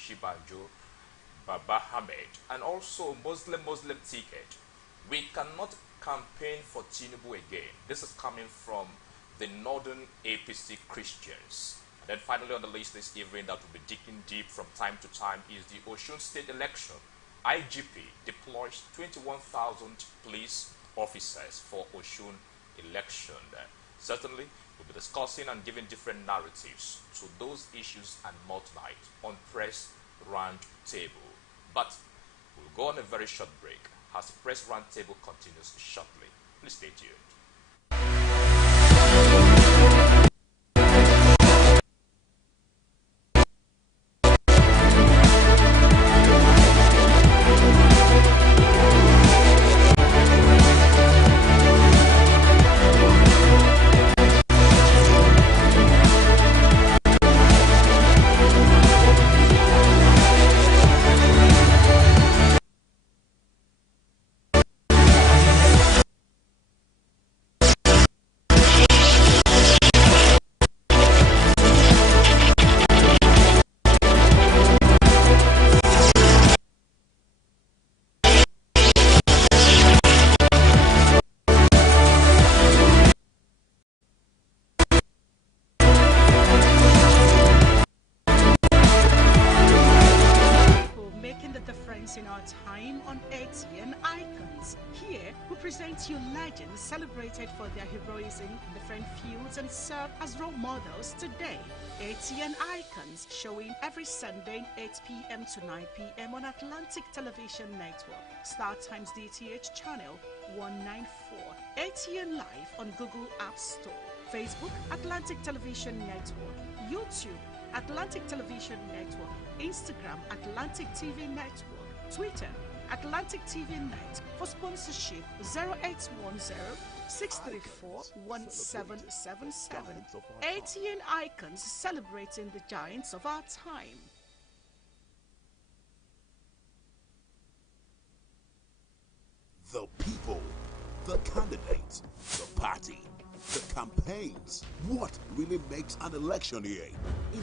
Oshibanjo, Baba Ahmed, and also Muslim ticket. We cannot campaign for Tinubu again. This is coming from the Northern APC Christians. And then finally on the list this evening that will be digging deep from time to time is the Osun State election. IGP deploys 21,000 police officers for Osun election. Certainly, we'll be discussing and giving different narratives to those issues and more tonight on Press Roundtable. But we'll go on a very short break as Press Roundtable continues shortly. Please stay tuned. In our time on ATN Icons. Here, we present you legends celebrated for their heroism in different fields and serve as role models today. ATN Icons, showing every Sunday 8 p.m. to 9 p.m. on Atlantic Television Network, StarTimes DTH channel 194, ATN Live on Google App Store, Facebook Atlantic Television Network, YouTube Atlantic Television Network, Instagram Atlantic TV Network, Twitter Atlantic TV Net. For sponsorship 0810-634-1777. ATN Icons, celebrating the giants of our time. The people, the candidates, the party, the campaigns. What really makes an election here?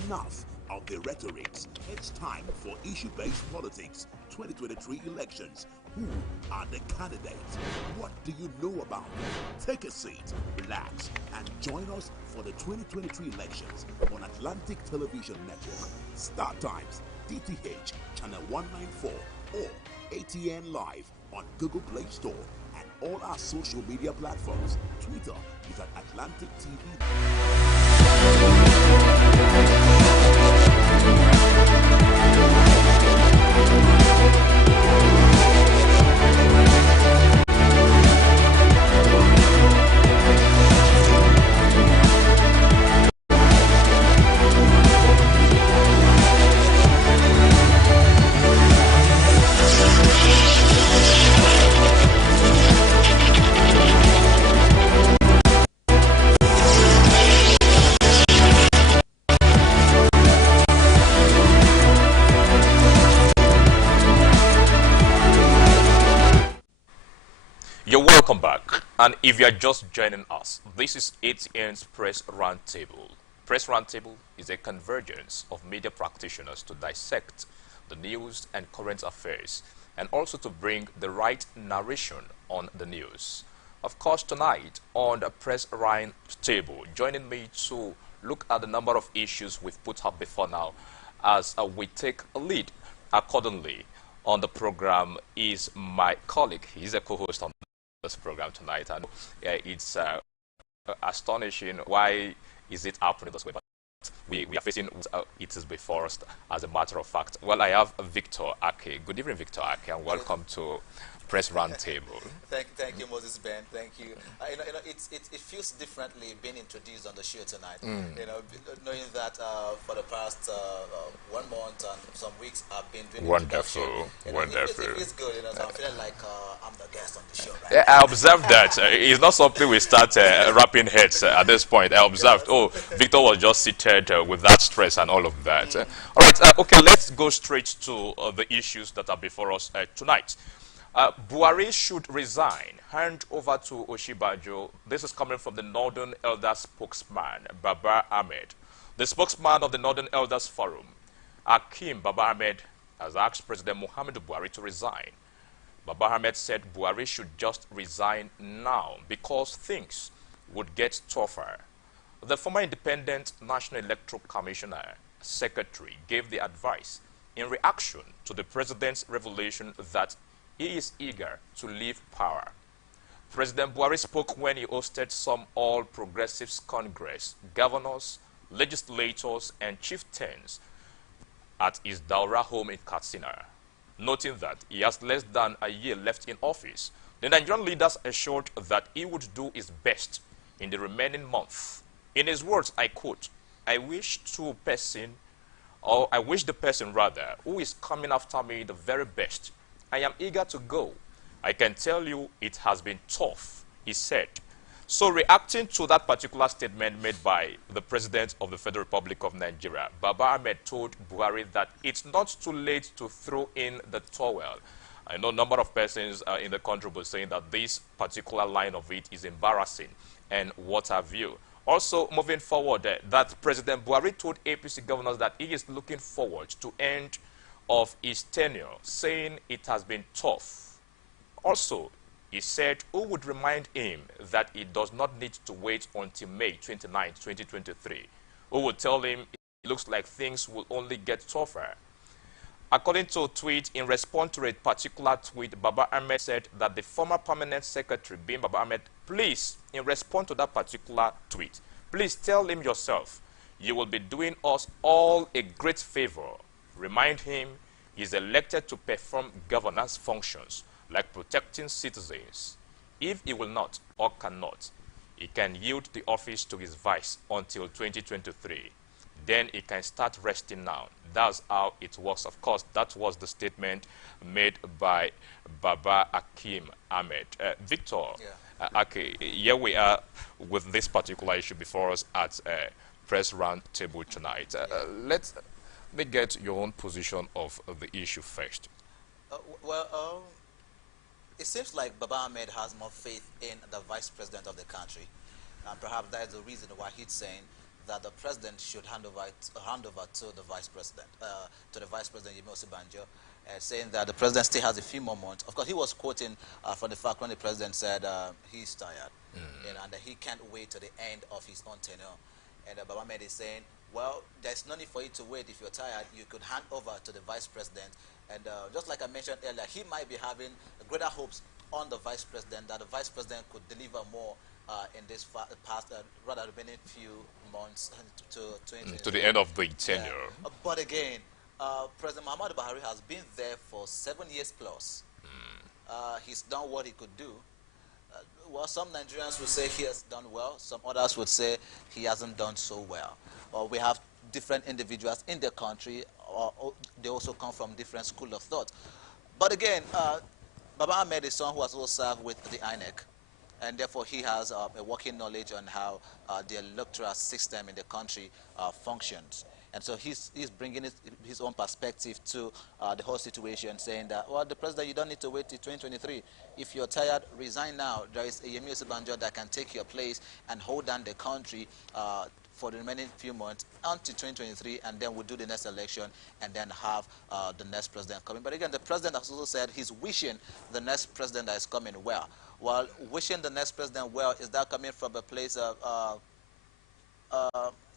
Enough of the rhetorics. It's time for issue-based politics. 2023 elections. Who are the candidates? What do you know about them? Take a seat, relax, and join us for the 2023 elections on Atlantic Television Network, StarTimes, DTH, channel 194, or ATN Live on Google Play Store and all our social media platforms. Twitter is at Atlantic TV. You're welcome back, and if you're just joining us, this is ATN's Press Roundtable. Press Roundtable is a convergence of media practitioners to dissect the news and current affairs, and also to bring the right narration on the news. Of course, tonight on the Press Roundtable, joining me to look at the number of issues we've put up before now as we take a lead accordingly on the program is my colleague. He's a co-host on this program tonight, and it's astonishing why is it happening this way, but we are facing it is before us as a matter of fact. Well, I have Victor Ake. Good evening, Victor Ake, and welcome to Press Roundtable. Thank you, Moses Ben. Thank you. It feels differently being introduced on the show tonight. Knowing that for the past 1 month and some weeks I've been doing wonderful. It's good. So I'm feeling like I'm the guest on the show. Right? Yeah, I observed that. It's not something we start wrapping heads at this point. I observed. Oh, Victor was just seated with that stress and all of that. All right. Okay. Let's go straight to the issues that are before us tonight. Buhari should resign, hand over to Oshibanjo. This is coming from the Northern Elders spokesman, Baba Ahmed. The spokesman of the Northern Elders Forum Akim Baba Ahmed has asked President Muhammadu Buhari to resign. Baba Ahmed said Buhari should just resign now because things would get tougher. The former Independent National Electoral Commissioner Secretary gave the advice in reaction to the president's revelation that he is eager to leave power. President Buhari spoke when he hosted some All Progressives Congress, governors, legislators, and chieftains at his Daura home in Katsina, noting that he has less than a year left in office. The Nigerian leaders assured that he would do his best in the remaining month. In his words, I quote, I wish the person rather, who is coming after me the very best. I am eager to go. I can tell you it has been tough, he said. So reacting to that particular statement made by the President of the Federal Republic of Nigeria, Baba Ahmed told Buhari that it's not too late to throw in the towel. I know a number of persons in the country were saying that this particular line of it is embarrassing and what have you. Also, moving forward, that President Buhari told APC governors that he is looking forward to end of his tenure, saying it has been tough. Also, he said who would remind him that he does not need to wait until May 29, 2023. Who would tell him it looks like things will only get tougher. According to a tweet, in response to a particular tweet, Baba Ahmed said that the former permanent secretary, being Baba Ahmed, please, in response to that particular tweet, please tell him yourself, you will be doing us all a great favor. Remind him he is elected to perform governance functions like protecting citizens. If he will not or cannot, he can yield the office to his vice until 2023. Then he can start resting now. That's how it works. Of course, that was the statement made by Baba Akim Ahmed. Victor, okay, here we are with this particular issue before us at Press Roundtable tonight. Let me get your own position of the issue first. It seems like Baba Ahmed has more faith in the vice president of the country. And perhaps that is the reason why he's saying that the president should hand over to the vice president, Yemi Osibanjo, saying that the president still has a few more months. Of course, he was quoting from the fact when the president said he's tired, and that he can't wait to the end of his own tenure. And Baba Ahmed is saying, well, there's no need for you to wait. If you're tired, you could hand over to the vice president. And just like I mentioned earlier, he might be having greater hopes on the vice president, that the vice president could deliver more in this past, rather remaining few months to the end of the tenure. Yeah. But again, President Muhammadu Buhari has been there for 7 years plus. He's done what he could do. Well, some Nigerians would say he has done well. Some others would say he hasn't done so well. We have different individuals in the country. They also come from different school of thought. But again, Baba Ahmed is someone who has also served with the INEC. And therefore, he has a working knowledge on how the electoral system in the country functions. And so he's bringing his own perspective to the whole situation, saying that, well, the president, you don't need to wait till 2023. If you're tired, resign now. There is a Yemi Osibanjo that can take your place and hold down the country for the remaining few months until 2023, and then we'll do the next election and then have the next president coming. But again, the president has also said he's wishing the next president that is coming well. Well, wishing the next president well, is that coming from a place of,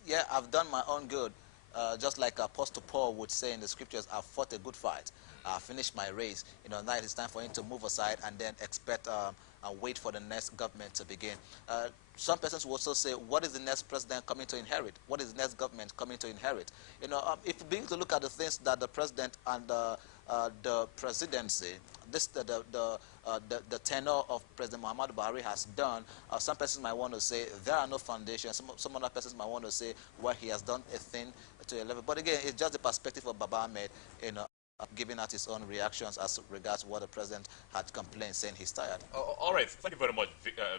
yeah, I've done my own good. Just like Apostle Paul would say in the scriptures, I've fought a good fight. I've finished my race. You know, now it's time for him to move aside and then expect and wait for the next government to begin. Some persons will also say, what is the next president coming to inherit? What is the next government coming to inherit? You know, if you begin to look at the things that the president and the presidency, the tenure of President Muhammadu Buhari has done, some persons might want to say there are no foundations. Some other persons might want to say, well, he has done a thing to a level. But again, it's just the perspective of Baba Ahmed, you know, giving out his own reactions as regards what the president had complained, saying he's tired. All right, thank you very much,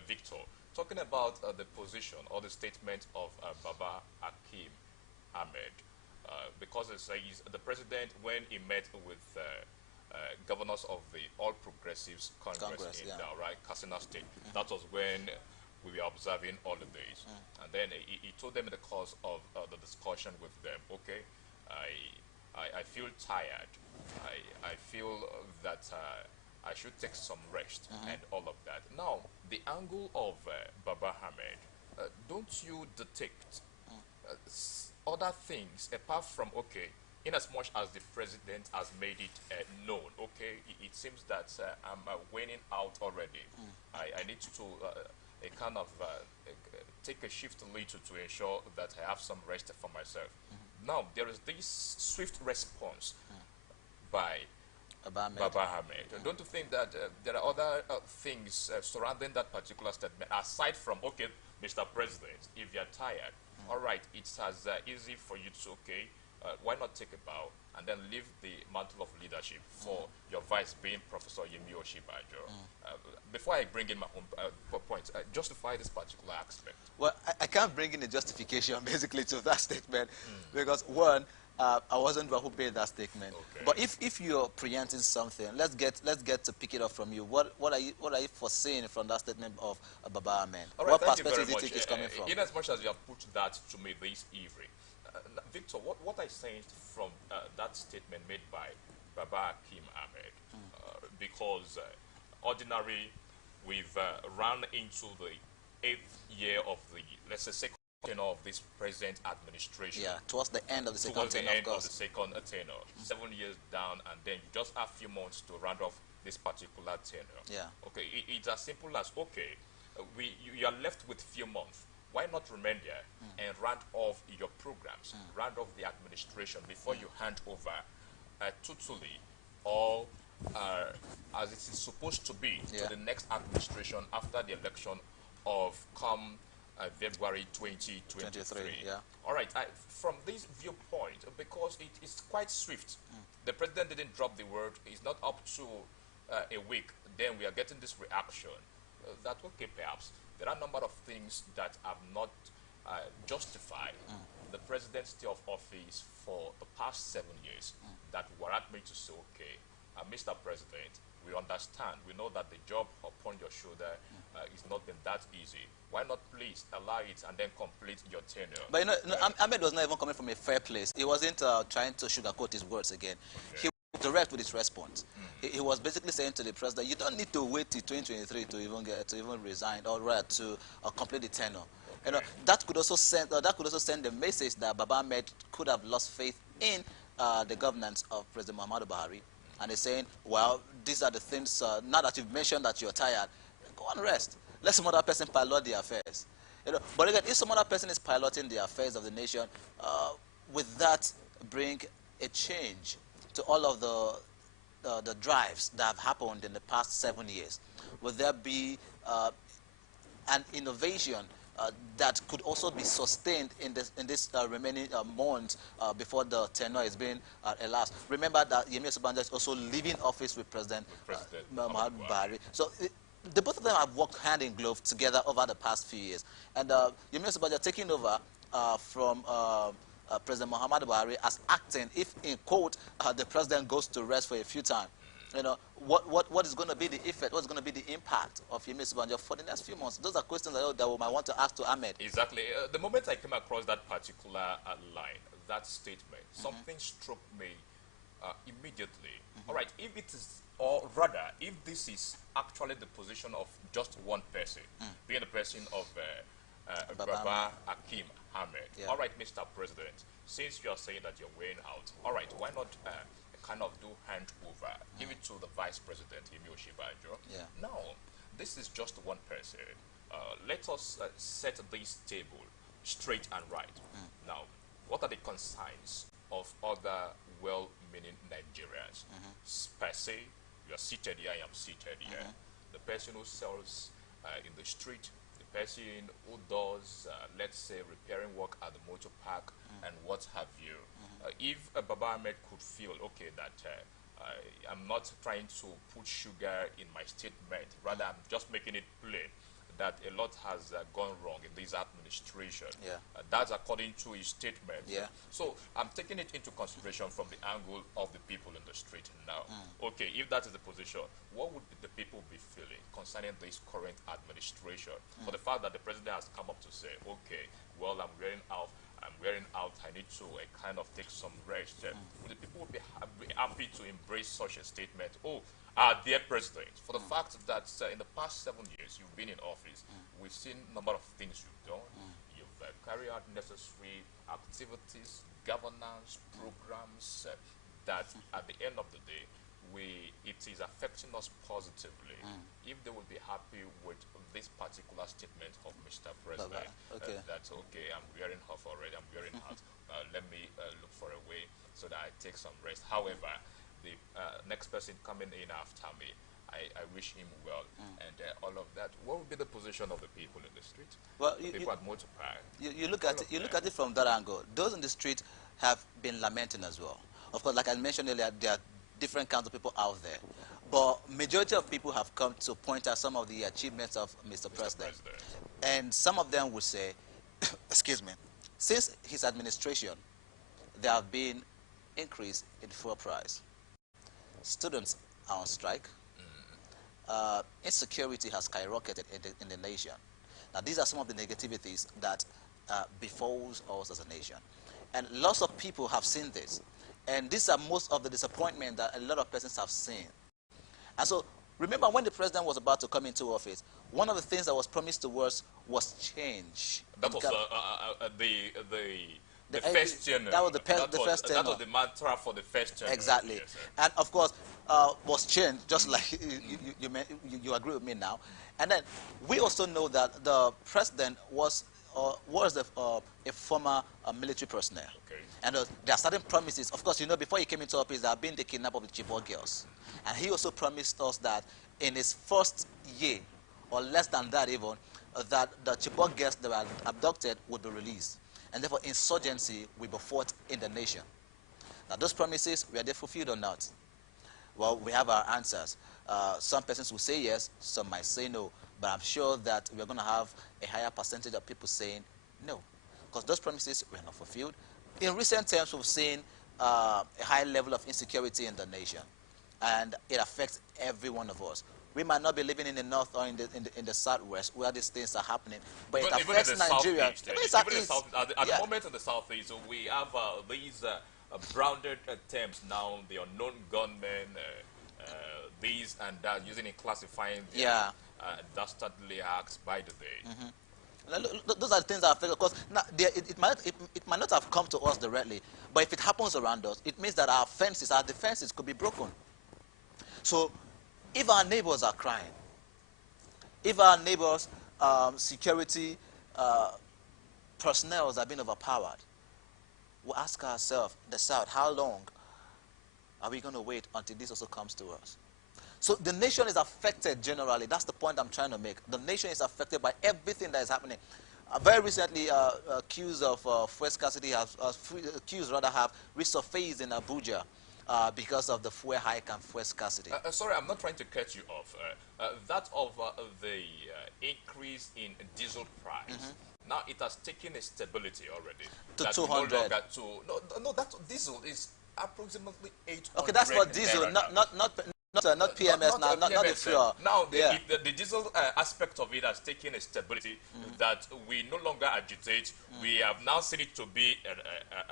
Victor. Talking about the position or the statement of Baba Akim Ahmed, because it says the president, when he met with governors of the All Progressives Congress in Katsina State, that was when we were observing holidays. And then he told them in the course of the discussion with them, okay, I feel tired. I feel that I should take some rest and all of that. Now, the angle of Baba Ahmed, don't you detect other things apart from, okay, in as much as the president has made it known, okay, it seems that I'm winning out already. I need to a kind of take a shift little to ensure that I have some rest for myself. Now, there is this swift response by Baba Ahmed. Don't you think that there are other things surrounding that particular statement, aside from, okay, Mr. President, if you're tired, all right, it's as easy for you to, okay, why not take a bow and then leave the mantle of leadership for your vice being Professor Yemi Oshibajo? Before I bring in my own point, justify this particular aspect. Well, I can't bring in a justification basically to that statement because one, I wasn't the one who made that statement. Okay. But if you're preempting something, let's get to pick it up from you. What are you foreseeing from that statement of Baba Ahmed? All right, What thank you perspective very do you much. think is coming from? In as much as you have put that to me this evening, Victor, what I sensed from that statement made by Baba Hakim Ahmed, because ordinary, we've run into the 8th year of the, let's say, second tenure of this present administration. Yeah, towards the end of the second Towards the tenure, of end of course. the second tenure, 7 years down, and then you just have a few months to round off this particular tenure. Yeah. Okay, it's as simple as, okay, you are left with few months. Why not remain there and round off your programs, round off the administration before you hand over totally or as it is supposed to be Yeah. to the next administration after the election of come February 2023. Yeah. All right, from this viewpoint, because it is quite swift, the president didn't drop the word, it's not up to a week, then we are getting this reaction that, okay, perhaps there are a number of things that have not justified the president's stay of office for the past 7 years that warrant me to say, okay, Mr. President, we understand, we know that the job upon your shoulder is not been that easy. Why not please allow it and then complete your tenure? But Ahmed was not even coming from a fair place. He wasn't trying to sugarcoat his words again. Okay. He was direct with his response. He was basically saying to the president, "You don't need to wait till 2023 to even resign or rather to complete the tenure." You know, that could also send the message that Baba Ahmed could have lost faith in the governance of President Muhammadu Buhari, and he's saying, "Well, these are the things. Now that you've mentioned that you're tired, go and rest. Let some other person pilot the affairs." You know, but again, if some other person is piloting the affairs of the nation, with that bring a change to all of the drives that have happened in the past 7 years. Will there be an innovation that could also be sustained in this remaining months before the tenure is being elapsed? Remember that Yemi Osinbajo is also leaving office with President Muhammadu Buhari. So the both of them have worked hand in glove together over the past few years. And Yemi Osinbajo taking over from President Muhammadu Buhari as acting, if in quote the president goes to rest for a few times. You know, what is going to be the effect? What's going to be the impact of Yemi Osinbajo for the next few months? Those are questions that we might want to ask to Ahmed. Exactly. The moment I came across that particular line, that statement, something struck me immediately. All right, if it is, or rather, if this is actually the position of just one person, being the person of Baba Hakim Ahmed. Yeah. All right, Mr. President, since you are saying that you're weighing out, all right, why not kind of do handover, give it to the Vice President, Yemi Oshibajo? Yeah. Now, this is just one person. Let us set this table straight and right. Now, what are the concerns of other well-meaning Nigerians? Per se, you are seated here, I am seated here. The person who sells in the street, the person who does, let's say, repairing work at the motor park and what have you. If Baba Ahmed could feel, okay, that I'm not trying to put sugar in my statement, rather I'm just making it plain that a lot has gone wrong in this administration. Yeah. That's according to his statement. Yeah. So I'm taking it into consideration from the angle of the people in the street now. Okay, if that is the position, what would the people be feeling concerning this current administration? For the fact that the president has come up to say, okay, well, I'm wearing out, I'm wearing out. I need to kind of take some rest. The people would be happy to embrace such a statement. Oh, dear President, for the fact that in the past 7 years you've been in office, we've seen a number of things you've done. You've carried out necessary activities, governance, programs that at the end of the day, it is affecting us positively. If they would be happy with this particular statement of Mr. President, okay. that's okay, I'm wearing off already, I'm wearing out, let me look for a way so that I take some rest. However, the next person coming in after me, I wish him well, and all of that. What would be the position of the people in the street? Well, People at Multiply. you look at it from that angle. Those in the street have been lamenting as well. Of course, like I mentioned earlier, there are different kinds of people out there, but majority of people have come to point out some of the achievements of Mr. President, and some of them would say, excuse me, since his administration, there have been increase in fuel price. Students are on strike. Insecurity has skyrocketed in the nation. Now, these are some of the negativities that befalls us as a nation. And lots of people have seen this. And these are most of the disappointment that a lot of persons have seen. And so, remember when the president was about to come into office, one of the things that was promised to us was change. That was the first tenure. That was the first tenure. That was the mantra for the first tenure. Exactly. Yes, and of course, was changed, just like you agree with me now. And then we also know that the president was a former military personnel. Okay. And there are certain promises. Of course, before he came into office, there have been the kidnap of the Chibok girls. And he also promised us that in his first year, or less than that even, that the Chibok girls that were abducted would be released. And therefore, insurgency will be fought in the nation. Now, those promises, were they fulfilled or not? Well, we have our answers. Some persons will say yes, some might say no. But I'm sure that we're going to have a higher percentage of people saying no, because those promises were not fulfilled. In recent times, we've seen a high level of insecurity in the nation, and it affects every one of us. We might not be living in the north or in the southwest where these things are happening, but it affects Nigeria. At the moment in the southeast, we have these branded terms now, the unknown gunmen, these and that, using in classifying dastardly acts by the day. Those are the things that affect. Of course, now, it might not have come to us directly, but if it happens around us, it means that our defenses could be broken. So, if our neighbors are crying, if our neighbors' security personnel are being overpowered, we ask ourselves, the South, how long are we going to wait until this also comes to us? So the nation is affected generally. That's the point I'm trying to make. The nation is affected by everything that is happening. Very recently, accused of fuel scarcity have resurfaced in Abuja because of the fuel hike and fuel scarcity. Sorry, I'm not trying to cut you off. That of the increase in diesel price. Now it has taken a stability already. To that 200. No, that diesel is approximately 800. Okay, that's for diesel, not PMS, not the fuel. Now, the diesel aspect of it has taken a stability that we no longer agitate. We have now seen it to be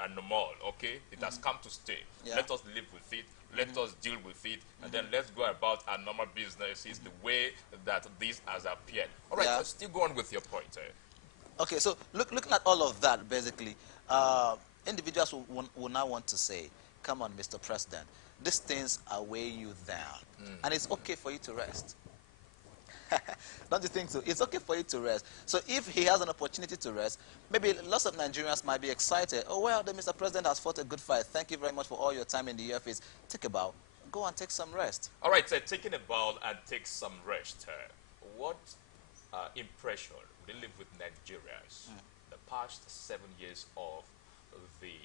a normal, okay? It has come to stay. Let us live with it. Let us deal with it. And then let's go about our normal businesses the way that this has appeared. All right, so still go on with your point. Okay, so looking at all of that, basically, individuals will now want to say, come on, Mr. President, these things are weighing you down. And it's okay for you to rest. Don't you think so? It's okay for you to rest. So if he has an opportunity to rest, maybe lots of Nigerians might be excited. Oh, well, the Mr. President has fought a good fight. Thank you very much for all your time in the office. Take a bow. Go and take some rest. All right, taking a bow and take some rest. What impression will you leave with Nigerians the past 7 years of the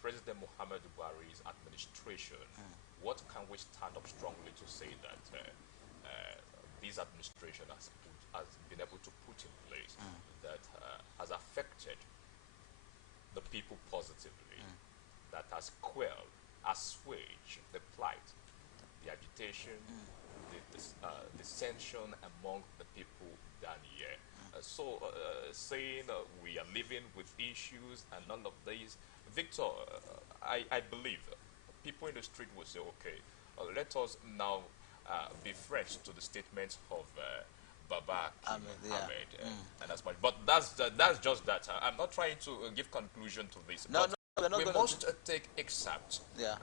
President Muhammadu Buhari's administration? What can we stand up strongly to say that this administration has been able to put in place that has affected the people positively, that has quelled, assuaged the plight, the agitation, the dissension among the people down here? Saying we are living with issues and none of these. Victor, I believe people in the street will say, okay, let us now be fresh to the statements of Baba I Kim mean, yeah. Ahmed and as much. But that's just that. I'm not trying to give conclusion to this, No, but no, we're not we going to. must take except Yeah.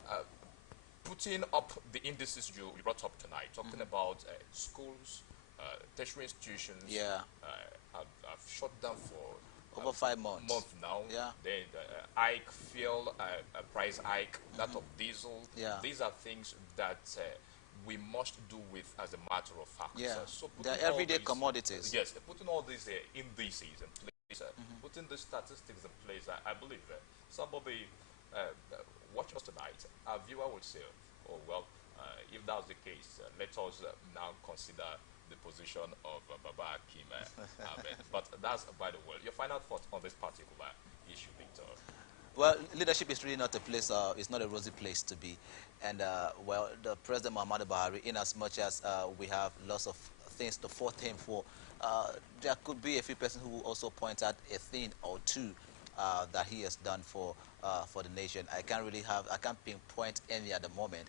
putting up the indices you brought up tonight, talking about schools, tertiary institutions Yeah. have shut down for Over 5 months. month now. Yeah. Then hike, fuel, price hike, that of diesel. Yeah. These are things that we must do with as a matter of fact. Yeah. So They're putting all everyday these, commodities. yes, putting all these indices in place, putting the statistics in place, I believe somebody watching us tonight, our viewer would say, oh, well, if that's the case, let us now consider the position of Baba Akim Ahmed. But that's by the way. Your final thought on this particular issue, Victor? Well, leadership is really not a place, it's not a rosy place to be. And, well, the President Muhammadu Buhari, in as much as we have lots of things to fault him for, there could be a few persons who will also point out a thing or two that he has done for the nation. I can't pinpoint any at the moment.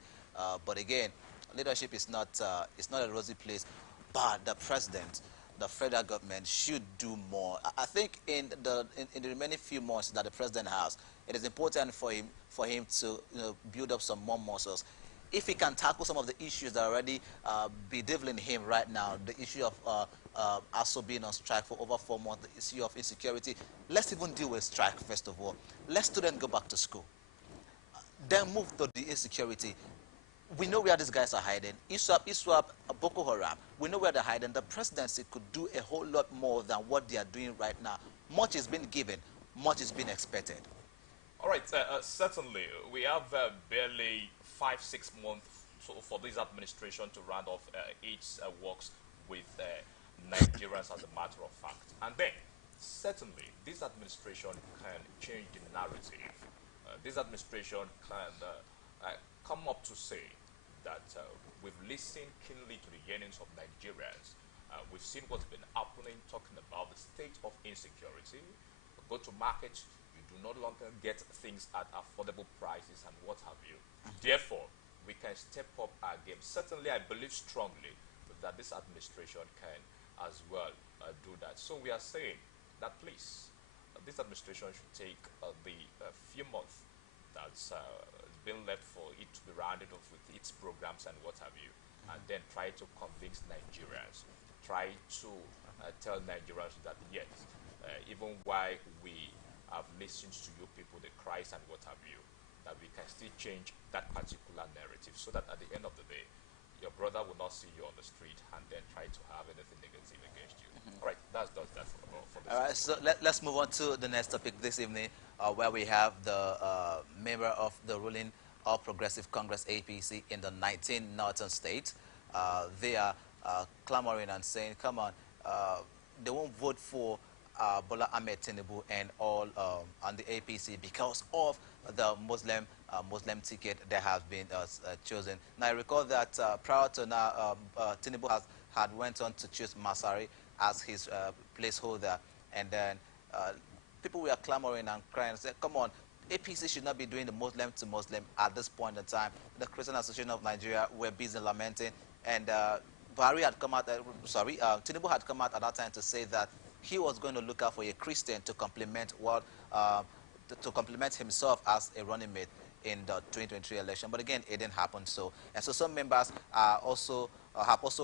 But again, leadership is not, it's not a rosy place, but the president, the federal government should do more. I think in the remaining few months that the president has, it is important for him to, you know, build up some more muscles. If he can tackle some of the issues that are already bedeviling him right now, the issue of ASO being on strike for over 4 months, the issue of insecurity, let's even deal with strike first of all. Let students go back to school. Then move to the insecurity. We know where these guys are hiding. ISWAP, Boko Haram. We know where they're hiding. The presidency could do a whole lot more than what they are doing right now. Much is being given. Much is being expected. All right, certainly. We have barely 5, 6 months for this administration to round off its works with Nigerians as a matter of fact. And then, certainly, this administration can change the narrative. This administration can come up to say that we've listened keenly to the yearnings of Nigerians. We've seen what's been happening, talking about the state of insecurity. Go to market, you do no longer get things at affordable prices and what have you. Therefore, we can step up our game. Certainly, I believe strongly that this administration can as well do that. So we are saying that please, this administration should take the few months that's been left for it to be rounded off with its programs and what have you, and then try to convince Nigerians, try to tell Nigerians that yes, even while we have listened to you people, the cries and what have you, that we can still change that particular narrative so that at the end of the day, your brother will not see you on the street and then try to have anything negative against you. All right, that's does that for this. All right, so let's move on to the next topic this evening, where we have the member of the ruling All Progressive Congress APC in the 19 northern states. They are clamoring and saying, come on, they won't vote for Bola Ahmed Tinubu and all on the APC because of the Muslim ticket that has been chosen. Now I recall that prior to now, Tinubu had went on to choose Masari as his placeholder, and then people were clamoring and crying and said, come on, APC should not be doing the Muslim to Muslim at this point in time. The Christian Association of Nigeria were busy lamenting, and Buhari had come out, Tinubu had come out at that time to say that he was going to look out for a Christian to complement to complement himself as a running mate in the 2023 election. But again, it didn't happen so. And so some members have also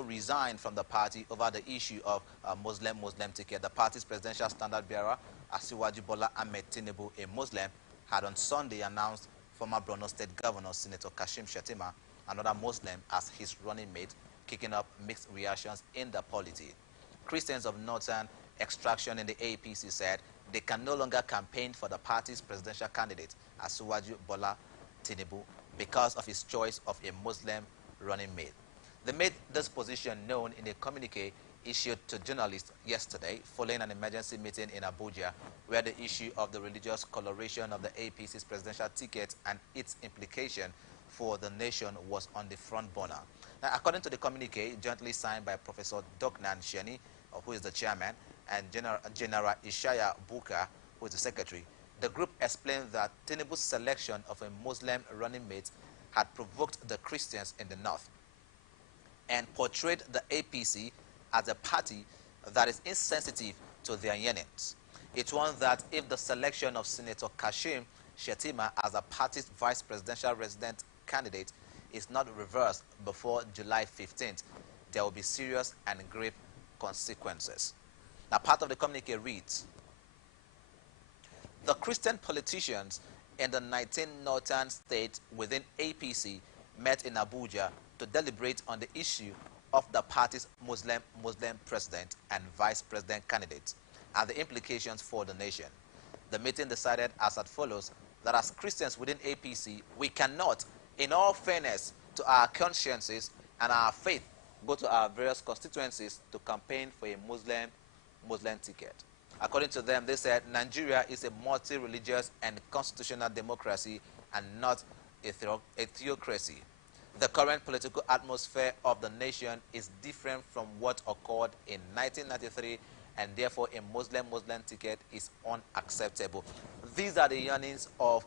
resigned from the party over the issue of Muslim ticket. The party's presidential standard bearer, Asiwaju Bola Ahmed Tinubu, a Muslim, had on Sunday announced former Borno State Governor Senator Kashim Shettima, another Muslim, as his running mate, kicking up mixed reactions in the polity. Christians of northern extraction in the APC said they can no longer campaign for the party's presidential candidate, Asiwaju Bola Tinubu, because of his choice of a Muslim running mate. They made this position known in a communique issued to journalists yesterday following an emergency meeting in Abuja, where the issue of the religious coloration of the APC's presidential ticket and its implication for the nation was on the front burner. Now, according to the communique jointly signed by Professor Doknan Sheni, who is the chairman, and General Ishaya Buka, who is the secretary. The group explained that Tinubu's selection of a Muslim running mate had provoked the Christians in the north and portrayed the APC as a party that is insensitive to their yearnings. It warned that if the selection of Senator Kashim Shettima as a party's vice presidential resident candidate is not reversed before July 15th, there will be serious and grave consequences. Now, part of the communique reads, the Christian politicians in the 19 northern states within APC met in Abuja to deliberate on the issue of the party's Muslim president and vice president candidates and the implications for the nation. The meeting decided as follows, that as Christians within APC, we cannot, in all fairness to our consciences and our faith, go to our various constituencies to campaign for a Muslim ticket. According to them, they said Nigeria is a multi-religious and constitutional democracy and not a theocracy. The current political atmosphere of the nation is different from what occurred in 1993, and therefore a Muslim ticket is unacceptable. These are the yearnings of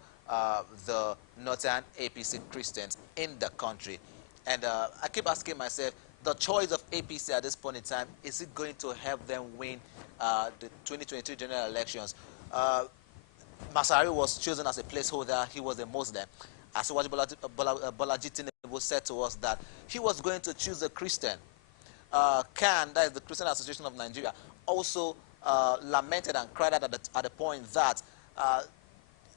the northern APC Christians in the country. And I keep asking myself, the choice of APC at this point in time, is it going to help them win the 2022 general elections? Masari was chosen as a placeholder. He was a Muslim. As Bolaji Tinubu said to us that he was going to choose a Christian. CAN, that is the Christian Association of Nigeria, also lamented and cried out at the point that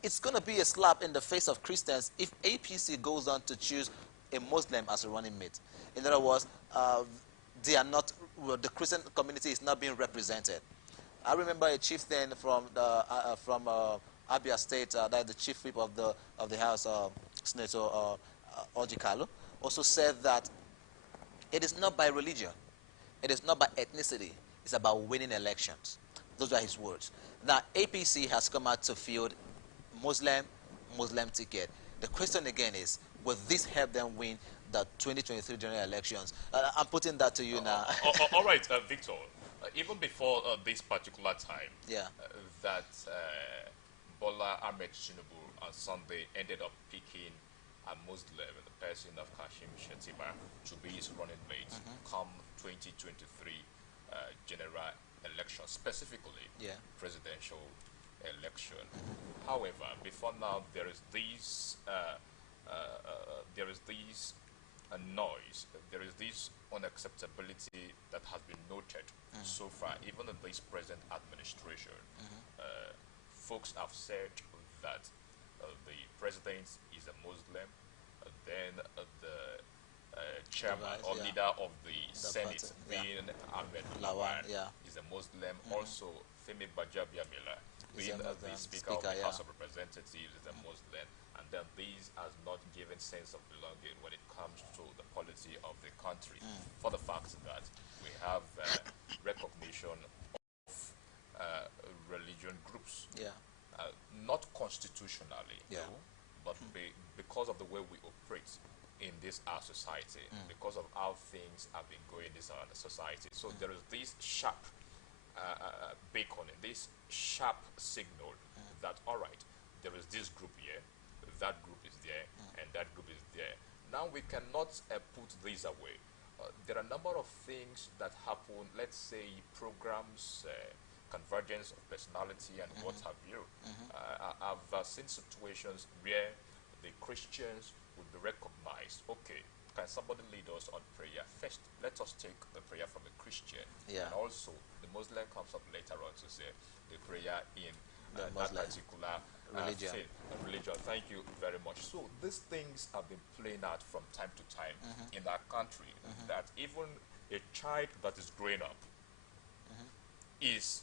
it's going to be a slap in the face of Christians if APC goes on to choose a Muslim as a running mate. In other words, they are not, the Christian community is not being represented. I remember a chieftain from Abia State, that is the chief whip of the House, Senator Ojikalu, also said that it is not by religion, it is not by ethnicity, it's about winning elections. Those are his words. Now, APC has come out to field Muslim ticket. The question again is, will this help them win the 2023 general elections? I'm putting that to you now. All right, Victor. Even before this particular time, Yeah. that Bola Ahmed Tinubu on Sunday ended up picking a Muslim, the person of Kashim Shettima, to be his running mate come 2023 general election, specifically presidential election. However, before now, there is this noise, there is this unacceptability that has been noted so far, even in this present administration. Folks have said that the president is a Muslim, then the chairman or leader of the Senate, being Ahmed Lawan, is a Muslim. Also, Femi Bajabiamila, being the Speaker of the House of Representatives, is a Muslim. And then these has not given sense of belonging when it comes to the polity of the country. For the fact that we have recognition of religion groups, not constitutionally, no, but because of the way we operate in this our society, because of how things have been going in this our society. So there is this sharp beacon, this sharp signal that, all right, there is this group here, that group is there, and that group is there. Now we cannot put these away. There are a number of things that happen, let's say programs, convergence of personality and what have you. I've seen situations where the Christians would be recognized. Okay, can somebody lead us on prayer? First, let us take the prayer from a Christian. And also, the Muslim comes up later on to say the prayer in that particular religion. Thank you very much. So these things have been playing out from time to time in our country, that even a child that is growing up is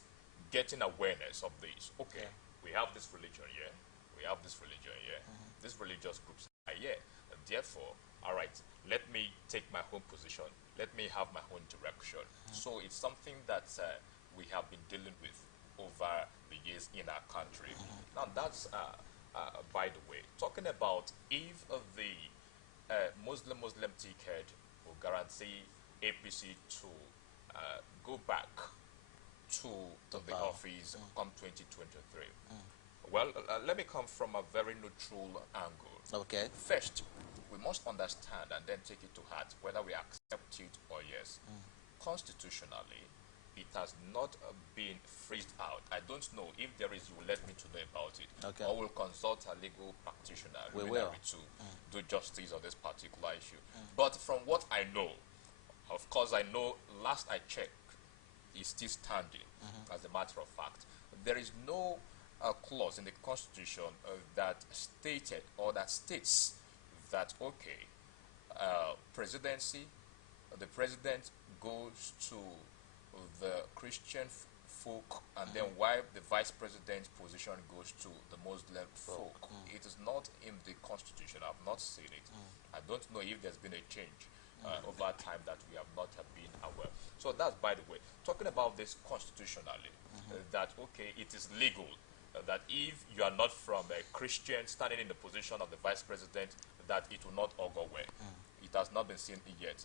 getting awareness of this. Okay, we have this religion here, we have this religion here, these religious groups are here. Therefore, all right, let me take my own position, let me have my own direction. So it's something that we have been dealing with over the years in our country. Now that's, by the way, talking about if the Muslim ticket will guarantee APC to go back to the office come 2023? Well, let me come from a very neutral angle. Okay. First, we must understand and then take it to heart whether we accept it or yes. Constitutionally, it has not been freezed out. I don't know. If there is, you will let me to know about it. Okay. Or we'll consult a legal practitioner We will. to do justice on this particular issue. But from what I know, of course, I know last I checked, is still standing as a matter of fact. There is no clause in the Constitution that stated or that states that, okay, presidency, the president goes to the Christian folk, and then while the vice president position goes to the Muslim folk. It is not in the Constitution. I've not seen it. I don't know if there's been a change over time that we have not been aware. So that's, by the way, talking about this constitutionally, that, okay, it is legal, that if you are not from a Christian standing in the position of the vice president, that it will not augur well. It has not been seen yet.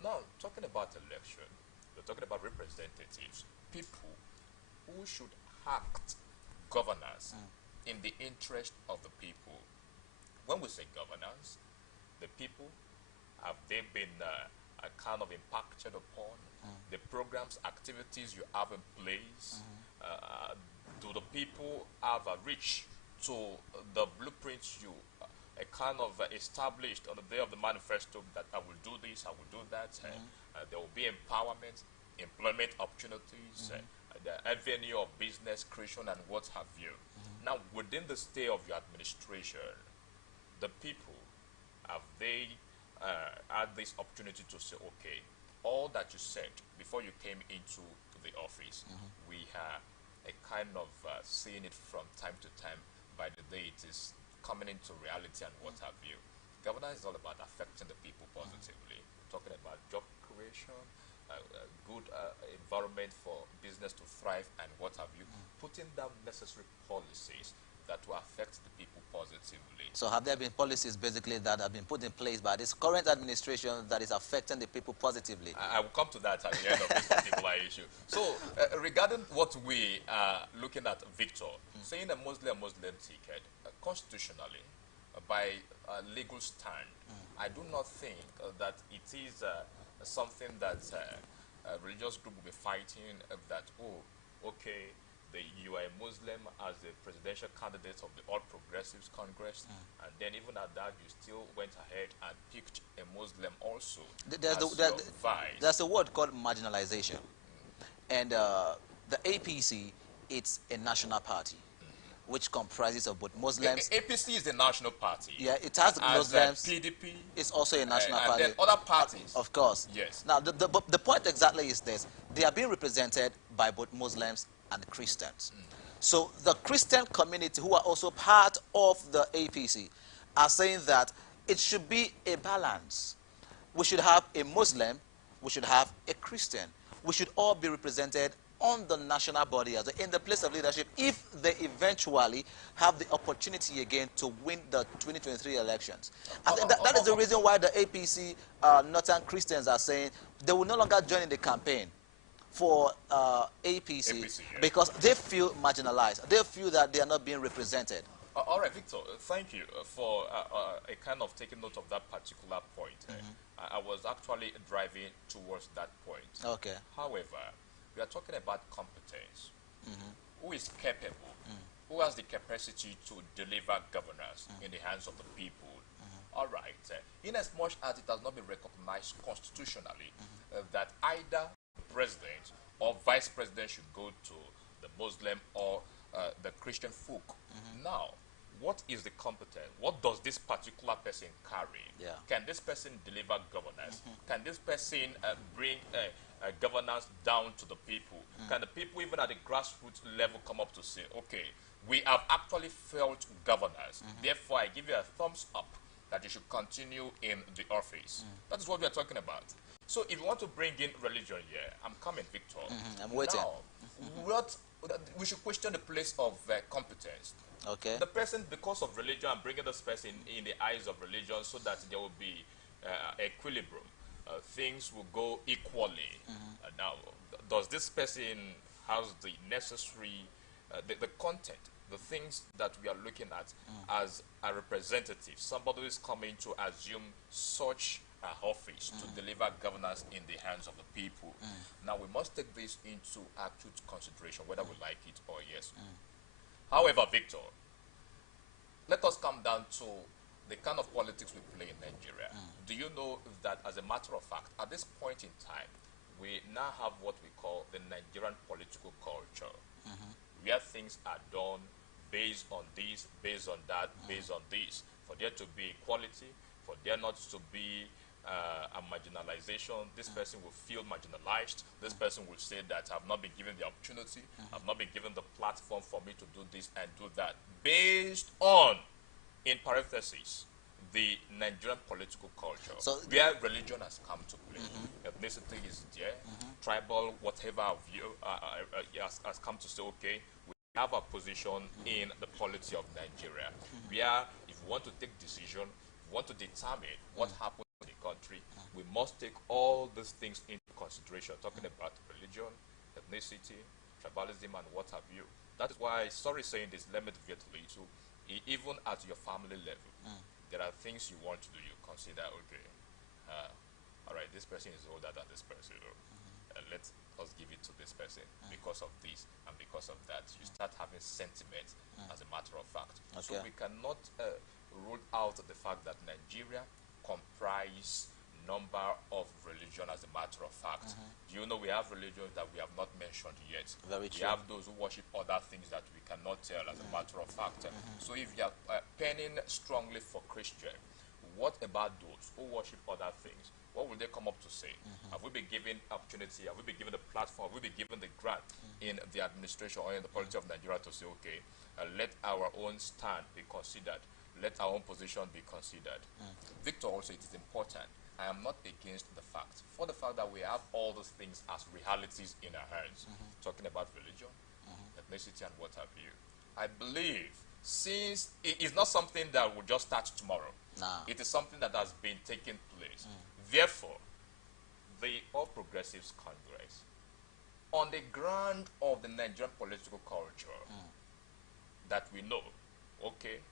Now, talking about election, we're talking about representatives, people who should act governance in the interest of the people. When we say governance, the people, have they been kind of impacted upon? The programs, activities you have in place, do the people have a reach to the blueprints you kind of established on the day of the manifesto, that I will do this, I will do that. There will be empowerment, employment opportunities, the avenue of business creation and what have you. Now, within the stay of your administration, the people, have they had this opportunity to say, okay, all that you said before you came into the office, we are a kind of seeing it from time to time. By the day it is coming into reality and what have you. Governance is all about affecting the people positively, talking about job creation, good environment for business to thrive and what have you, putting down necessary policies that will affect the people positively. So have there been policies basically that have been put in place by this current administration that is affecting the people positively? I will come to that at the end of this particular issue. So regarding what we are looking at, Victor, saying a Muslim ticket, constitutionally, by legal stand, I do not think that it is something that a religious group will be fighting that, oh, okay, you are a Muslim as the presidential candidate of the All Progressives Congress, and then even at that, you still went ahead and picked a Muslim also There's a word called marginalization. And the APC, it's a national party, which comprises of both Muslims. APC is the national party. Yeah, it has Muslims. PDP. It's also a national and party. then other parties. Of course. Yes. Now, the point exactly is this. They are being represented by both Muslims and Christians. So the Christian community, who are also part of the APC, are saying that it should be a balance. We should have a Muslim, we should have a Christian. We should all be represented on the national body as in the place of leadership if they eventually have the opportunity again to win the 2023 elections. I think that is the reason why the APC Northern Christians are saying they will no longer join in the campaign for APC, yes. because they feel marginalized. They feel that they are not being represented. All right, Victor, thank you for a kind of taking note of that particular point. I was actually driving towards that point. Okay. However, we are talking about competence. Who is capable? Who has the capacity to deliver governance in the hands of the people? All right. In as much as it has not been recognized constitutionally that either president or vice president should go to the Muslim or the Christian folk. Now, what is the competence? What does this particular person carry? Yeah. Can this person deliver governance? Can this person bring governance down to the people? Can the people, even at the grassroots level, come up to say, okay, we have actually felt governance. Therefore, I give you a thumbs up that you should continue in the office. That is what we are talking about. So if you want to bring in religion here, I'm coming, Victor. I'm waiting. Now, we should question the place of competence. Okay. The person, because of religion, I'm bringing this person in the eyes of religion so that there will be equilibrium. Things will go equally. Now, does this person has the necessary, the content, the things that we are looking at as a representative, somebody who is coming to assume such office to deliver governance in the hands of the people. Now we must take this into acute consideration, whether we like it or yes. However, Victor, let us come down to the kind of politics we play in Nigeria. Do you know that, as a matter of fact, at this point in time, we now have what we call the Nigerian political culture, where things are done based on this, based on that, based on this, for there to be equality, for there not to be a marginalization. This person will feel marginalized. This person will say that I've not been given the opportunity, I've not been given the platform for me to do this and do that, based on, in parentheses, the Nigerian political culture, so where religion has come to play. Ethnicity is there, tribal, whatever view has come to say, okay, we have a position in the polity of Nigeria, where if we want to take decision, we want to determine what happens in the country, we must take all these things into consideration, talking about religion, ethnicity, tribalism, and what have you. That is why, sorry saying this, let me deviate a little. Even at your family level, there are things you want to do. You consider, okay, all right, this person is older than this person. Let us give it to this person because of this and because of that. You start having sentiment as a matter of fact. So we cannot rule out the fact that Nigeria comprise number of religion as a matter of fact. Do you know we have religions that we have not mentioned yet? Very we true. have those who worship other things that we cannot tell as a matter of fact. So if you are penning strongly for Christian, what about those who worship other things? What will they come up to say? Have we been given opportunity? Have we been given the platform? Have we been given the grant in the administration or in the polity of Nigeria to say, okay, let our own stand be considered, let our own position be considered? Victor, also, it is important. I am not against the fact, for the fact that we have all those things as realities in our hands, talking about religion, ethnicity, and what have you. I believe, since it is not something that will just start tomorrow, it is something that has been taking place. Therefore, the All Progressives Congress, on the ground of the Nigerian political culture, that we know, okay,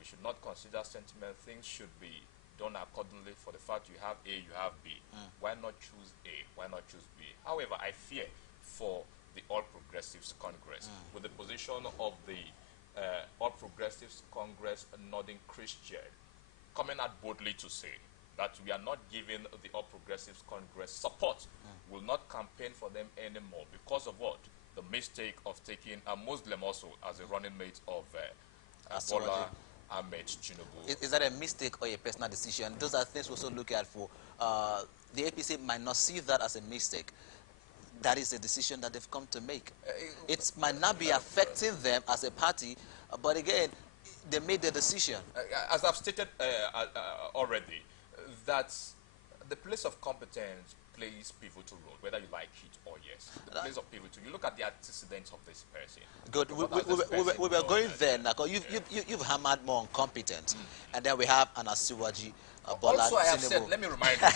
we should not consider sentiment, things should be done accordingly. For the fact you have A, you have B. Why not choose A? Why not choose B? However, I fear for the All Progressives Congress, with the position of the All Progressives Congress Northern Christian coming out boldly to say that we are not giving the All Progressives Congress support, will not campaign for them anymore because of what? The mistake of taking a Muslim also as a running mate of Bola Ahmed Tinubu. Is that a mistake or a personal decision? Those are things we also look at for. The APC might not see that as a mistake. That is a decision that they've come to make. It might not be affecting them as a party, but again, they made the decision. As I've stated already, that the place of competence plays pivotal role, whether you like it or yes. The place of pivotal. You look at the antecedents of this person. Good. We were going there now. You've hammered more on competence, and then we have an Asiwaji. Also, I have said, let me remind you,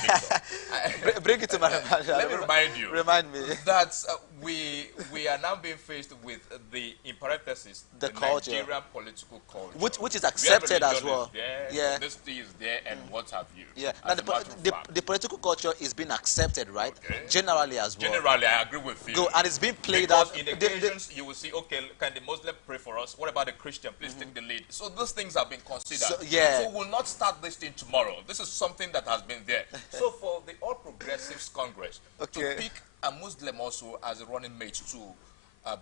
Victor. Bring it to my mind. Let me remind you. Remind me. That we are now being faced with the, in parenthesis, the culture. Nigerian political culture. Which is accepted as well. Yeah. This thing is there and what have you. Yeah. Now the political culture is being accepted, right? Okay. Generally as well. Generally, I agree with you. Go, and it's being played because out. In occasions, you will see, okay, can the Muslim pray for us? What about the Christian? Please take the lead. So those things have been considered. So we'll not start this thing tomorrow. This is something that has been there. So for the All Progressives Congress to pick a Muslim also as a running mate to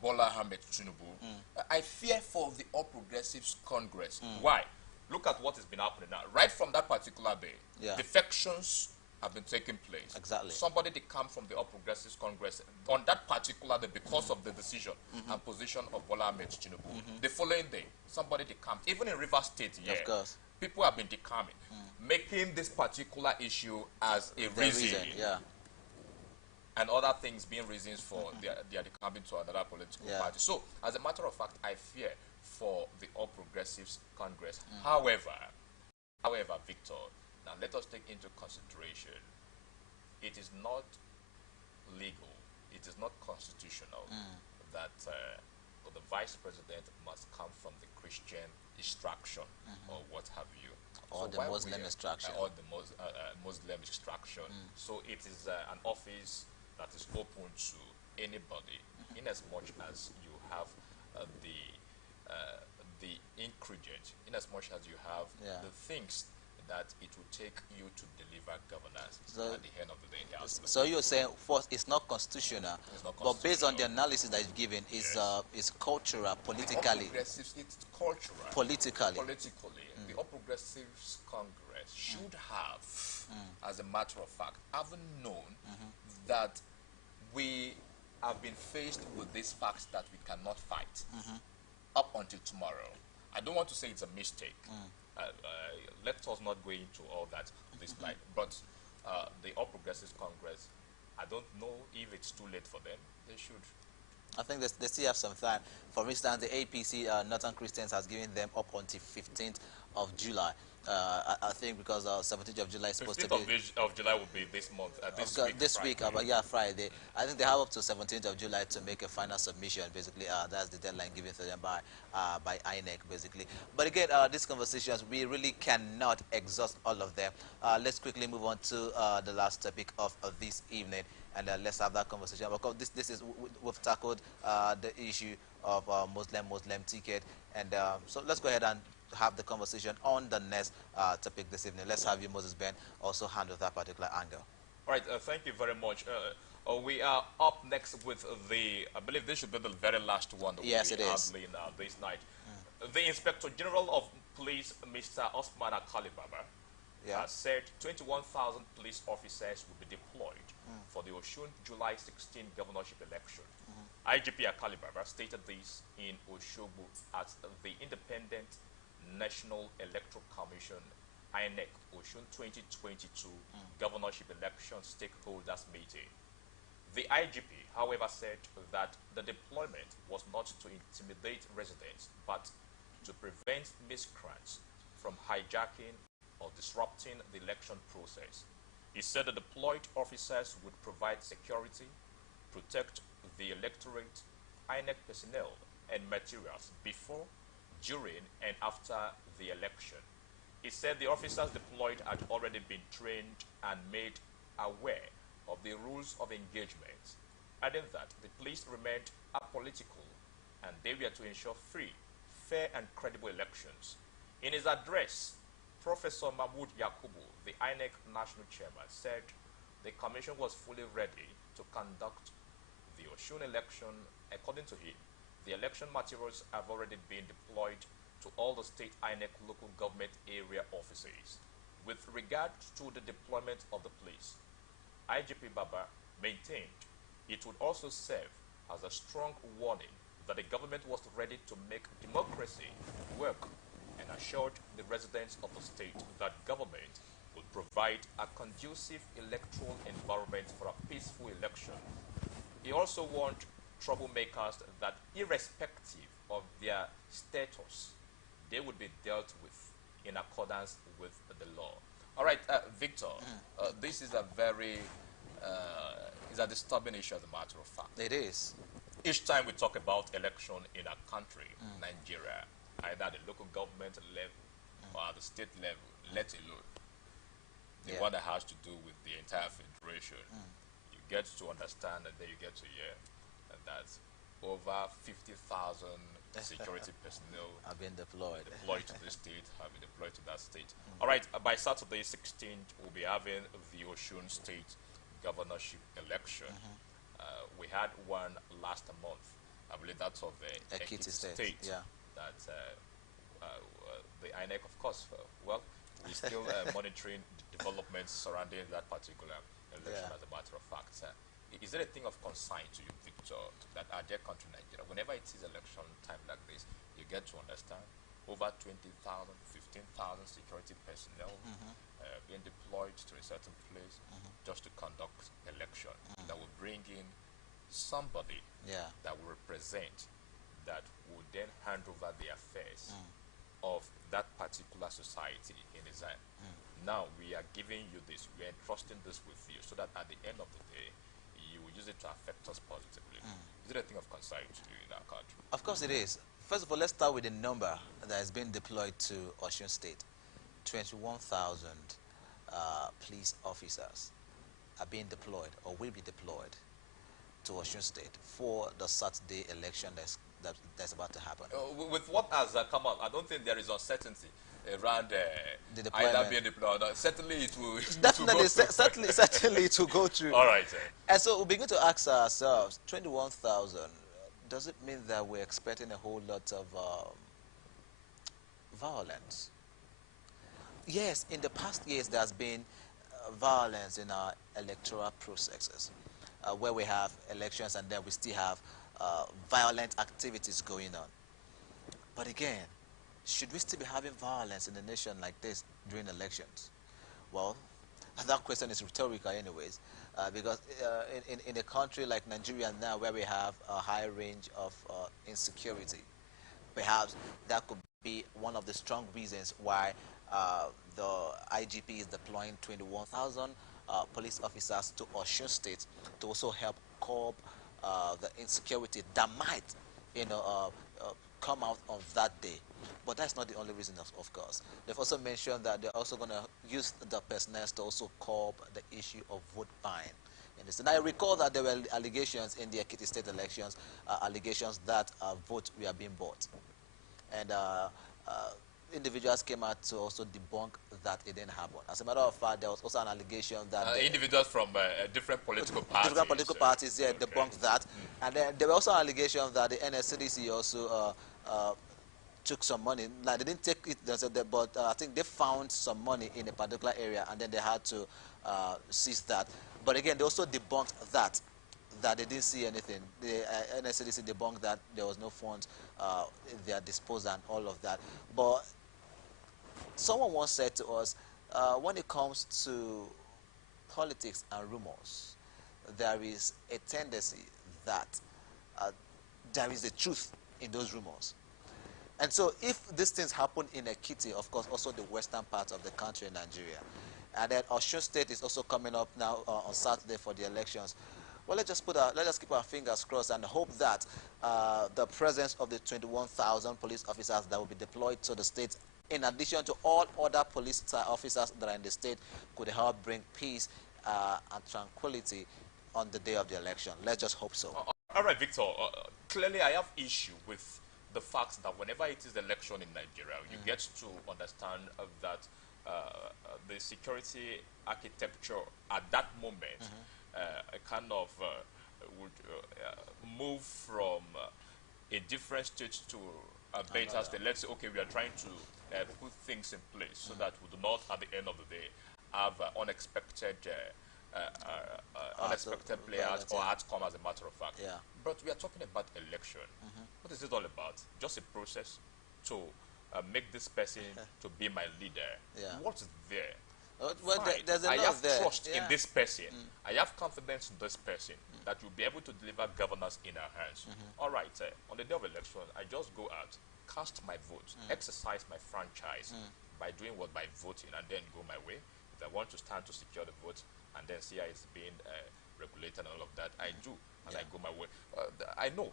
Bola Ahmed Tinubu, I fear for the All Progressives Congress. Why? Look at what has been happening now. Right from that particular day, defections have been taking place. Exactly. Somebody they come from the All Progressives Congress on that particular day because of the decision and position of Bola Ahmed Tinubu. The following day, somebody they come. Even in Rivers State, of course, people have been decoming, making this particular issue as a reason. And other things being reasons for their decoming to another political party. So, as a matter of fact, I fear for the All Progressives Congress. However, Victor, now let us take into consideration, it is not legal, it is not constitutional that the vice president must come from the Christian extraction or what have you. Or So the while Muslim extraction. or the Muslim extraction. So it is an office that is open to anybody, in as much as you have the ingredient, in as much as you have Yeah. the things that it will take you to deliver governance So- at the end of the day. That's the So you're saying first it's not constitutional, It's not but based on the constitutional. analysis that you've given, Yes. it's cultural, all politically, progressives, it's cultural. politically. Politically, the All Progressives Congress should have, as a matter of fact, having known that we have been faced with this fact that we cannot fight up until tomorrow. I don't want to say it's a mistake. Let us not go into all that this night. But the All Progressives Congress, I don't know if it's too late for them. They should. I think they still have some time. For instance, the APC, Northern Christians, has given them up until 15th of July. I think because 17th of July is supposed to 15th be... of July will be this month, This week, Friday. yeah, Friday. I think they have up to 17th of July to make a final submission. Basically, that's the deadline given to them by INEC, basically. But again, these conversations, we really cannot exhaust all of them. Let's quickly move on to the last topic of this evening, and let's have that conversation. Because this is we've tackled the issue of Muslim ticket, and so let's go ahead and have the conversation on the next topic this evening. Let's have you, Moses Ben, also handle that particular angle. All right, thank you very much. We are up next with I believe this should be the very last one that Yes, we'll it be is. handling this night. The Inspector General of Police, Mr. Osman Akalibaba, Yeah. has said 21,000 police officers will be deployed for the Oshun July 16 governorship election. IGP Akalibaba stated this in Oshogbo at the Independent National Electoral Commission INEC Oshun 2022 governorship election stakeholders meeting. The IGP, however, said that the deployment was not to intimidate residents, but to prevent miscreants from hijacking or disrupting the election process. He said the deployed officers would provide security, protect the electorate, INEC personnel, and materials before, during, and after the election. He said the officers deployed had already been trained and made aware of the rules of engagement, adding that the police remained apolitical and they were to ensure free, fair, and credible elections. In his address, Professor Mahmoud Yakubu, the INEC national chairman, said the commission was fully ready to conduct the Oshun election. According to him, the election materials have already been deployed to all the state INEC local government area offices. With regard to the deployment of the police, IGP Baba maintained it would also serve as a strong warning that the government was ready to make democracy work, and assured the residents of the state that government would provide a conducive electoral environment for a peaceful election. He also warned troublemakers that irrespective of their status, they would be dealt with in accordance with the law. All right, Victor, this is a very is a disturbing issue as a matter of fact. It is. Each time we talk about election in a country, Nigeria, either at the local government level or at the state level, let alone the Yeah. one that has to do with the entire federation, you get to understand and then you get to hear that over 50,000 security personnel Have been deployed. deployed to this state, have been deployed to that state. All right, by Saturday 16th, we'll be having the Oshun State governorship election. We had one last month. I believe that's of the Ekiti State, yeah. That the INEC, of course, well, is still monitoring developments surrounding that particular election. Yeah. As a matter of fact, is it a thing of concern to you, Victor, that our dear country Nigeria, whenever it is election time like this, you get to understand over 20,000, 15,000 security personnel being deployed to a certain place just to conduct election that will bring in somebody Yeah. that will represent, that would then hand over the affairs of that particular society in his hand. Now we are giving you this, we are entrusting this with you so that at the end of the day, you will use it to affect us positively. Is it a thing of concern to you in our country? Of course it is. First of all, let's start with the number that has been deployed to Osun State. 21,000 police officers are being deployed or will be deployed to Osun State for the Saturday election that's about to happen. With what has come out, I don't think there is uncertainty around The either deployment. being deployed. Certainly, it will. Definitely, certainly it will go through. All right. And so we begin to ask ourselves, 21,000, does it mean that we're expecting a whole lot of violence? Yes, in the past years there's been violence in our electoral processes, where we have elections and then we still have violent activities going on. But again, should we still be having violence in a nation like this during elections? Well, that question is rhetorical anyways, because in a country like Nigeria now, where we have a high range of insecurity, perhaps that could be one of the strong reasons why the IGP is deploying 21,000 police officers to Osun State to also help curb the insecurity that might, you know, come out on that day. But that's not the only reason, of course. They've also mentioned that they're also going to use the personnel to also curb the issue of vote buying. And I recall that there were allegations in the Ekiti state elections, allegations that votes were being bought. And individuals came out to also debunk that it didn't happen. As a matter of fact, there was also an allegation that Individuals from different political parties. different political parties, yeah, debunked that. And then there were also allegations that the NSCDC also took some money. Like, they didn't take it, but I think they found some money in a particular area, and then they had to seize that. But again, they also debunked that they didn't see anything. The NSCDC debunked that there was no funds in their disposal and all of that. But someone once said to us, when it comes to politics and rumors, there is a tendency that there is a truth in those rumors. And so if these things happen in Ekiti, of course, also the western part of the country in Nigeria, and then Osun State is also coming up now on Saturday for the elections, well, let's just keep our fingers crossed and hope that the presence of the 21,000 police officers that will be deployed to the state, in addition to all other police officers that are in the state, could help bring peace and tranquility on the day of the election. Let's just hope so. All right, Victor. Clearly, I have issue with the fact that whenever it is election in Nigeria, you get to understand that the security architecture at that moment kind of would move from a different state to a better state. Let's say, okay, we are trying to put things in place so that we do not, at the end of the day, have unexpected players or outcome, as a matter of fact. Yeah. But we are talking about election. What is it all about? Just a process to make this person to be my leader. Yeah. What is there? Well, there's a I lot have there. trust in Yeah. this person. I have confidence in this person that you'll be able to deliver governance in our hands. All right, on the day of election, I just go out, cast my vote, exercise my franchise by doing what, by voting, and then go my way. If I want to stand to secure the vote and then see how it's being regulated and all of that, I do, and I go my way. I know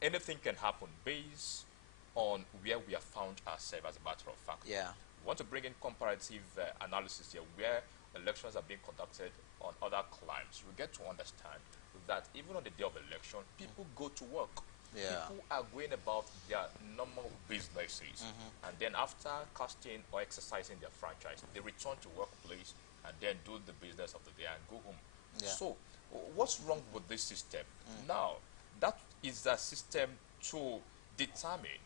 anything can happen based on where we have found ourselves, as a matter of fact. Yeah. We want to bring in comparative analysis here, where elections are being conducted on other climes. We get to understand that even on the day of election, people go to work. Yeah. People are going about their normal businesses, and then after casting or exercising their franchise, they return to workplace and then do the business of the day and go home. Yeah. So, what's wrong with this system? Now, that is a system to determine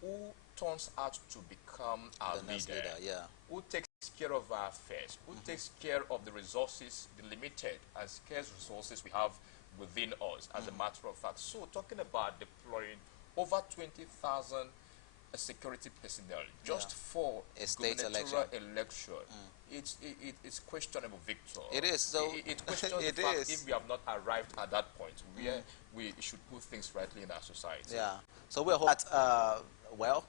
who turns out to become our The next leader, yeah. who takes care of our affairs, who takes care of the resources, the limited and scarce resources we have within us, as a matter of fact. So, talking about deploying over 20,000 security personnel just for a state gubernatorial election, it's questionable, Victor. It is. So it questions it the fact is. if we have not arrived at that point where we should put things rightly in our society. Yeah. So we're hoping that, well,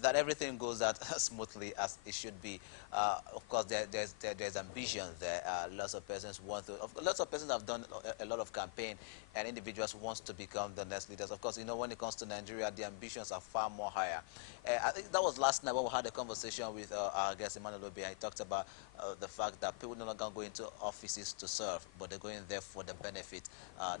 that everything goes out smoothly as it should be. Of course, there's ambition there. Lots of persons want to. Lots of persons have done a lot of campaign, and individuals wants to become the next leaders. Of course, when it comes to Nigeria, the ambitions are far more higher. I think that was last night when we had a conversation with our guest Emmanuel Obi. He talked about the fact that people no longer go into offices to serve, but they're going there for the benefit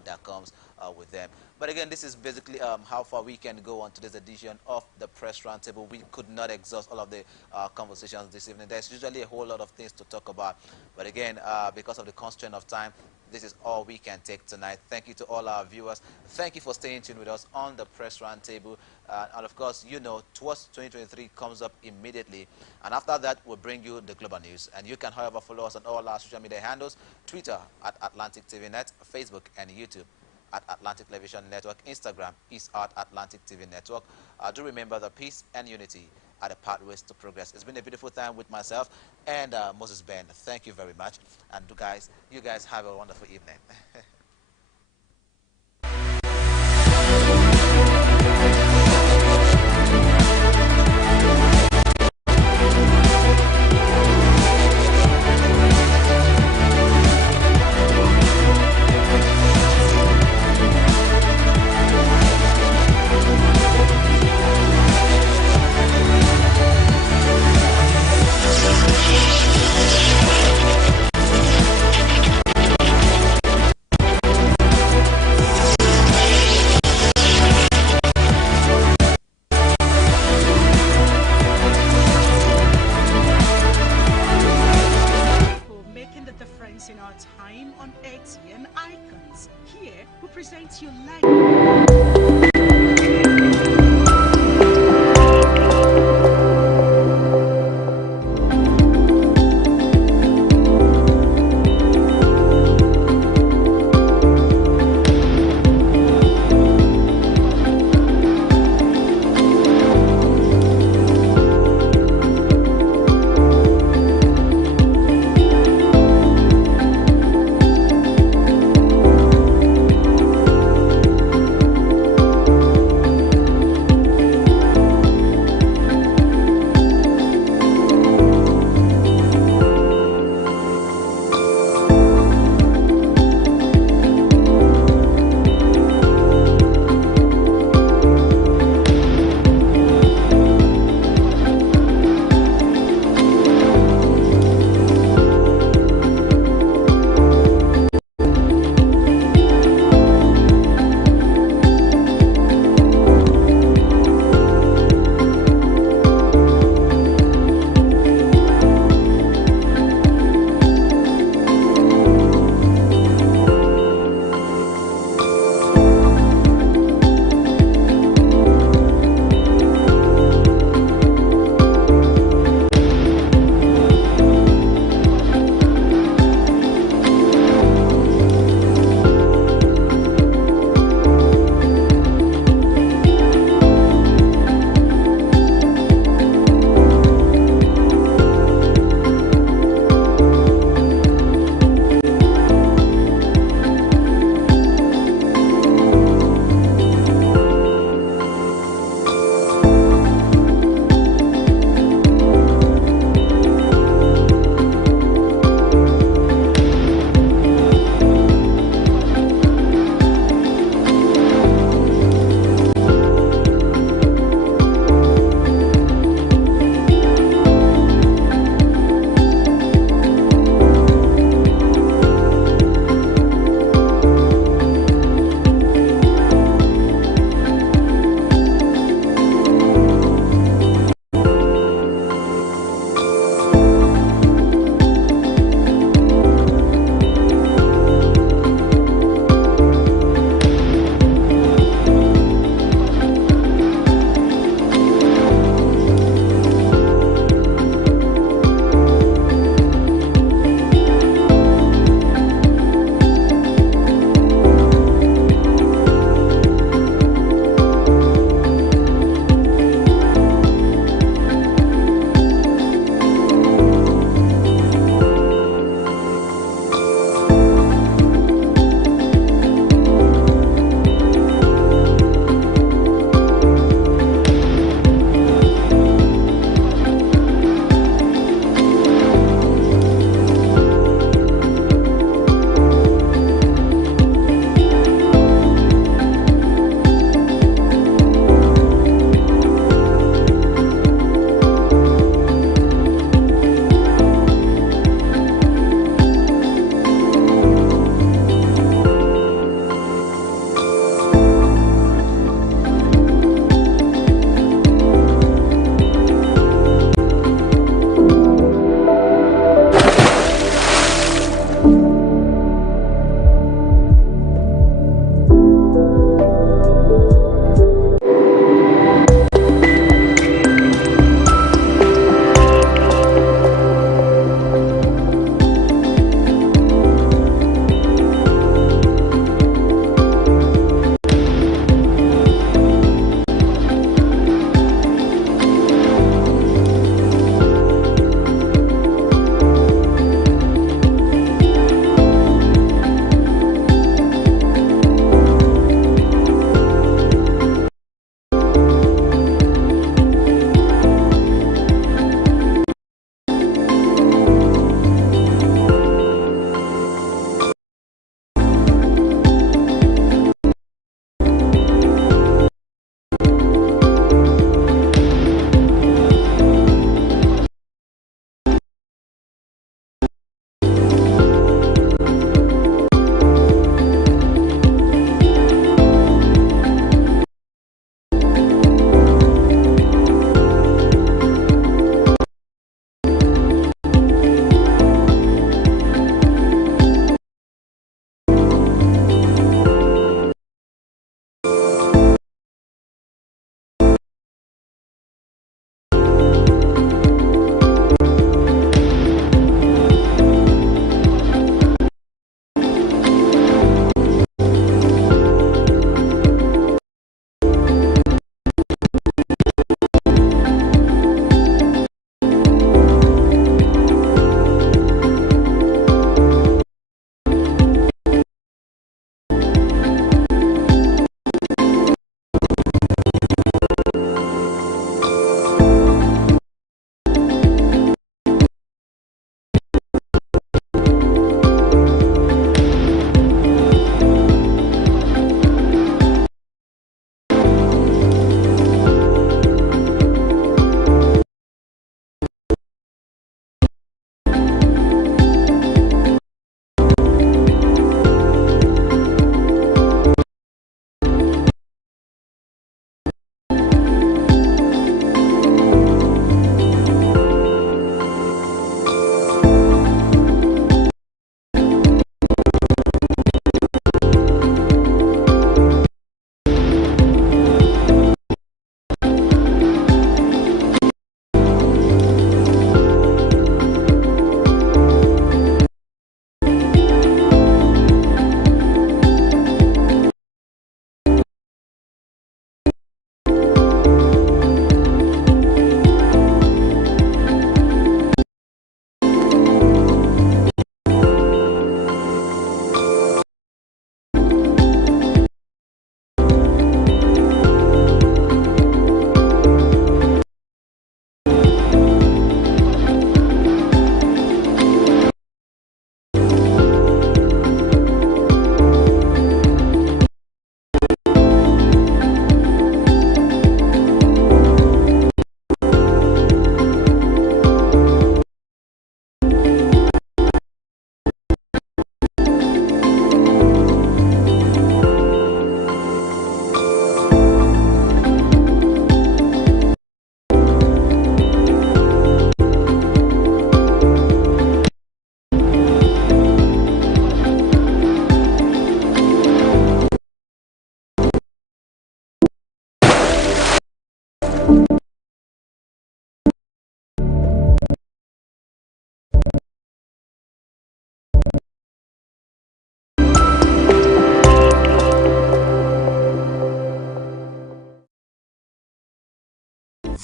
that comes with them. But again, this is basically how far we can go on today's edition of the Press Roundtable. We could not exhaust all of the conversations this evening. There's usually a whole lot of things to talk about. But again, because of the constraint of time, this is all we can take tonight. Thank you to all our viewers. Thank you for staying tuned with us on the Press Roundtable. And of course, towards 2023 comes up immediately. And after that, we'll bring you the global news. And you can, however, follow us on all our social media handles: Twitter at Atlantic TV Net, Facebook and YouTube at Atlantic Television Network, Instagram is at Atlantic TV Network. Do remember that peace and unity are the pathways to progress. It's been a beautiful time with myself and Moses Ben. Thank you very much. And you guys have a wonderful evening. In our time on ATN Icons. Here we present you live.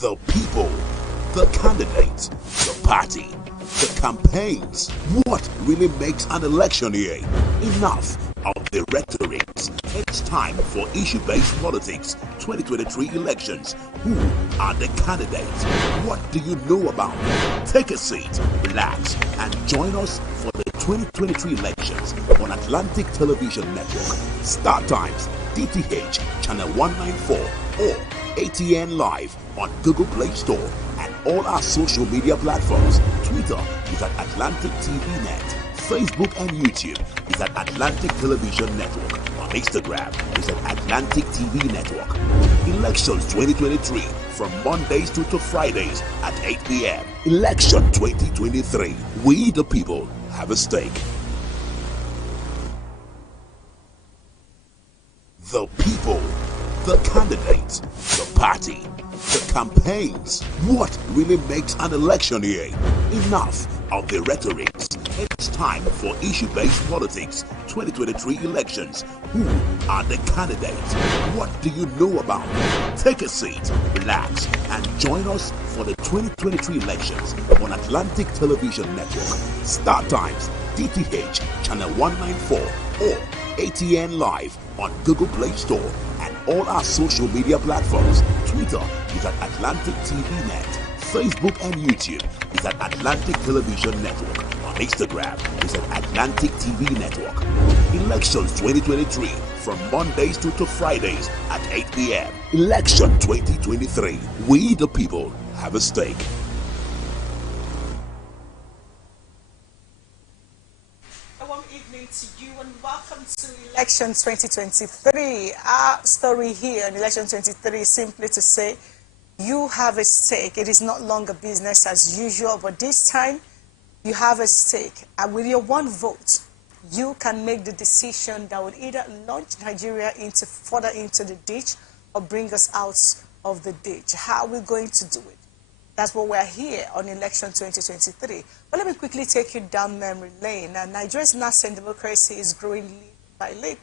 The people, the candidates, the party, the campaigns. What really makes an election year? Enough of the rhetorics. It's time for issue-based politics. 2023 elections. Who are the candidates? What do you know about them? Take a seat, relax, and join us for the 2023 elections on Atlantic Television Network, StarTimes, DTH, Channel 194, or ATN Live on Google Play Store and all our social media platforms. Twitter is at Atlantic TV Net. Facebook and YouTube is at Atlantic Television Network. On Instagram is at Atlantic TV Network. Elections 2023 from Mondays to Fridays at 8 p.m. Election 2023. We the people have a stake. The people, the candidates, the party, the campaigns. What really makes an election year? Enough of the rhetorics. It's time for issue-based politics. 2023 elections. Who are the candidates? What do you know about them? Take a seat, relax, and join us for the 2023 elections on Atlantic Television Network, StarTimes, DTH, Channel 194, or ATN Live on Google Play Store and all our social media platforms. Twitter is at Atlantic TV Net. Facebook and YouTube is at Atlantic Television Network. On Instagram is at Atlantic TV Network. Elections 2023 from Mondays to Fridays at 8 p.m. Election 2023. We the people have a stake. A warm evening to you and welcome to Election 2023. Our story here in Election 2023 is simply to say you have a stake. It is not longer business as usual, but this time you have a stake. And with your one vote, you can make the decision that will either launch Nigeria further into the ditch or bring us out of the ditch. How are we going to do it? That's what we're here on Election 2023. But let me quickly take you down memory lane. Nigeria's nascent democracy is growing leap by leap.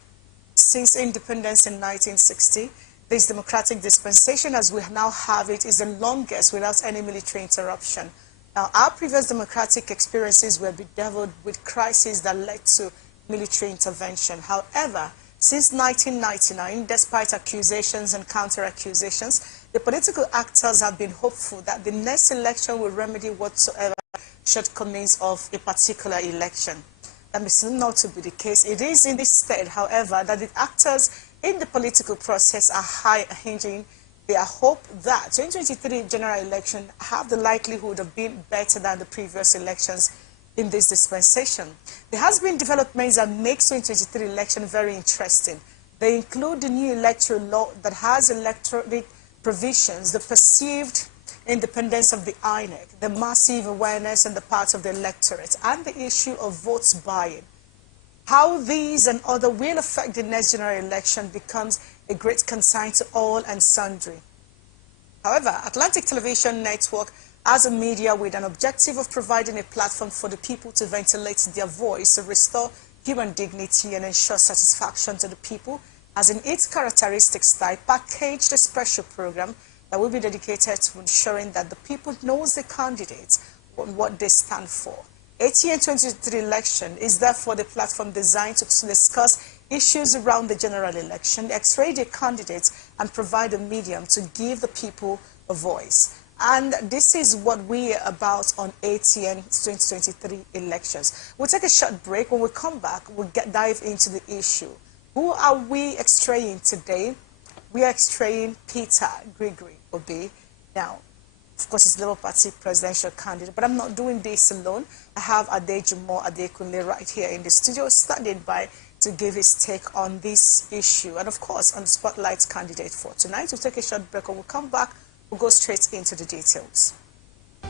Since independence in 1960, this democratic dispensation, as we now have it, is the longest without any military interruption. Now, our previous democratic experiences were bedeviled with crises that led to military intervention. However, since 1999, despite accusations and counter-accusations, the political actors have been hopeful that the next election will remedy whatsoever shortcomings of a particular election. That may seem not to be the case. It is in this state, however, that the actors in the political process are hinging their hope that 2023 general election have the likelihood of being better than the previous elections in this dispensation. There has been developments that make 2023 election very interesting. They include the new electoral law that has electronic provisions, the perceived independence of the INEC, the massive awareness on the part of the electorate, and the issue of votes buying. How these and other will affect the next general election becomes a great concern to all and sundry. However, Atlantic Television Network, as a media with an objective of providing a platform for the people to ventilate their voice, to restore human dignity and ensure satisfaction to the people, has in its characteristic style packaged a special program that will be dedicated to ensuring that the people knows the candidates and what they stand for. ATN 2023 election is therefore the platform designed to discuss issues around the general election, x-ray the candidates, and provide a medium to give the people a voice. And this is what we are about on ATN 2023 elections. We'll take a short break. When we come back, we'll dive into the issue. Who are we x-raying today? We are x-raying Peter Gregory Obi. Now, of course, he's Labour Party presidential candidate, but I'm not doing this alone. I have Adejumo Adekunle right here in the studio, standing by to give his take on this issue. And of course, on the Spotlight candidate for tonight. We'll take a short break. When we come back, we'll go straight into the details.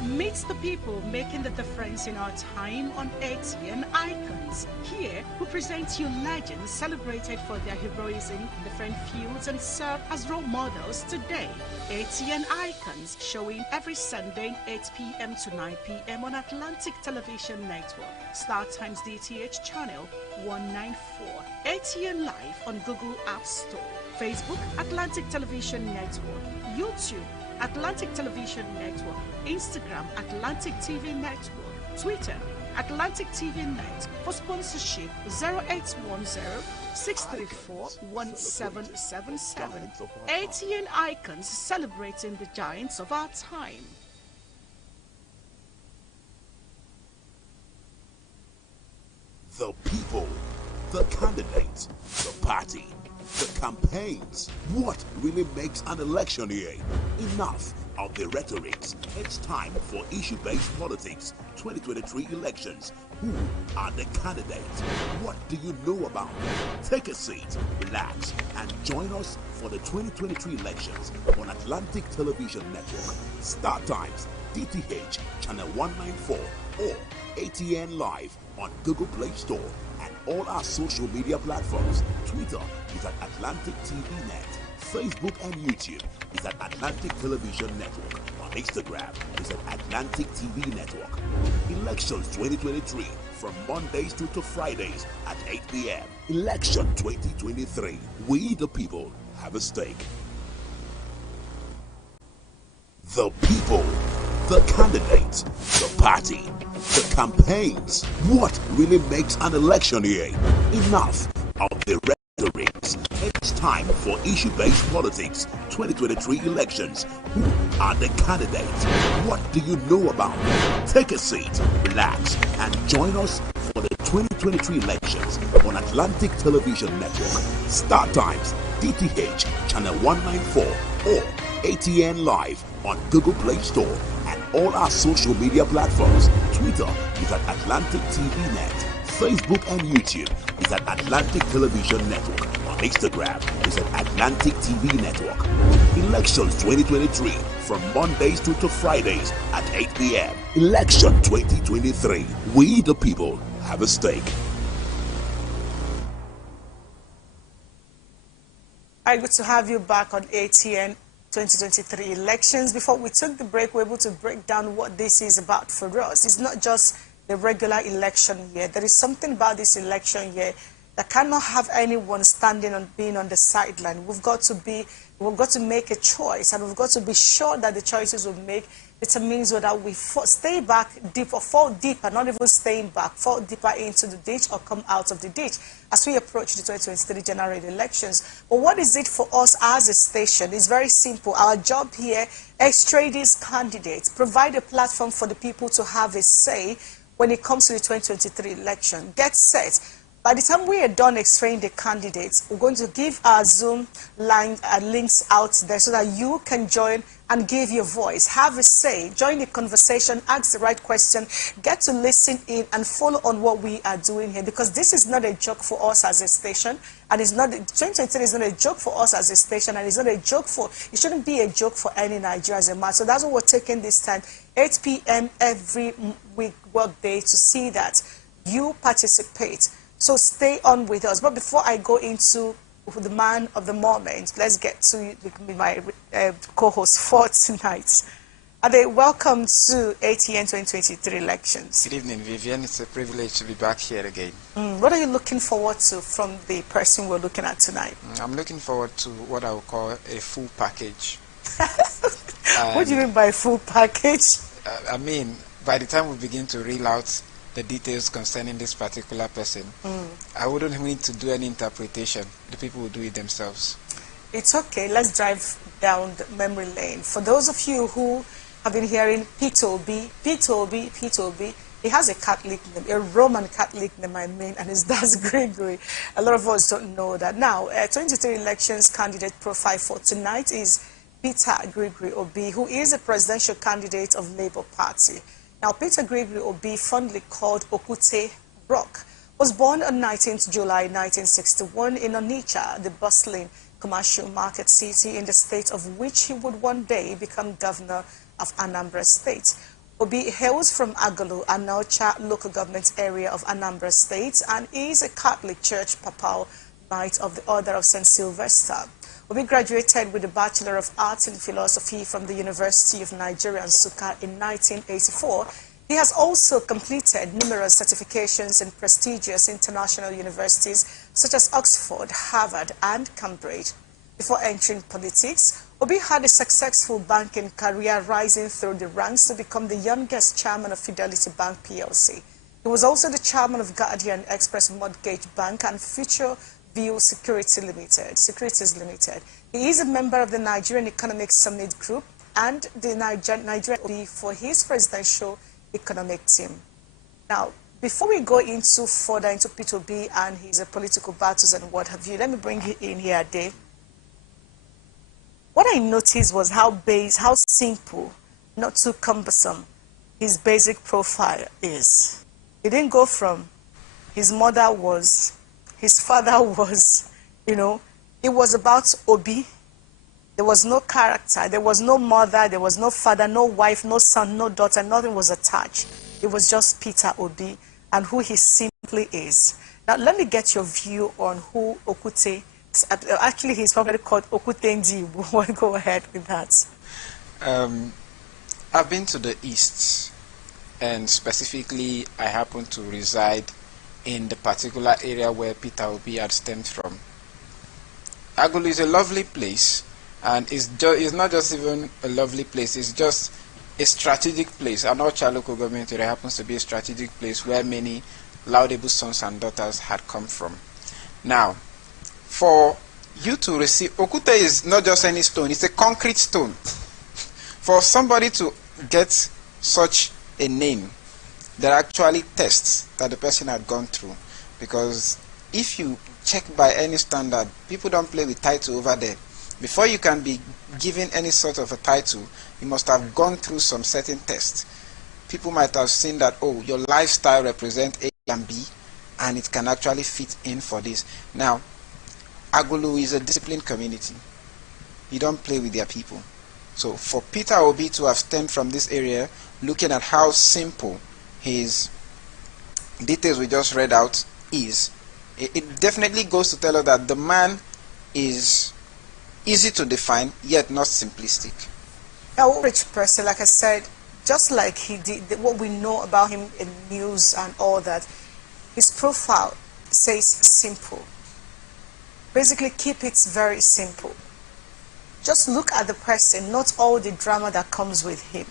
Meet the people making the difference in our time on ATN Icons. Here, we present you legends celebrated for their heroism in different fields and serve as role models today. ATN Icons, showing every Sunday 8 p.m. to 9 p.m. on Atlantic Television Network, StarTimes DTH Channel 194, ATN Live on Google App Store, Facebook, Atlantic Television Network. YouTube, Atlantic Television Network. Instagram, Atlantic TV Network. Twitter, Atlantic TV Net. For sponsorship, 0810-634-1777. ATN Icons, celebrating the giants of our time. The people, the candidates, the party, the campaigns. What really makes an election here? Enough of the rhetorics. It's time for issue-based politics. 2023 elections. Who are the candidates? What do you know about them? Take a seat, relax, and join us for the 2023 elections on Atlantic Television Network, StarTimes, DTH, Channel 194, or ATN Live on Google Play Store and all our social media platforms. Twitter is at Atlantic TV Net. Facebook and YouTube is at Atlantic Television Network. On Instagram is at Atlantic TV Network. Elections 2023 from Mondays to Fridays at 8 p.m. Election 2023. We the people have a stake. The people, the candidates, the party, the campaigns. What really makes an election here? Enough of the rhetorics. It's time for issue-based politics. 2023 elections. Who are the candidates? What do you know about them? Take a seat, relax, and join us for the 2023 elections on Atlantic Television Network, StarTimes, DTH, Channel 194, or ATN Live on Google Play Store and all our social media platforms. Twitter is at Atlantic TV Net. Facebook and YouTube is at Atlantic Television Network. On Instagram is at Atlantic TV Network. Elections 2023 from Mondays to Fridays at 8 p.m. Election 2023. We the people have a stake. All right, good to have you back on ATN 2023 elections. Before we took the break, we were able to break down what this is about for us. It's not just the regular election year. There is something about this election year that cannot have anyone standing on being on the sideline. We've got to make a choice, and we've got to be sure that the choices we make determines whether we stay back deep or fall deeper, not even staying back, fall deeper into the ditch or come out of the ditch as we approach the 2023 general elections. But what is it for us as a station? It's very simple. Our job here, extradite these candidates, provide a platform for the people to have a say when it comes to the 2023 election. Get set. By the time we are done extracting the candidates, we're going to give our Zoom links out there so that you can join and give your voice, have a say, join the conversation, ask the right question, get to listen in and follow on what we are doing here, because this is not a joke for us as a station, and it's not, 2023 is not a joke for us as a station, and it's not a joke for, it shouldn't be a joke for any Nigeria as a matter. So that's what we're taking this time, 8 p.m. every week, work day, to see that you participate. So stay on with us. But before I go into the man of the moment, let's get to my co-host for tonight. Welcome to ATN 2023 elections. Good evening, Vivian. It's a privilege to be back here again. What are you looking forward to from the person we're looking at tonight? I'm looking forward to what I would call a full package. What do you mean by a full package? I mean, by the time we begin to reel out the details concerning this particular person, I wouldn't need to do any interpretation. The people will do it themselves. It's okay. Let's drive down the memory lane. For those of you who have been hearing Peter Obi, he has a Catholic name, a Roman Catholic name, I mean, and his dad's Gregory. A lot of us don't know that. Now, 23 elections candidate profile for tonight is Peter Gregory Obi, who is a presidential candidate of Labour Party. Now, Peter Gregory Obi, fondly called Okute Rock, was born on 19th July 1961 in Onitsha, the bustling commercial market city in the state of which he would one day become governor of Anambra State. Obi hails from Agolu, Anaucha local government area of Anambra State, and is a Catholic Church Papal Knight of the Order of St. Sylvester. Obi graduated with a Bachelor of Arts in Philosophy from the University of Nigeria, Nsukka, in 1984. He has also completed numerous certifications in prestigious international universities such as Oxford, Harvard, and Cambridge. Before entering politics, Obi had a successful banking career, rising through the ranks to become the youngest chairman of Fidelity Bank PLC. He was also the chairman of Guardian Express Mortgage Bank and Future View Securities Limited. He is a member of the Nigerian Economic Summit Group and the Nigerian OB for his presidential economic team. Now, before we go further into P2B and his political battles and what have you, let me bring you in here, Dave. What I noticed was how simple, not too cumbersome, his basic profile is. He didn't go from his mother was, his father was, you know, it was about Obi. There was no character, there was no mother, there was no father, no wife, no son, no daughter, nothing was attached. It was just Peter Obi and who he simply is. Now, let me get your view on who Okute is. Actually, he's probably called Okutenji. We'll go ahead with that. I've been to the East, and specifically, I happen to reside in the particular area where Peter Obi had stemmed from. Agulu is a lovely place, and it's not just even a lovely place, it's just a strategic place. And Ocha local government area happens to be a strategic place where many laudable sons and daughters had come from. Now, for you to receive, Okute is not just any stone, it's a concrete stone. For somebody to get such a name, there are actually tests that the person had gone through. Because if you check by any standard, people don't play with title over there. Before you can be given any sort of a title, you must have gone through some certain tests. People might have seen that, oh, your lifestyle represents A and B, and it can actually fit in for this. Now, Agulu is a disciplined community. You don't play with their people. So for Peter Obi to have stemmed from this area, looking at how simple his details we just read out is, it definitely goes to tell us that the man is easy to define, yet not simplistic. A rich person, like I said, just like he did, what we know about him in news and all that, his profile says simple. Basically, keep it very simple. Just look at the person, not all the drama that comes with him.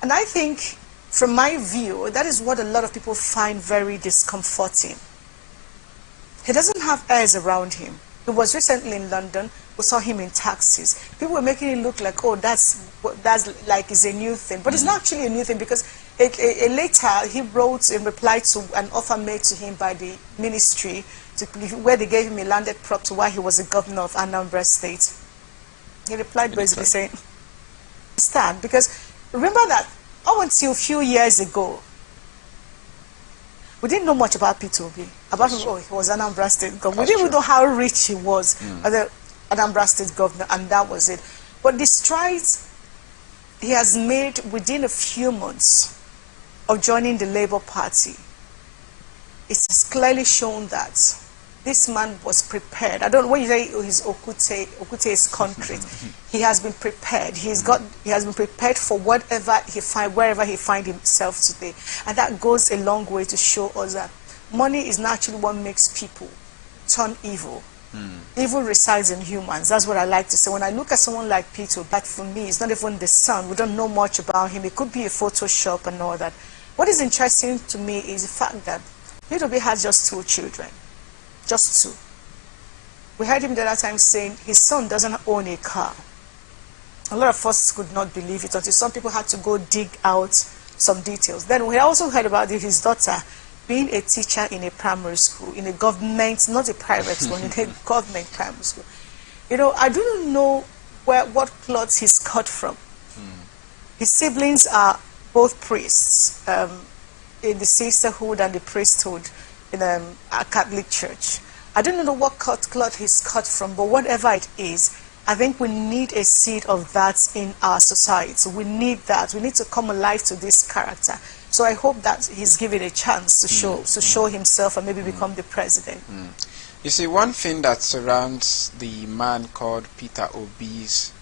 And I think, from my view, that is what a lot of people find very discomforting. He doesn't have heirs around him. He was recently in London. We saw him in taxis. People were making it look like, oh, that's like it's a new thing. But it's not actually a new thing, because later he wrote in reply to an offer made to him by the ministry where they gave him a landed property while he was the governor of Anambra State. He replied basically saying, stand, because remember that up until a few years ago, we didn't know much about P2B. About him, oh, he was Anambra State governor. We didn't even know how rich he was as the Anambra State governor, and that was it. But the strides he has made within a few months of joining the Labour Party, it has clearly shown that this man was prepared. I don't know when you say he's Okute is concrete. He has been prepared. He has been prepared for wherever he finds himself today. And that goes a long way to show us that money is not actually what makes people turn evil. Evil resides in humans. That's what I like to say. When I look at someone like Peter, but for me, it's not even the son. We don't know much about him. It could be a Photoshop and all that. What is interesting to me is the fact that Peter has just 2 children. Just 2. We heard him the other time saying his son doesn't own a car. A lot of us could not believe it until some people had to go dig out some details. Then we also heard about his daughter being a teacher in a primary school, in a government, not a private school, in a government primary school. You know, I don't know what clothes he's cut from. His siblings are both priests in the sisterhood and the priesthood in a Catholic church. I don't know what cloth he's cut from, but whatever it is, I think we need a seed of that in our society. We need that. We need to come alive to this character. So I hope that he's given a chance to show himself and maybe become the president. You see, one thing that surrounds the man called Peter Obi's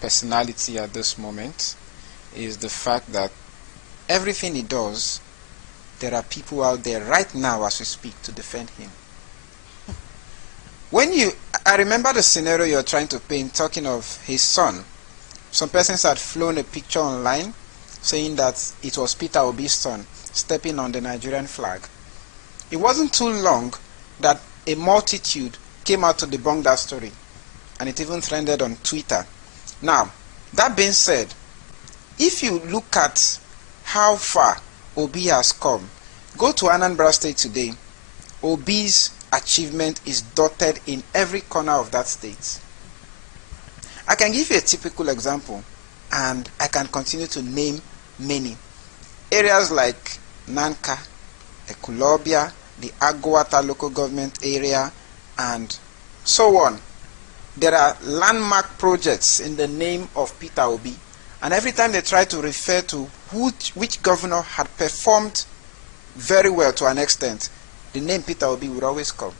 personality at this moment is the fact that everything he does, there are people out there right now as we speak to defend him. I remember the scenario you're trying to paint, talking of his son. Some persons had flown a picture online saying that it was Peter Obi's son stepping on the Nigerian flag. It wasn't too long that a multitude came out to debunk that story, and it even trended on Twitter. Now, that being said, if you look at how far Obi has come, go to Anambra State today. Obi's achievement is dotted in every corner of that state. I can give you a typical example, and I can continue to name many. Areas like Nanka, Ekulobia, the Agwata local government area, and so on. There are landmark projects in the name of Peter Obi, and every time they try to refer to which governor had performed very well to an extent, the name Peter Obi would always come.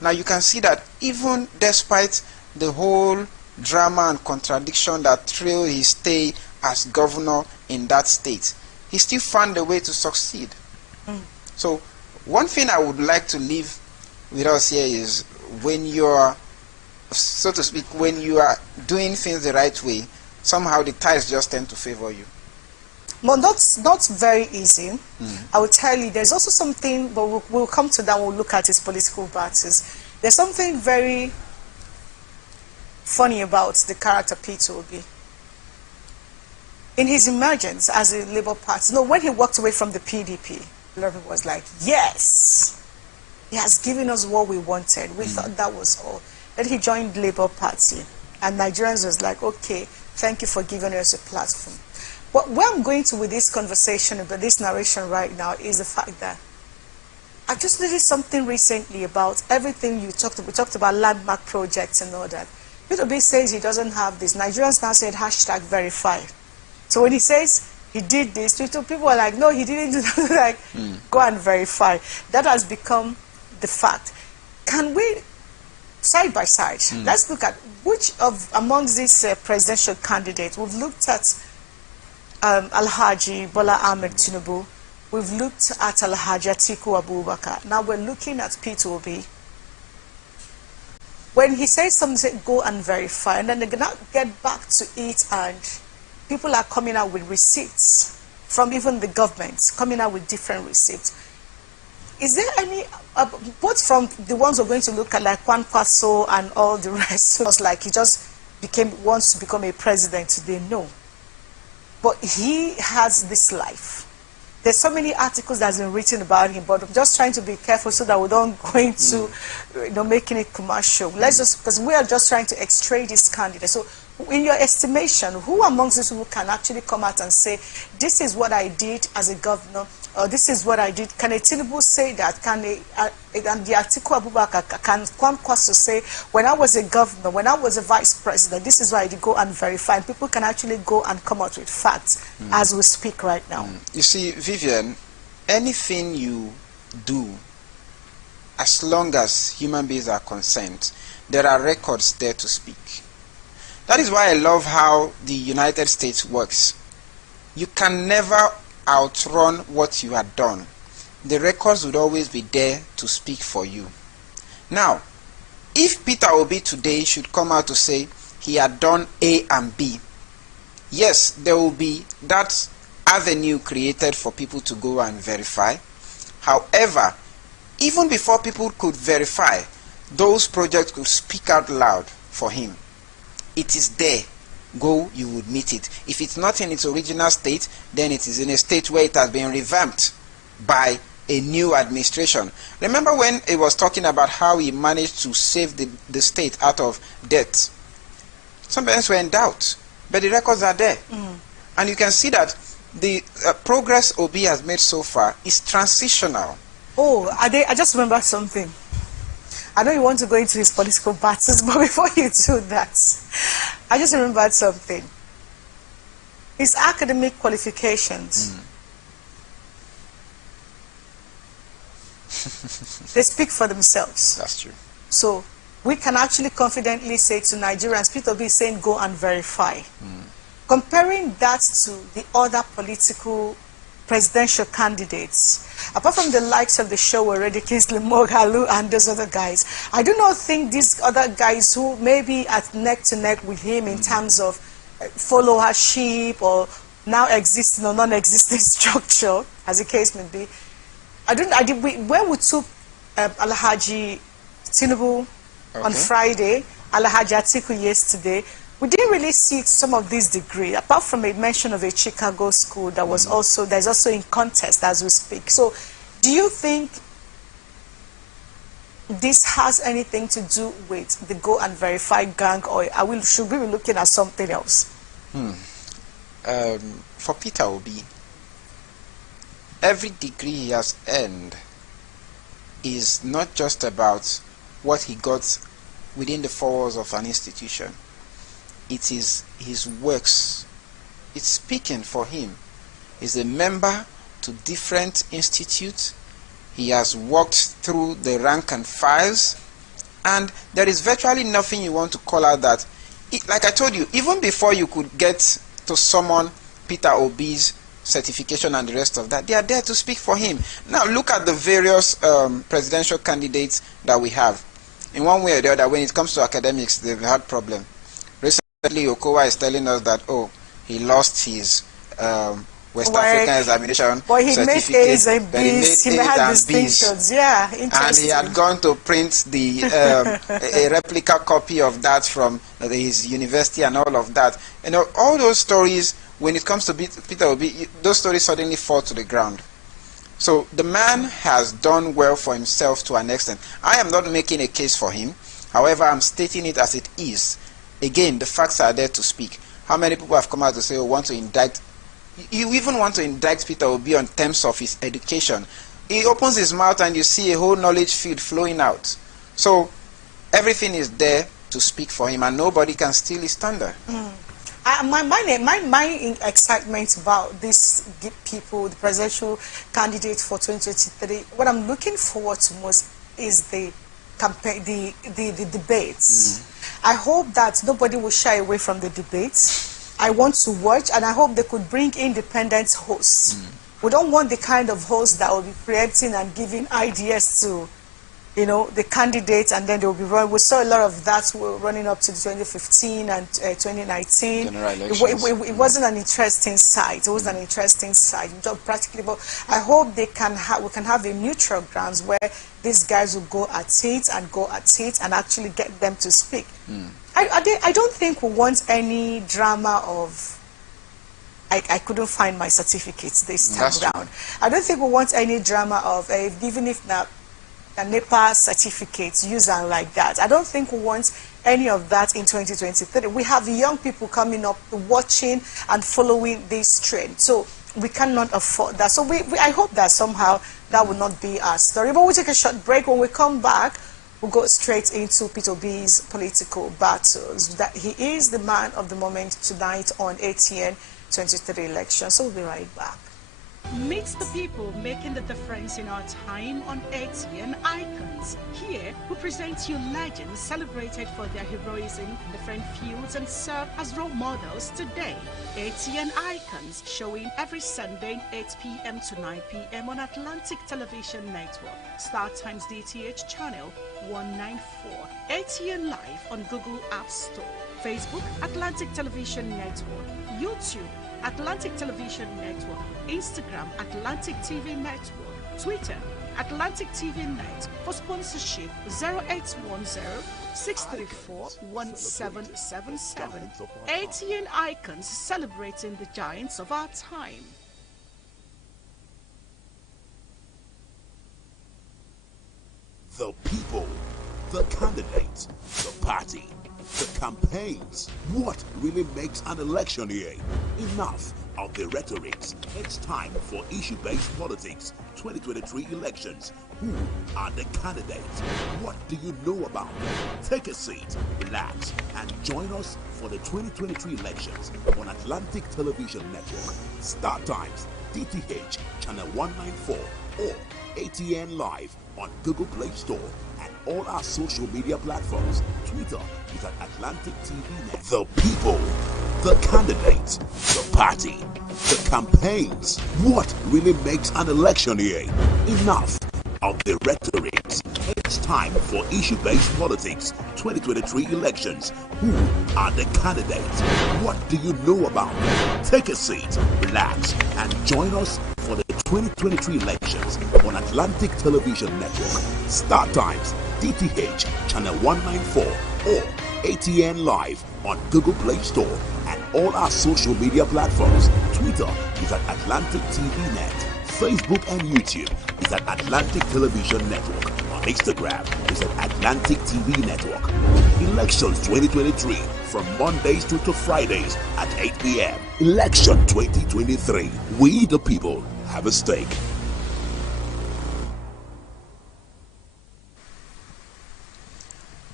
Now you can see that even despite the whole drama and contradiction that trailed his stay as governor in that state, he still found a way to succeed. So one thing I would like to leave with us here is, when you're, so to speak, when you are doing things the right way, somehow the tides just tend to favor you. Well, that's not very easy. I will tell you, there's also something, but we'll come to that when we'll look at his political battles. There's something very funny about the character Peter Obi. In his emergence as a Labour Party, when he walked away from the PDP, everyone was like, yes, he has given us what we wanted. We thought that was all. Then he joined Labour Party, and Nigerians was like, okay, thank you for giving us a platform. But where I'm going to with this conversation, about this narration right now, is the fact that I just noticed something recently about everything you talked about. We talked about landmark projects and all that. Peter Obi says he doesn't have this. Nigerians now said #verify. So when he says he did this, people are like, no, he didn't do that. Like, go and verify. That has become the fact. Can we, side by side, let's look at which of amongst these presidential candidates. We've looked at Alhaji Bola Ahmed Tinubu. We've looked at Alhaji Atiku Abubakar. Now we're looking at Peter Obi. When he says something, go and verify, and then they're going to get back to it, and people are coming out with receipts from even the government, coming out with different receipts. Is there any, both from the ones we're going to look at, like Juan Kwaso and all the rest, it was like he just wants to become a president today? No. But he has this life. There's so many articles that's been written about him, but I'm just trying to be careful so that we don't go into, making it commercial. Let's just, because we are just trying to extray this candidate. So, in your estimation, who amongst these people can actually come out and say, this is what I did as a governor, or this is what I did? Can a Tinubu say that? Can and the Atiku Abubakar, can Juan Kwaso say, when I was a governor, when I was a vice president, this is what I did, go and verify? And people can actually go and come out with facts as we speak right now. You see, Vivian, anything you do, as long as human beings are concerned, there are records there to speak. That is why I love how the United States works. You can never outrun what you had done. The records would always be there to speak for you. Now, if Peter Obi today should come out to say he had done A and B, yes, there will be that avenue created for people to go and verify. However, even before people could verify, those projects could speak out loud for him. It is there. Go, you would meet it. If it's not in its original state, then it is in a state where it has been revamped by a new administration. Remember when it was talking about how he managed to save the state out of debt? Some parents were in doubt, but the records are there. And you can see that the progress Obi has made so far is transitional. Oh, I just remembered something. I know you want to go into his political battles, but before you do that, I just remembered something. His academic qualifications. They speak for themselves. That's true. So we can actually confidently say to Nigerians, Peter Obi is saying go and verify. Comparing that to the other political presidential candidates. Apart from the likes of the show already, Kingsley Moghalu and those other guys, I do not think these other guys who may be at neck to neck with him in terms of followership or now existing or non-existing structure, as the case may be. When we took Alhaji Tinubu on Friday, Alhaji Atiku yesterday, we didn't really see some of this degree, apart from a mention of a Chicago school that was that's also in contest as we speak. So do you think this has anything to do with the Go and Verify gang, or should we be looking at something else? For Peter Obi, every degree he has earned is not just about what he got within the four walls of an institution. It is his works. It's speaking for him. He's a member to different institutes. He has walked through the rank and files, and there is virtually nothing you want to call out that, like I told you, even before you could get to summon Peter Obi's certification and the rest of that, they are there to speak for him. Now look at the various presidential candidates that we have. In one way or the other, when it comes to academics, they've had problems. Recently, Okowa is telling us that, he lost his West African examination but he certificate. Made A's and But he made B's. He A's had and distinctions. B's. Yeah, interesting. And he had gone to print the a replica copy of that from his university and all of that. You know, all those stories, when it comes to Peter Obi, those stories suddenly fall to the ground. So the man has done well for himself to an extent. I am not making a case for him. However, I'm stating it as it is. Again, the facts are there to speak. How many people have come out to say, want to indict? You even want to indict Peter Obi on terms of his education. He opens his mouth and you see a whole knowledge field flowing out. So everything is there to speak for him, and nobody can steal his thunder. My excitement about these people, the presidential candidates for 2023, what I'm looking forward to most is the campaign, the debates. I hope that nobody will shy away from the debates. I want to watch, and I hope they could bring independent hosts. We don't want the kind of hosts that will be preempting and giving ideas to, the candidates, and then they will be running. We saw a lot of that running up to 2015 and 2019. It wasn't an interesting sight. It was an interesting sight, practically. But I hope we can have a neutral grounds where these guys will go at it and actually get them to speak. I don't think we want any drama of I couldn't find my certificates this time around. I don't think we want any drama of even if now a NEPA certificates used and like that. I don't think we want any of that in 2023. We have young people coming up watching and following this trend. So we cannot afford that. So I hope that somehow that will not be our story. But we'll take a short break. When we come back, we'll go straight into Peter Obi's political battles. That he is the man of the moment tonight on ATN 23 election. So we'll be right back. Meet the people making the difference in our time on ATN Icons. Here, we present you legends celebrated for their heroism in different fields and serve as role models today. ATN Icons, showing every Sunday 8 p.m. to 9 p.m. on Atlantic Television Network, StarTimes DTH channel 194, ATN Live on Google App Store, Facebook Atlantic Television Network, YouTube Atlantic Television Network, Instagram Atlantic TV Network, Twitter Atlantic TV Net. For sponsorship 0810-634-1777. ATN Icons, celebrating the giants of our time. The people, the candidates, the party, the campaigns. What really makes an election here? Enough of the rhetorics. It's time for issue-based politics. 2023 elections. Who are the candidates? What do you know about them? Take a seat, relax, and join us for the 2023 elections on Atlantic Television Network, StarTimes, DTH, channel 194, or ATN Live on Google Play Store and all our social media platforms. Twitter is at Atlantic TV Net. The people, the candidates, the party, the campaigns. What really makes an election here? Enough of the rhetorics. It's time for issue-based politics. 2023 elections. Who are the candidates? What do you know about them? Take a seat, relax, and join us for the 2023 elections on Atlantic Television Network, StarTimes, DTH, Channel 194, or ATN Live on Google Play Store and all our social media platforms. Twitter is at Atlantic TV Net. Facebook and YouTube is at Atlantic Television Network. On Instagram is at Atlantic TV Network. Elections 2023 from Mondays to Fridays at 8 p.m. Election 2023. We the people have a stake.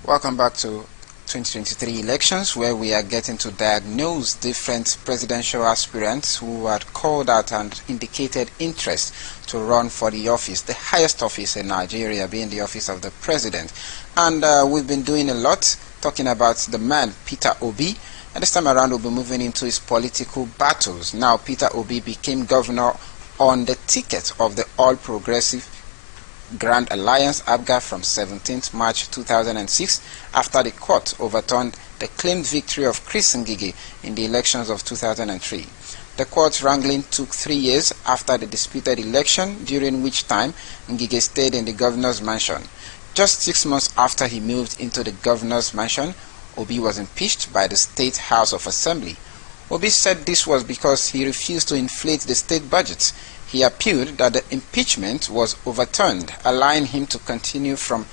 Welcome back to 2023 elections, where we are getting to diagnose different presidential aspirants who had called out and indicated interest to run for the office, the highest office in Nigeria, being the office of the president. And we've been doing a lot, talking about the man, Peter Obi. And this time around, we'll be moving into his political battles. Now, Peter Obi became governor on the ticket of the All Progressive Grand Alliance ABGA from 17th March 2006 after the court overturned the claimed victory of Chris Ngige in the elections of 2003. The court wrangling took 3 years after the disputed election, during which time Ngige stayed in the governor's mansion. Just 6 months after he moved into the governor's mansion, Obi was impeached by the State House of Assembly. Obi said this was because he refused to inflate the state budget. He appealed that the impeachment was overturned, allowing him to continue from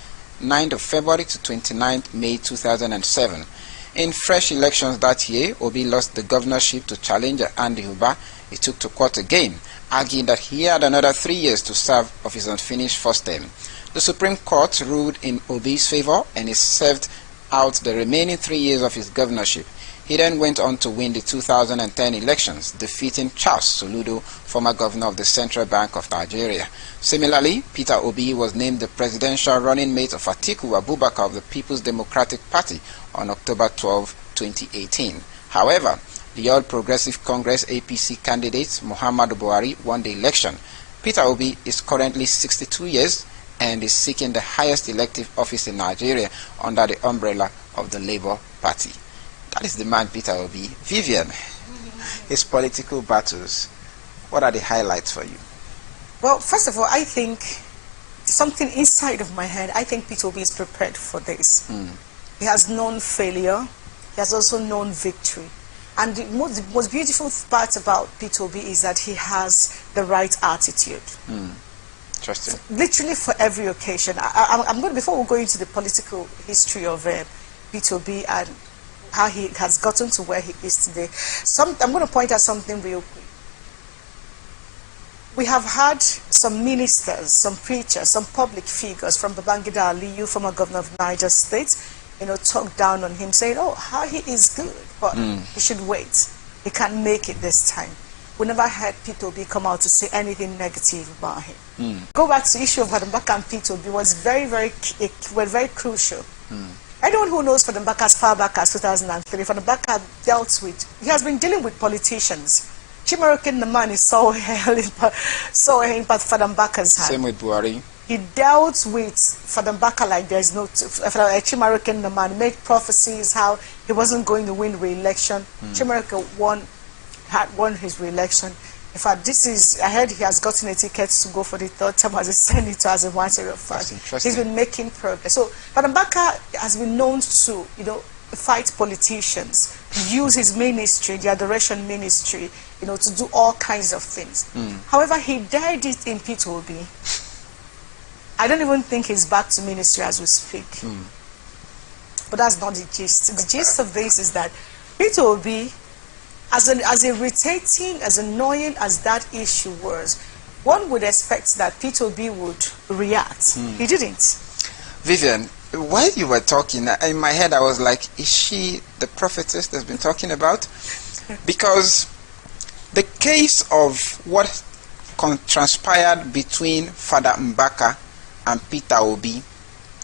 9th of February to 29th May 2007. In fresh elections that year, Obi lost the governorship to challenger Andy Uba. He took to court again, arguing that he had another 3 years to serve of his unfinished first term. The Supreme Court ruled in Obi's favor, and he served out the remaining 3 years of his governorship. He then went on to win the 2010 elections, defeating Charles Soludo, former governor of the Central Bank of Nigeria. Similarly, Peter Obi was named the presidential running mate of Atiku Abubakar of the People's Democratic Party on October 12, 2018. However, the All Progressive Congress APC candidate Muhammadu Buhari won the election. Peter Obi is currently 62 years and is seeking the highest elective office in Nigeria under the umbrella of the Labour Party. That is the man, Peter Obi. Vivian, his political battles, what are the highlights for you? Well, first of all, I think something inside of my head, I think Peter Obi is prepared for this. He has known failure. He has also known victory. And the most beautiful part about Peter Obi is that he has the right attitude. Interesting. Literally for every occasion. I'm going to, before we go into the political history of Peter Obi and how he has gotten to where he is today, I'm going to point out something real quick. We have had some ministers, some preachers, some public figures from Babangida Aliyu, former governor of Niger State, talk down on him, saying, oh, how he is good, but he should wait. He can't make it this time. We never heard Peter Obi come out to say anything negative about him. Go back to the issue of Fadambaka and Peter Obi was very crucial. Anyone who knows Fadambaka as far back as 2003, Fadambaka he has been dealing with politicians. Chimaroke Naman is so held in Fadambaka's hand. Same with Buhari. He dealt with Fadambaka like there's no... Chimaroke Naman made prophecies how he wasn't going to win re-election. Chimaroke won his re-election. In fact, I heard he has gotten a ticket to go for the third time as a senator, as a matter of fact. He's been making progress. So, Fadambaka has been known to, fight politicians, use his ministry, the adoration ministry, to do all kinds of things. However, he died it in Peter Obi. I don't even think he's back to ministry as we speak. But that's not the gist. The gist of this is that Peter Obi, as irritating, as annoying as that issue was, one would expect that Peter Obi would react. He didn't. Vivian, while you were talking, in my head I was like, is she the prophetess that's been talking about? Because the case of what transpired between Father Mbaka and Peter Obi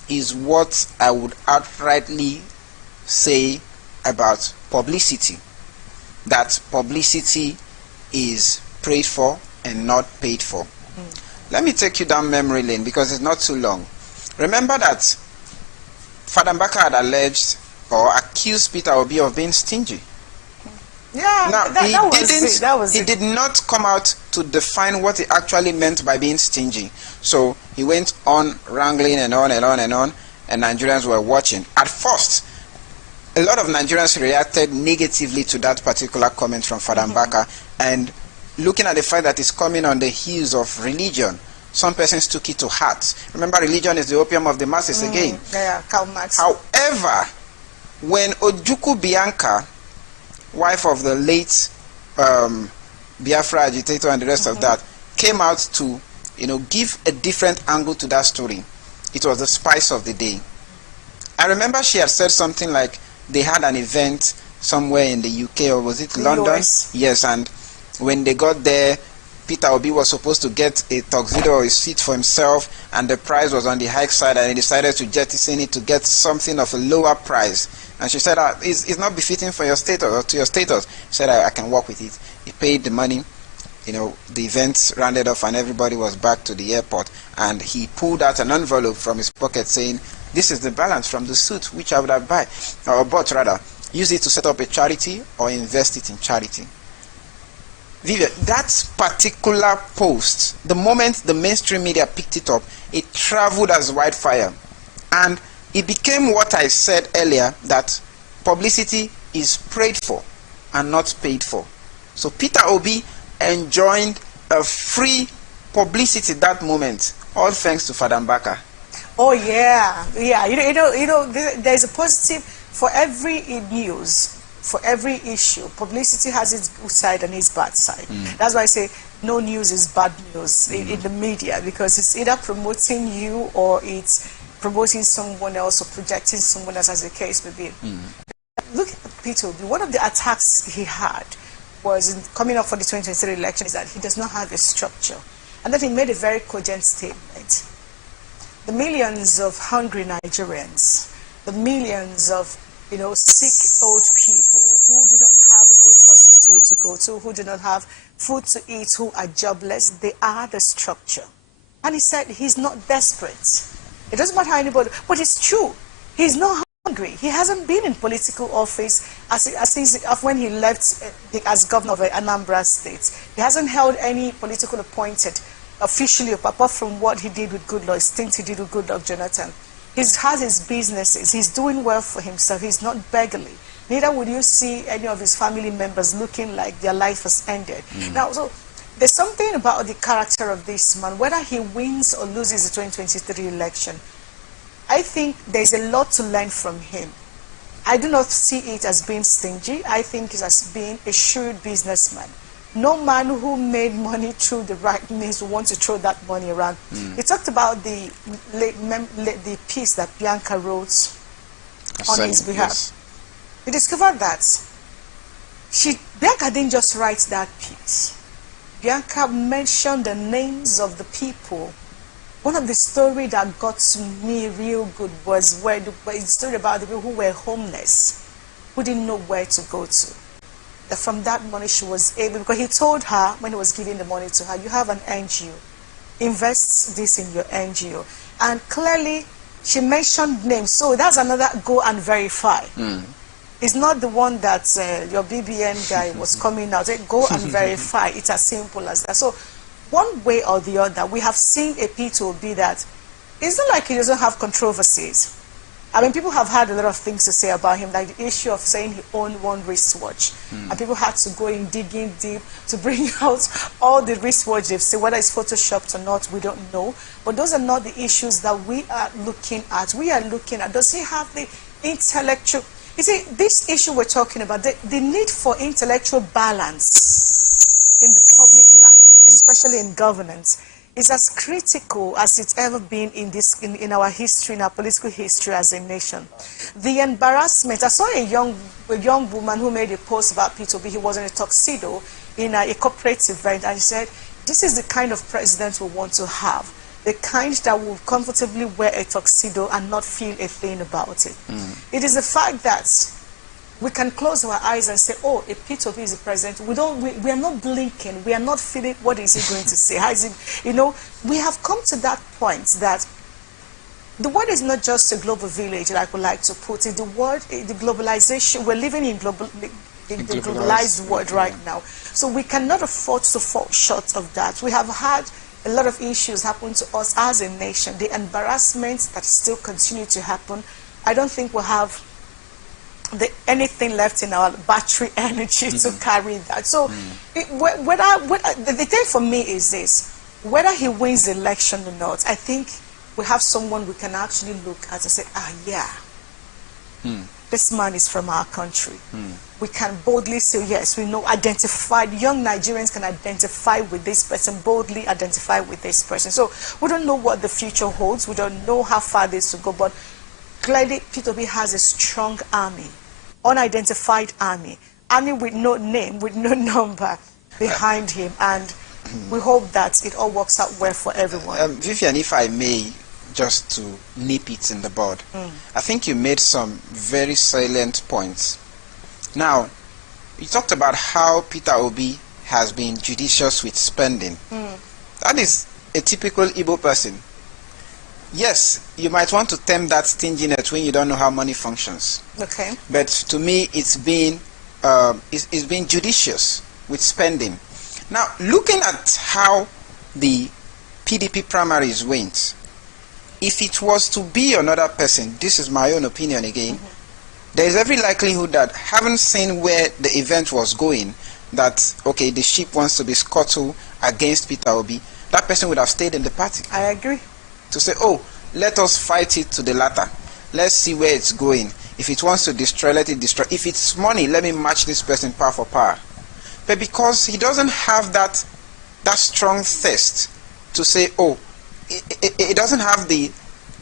is what I would outrightly say about publicity. That publicity is prayed for and not paid for. Let me take you down memory lane because it's not too long. Remember that Father Mbaka had alleged or accused Peter Obi of being stingy. Yeah, Now, he did not come out to define what he actually meant by being stingy. So he went on wrangling and on and on and on, and Nigerians were watching. At first, a lot of Nigerians reacted negatively to that particular comment from Father Mbaka, and looking at the fact that it's coming on the heels of religion, some persons took it to heart. Remember, religion is the opium of the masses again. Yeah, Karl Marx. However, when Ojukwu Bianca, wife of the late Biafra agitator and the rest of that, came out to, give a different angle to that story, it was the spice of the day. I remember she had said something like they had an event somewhere in the UK, or was it London? US. Yes, and when they got there, Peter Obi was supposed to get a tuxedo or a suit for himself, and the price was on the high side, and he decided to jettison it to get something of a lower price. And she said, it's not befitting for your status or to your status. She said, I can work with it. He paid the money. The event rounded off and everybody was back to the airport. And he pulled out an envelope from his pocket saying, this is the balance from the suit which I would have bought rather. Use it to set up a charity or invest it in charity. Vivian, that particular post, the moment the mainstream media picked it up, it traveled as wildfire. And it became what I said earlier, that publicity is prayed for and not paid for. So Peter Obi enjoyed a free publicity that moment, all thanks to Father Mbaka. Oh yeah. There's a positive for every news. For every issue, publicity has its good side and its bad side. That's why I say no news is bad news in the media, because it's either promoting you or it's promoting someone else or projecting someone else, as the case may be. Look at Peter Obi. One of the attacks he had was in coming up for the 2023 election is that he does not have a structure. And then he made a very cogent statement. The millions of hungry Nigerians, the millions of sick old people who do not have a good hospital to go to, who do not have food to eat, who are jobless, they are the structure. And he said he's not desperate. It doesn't matter how anybody, but it's true. He's not hungry. He hasn't been in political office since when he left as governor of Anambra State. He hasn't held any political appointed officially, apart from what he did with Goodluck, things he did with Goodluck Jonathan. He has his businesses. He's doing well for himself. He's not beggarly. Neither would you see any of his family members looking like their life has ended. Now, so there's something about the character of this man, whether he wins or loses the 2023 election. I think there's a lot to learn from him. I do not see it as being stingy. I think it as being a shrewd businessman. No man who made money through the right means will want to throw that money around. He talked about the piece that Bianca wrote on his behalf. Yes. We discovered that Bianca didn't just write that piece. Bianca mentioned the names of the people. One of the stories that got to me real good was the story about the people who were homeless, who didn't know where to go to. That from that money she was able, because he told her when he was giving the money to her, you have an NGO, invest this in your NGO. And clearly she mentioned names, so that's another go and verify. It's not the one that your BBN guy was coming out. Go and verify. It's as simple as that. So one way or the other, we have seen a P2B that it's not like he doesn't have controversies. I mean, people have had a lot of things to say about him, like the issue of saying he owned one wristwatch. And people had to go in digging deep to bring out all the wristwatch they've seen, whether it's photoshopped or not, we don't know. But those are not the issues that we are looking at. We are looking at, does he have the intellectual... You see, this issue we're talking about, the need for intellectual balance in the public life, especially in governance, is as critical as it's ever been in our history, in our political history as a nation. The embarrassment, I saw a young woman who made a post about P2B. He was in a tuxedo in a corporate event, and he said, this is the kind of president we want to have. the kind that will comfortably wear a tuxedo and not feel a thing about it. It is the fact that we can close our eyes and say, oh, a P2P is the president. We are not blinking. We are not feeling, what is he going to say? How is it, you know, we have come to that point that the world is not just a global village, like we like to put it. The world, the globalization, we're living in the globalized world right now. So we cannot afford to fall short of that. We have had a lot of issues happen to us as a nation. The embarrassments that still continue to happen, I don't think we'll have anything left in our battery energy to carry that. So the thing for me is this: whether he wins the election or not, I think we have someone we can actually look at and say, ah, yeah, this man is from our country. We can boldly say, yes, we know, identified, young Nigerians can identify with this person, boldly identify with this person. So we don't know what the future holds. We don't know how far this will go, but clearly P2P has a strong army, unidentified army with no name, with no number behind him, and we hope that it all works out well for everyone. Vivian, if I may, just to nip it in the bud, I think you made some very salient points. Now, you talked about how Peter Obi has been judicious with spending. That is a typical Igbo person. Yes, you might want to term that stinginess when you don't know how money functions. Okay. But to me, it's been judicious with spending. Now, looking at how the PDP primaries went, if it was to be another person, this is my own opinion again, there is every likelihood that, having seen where the event was going, that, okay, the ship wants to be scuttled against Peter Obi, that person would have stayed in the party. I agree. To say, oh, let us fight it to the latter. Let's see where it's going. If it wants to destroy, let it destroy. If it's money, let me match this person power for power. But because he doesn't have that strong thirst to say, oh, it doesn't have the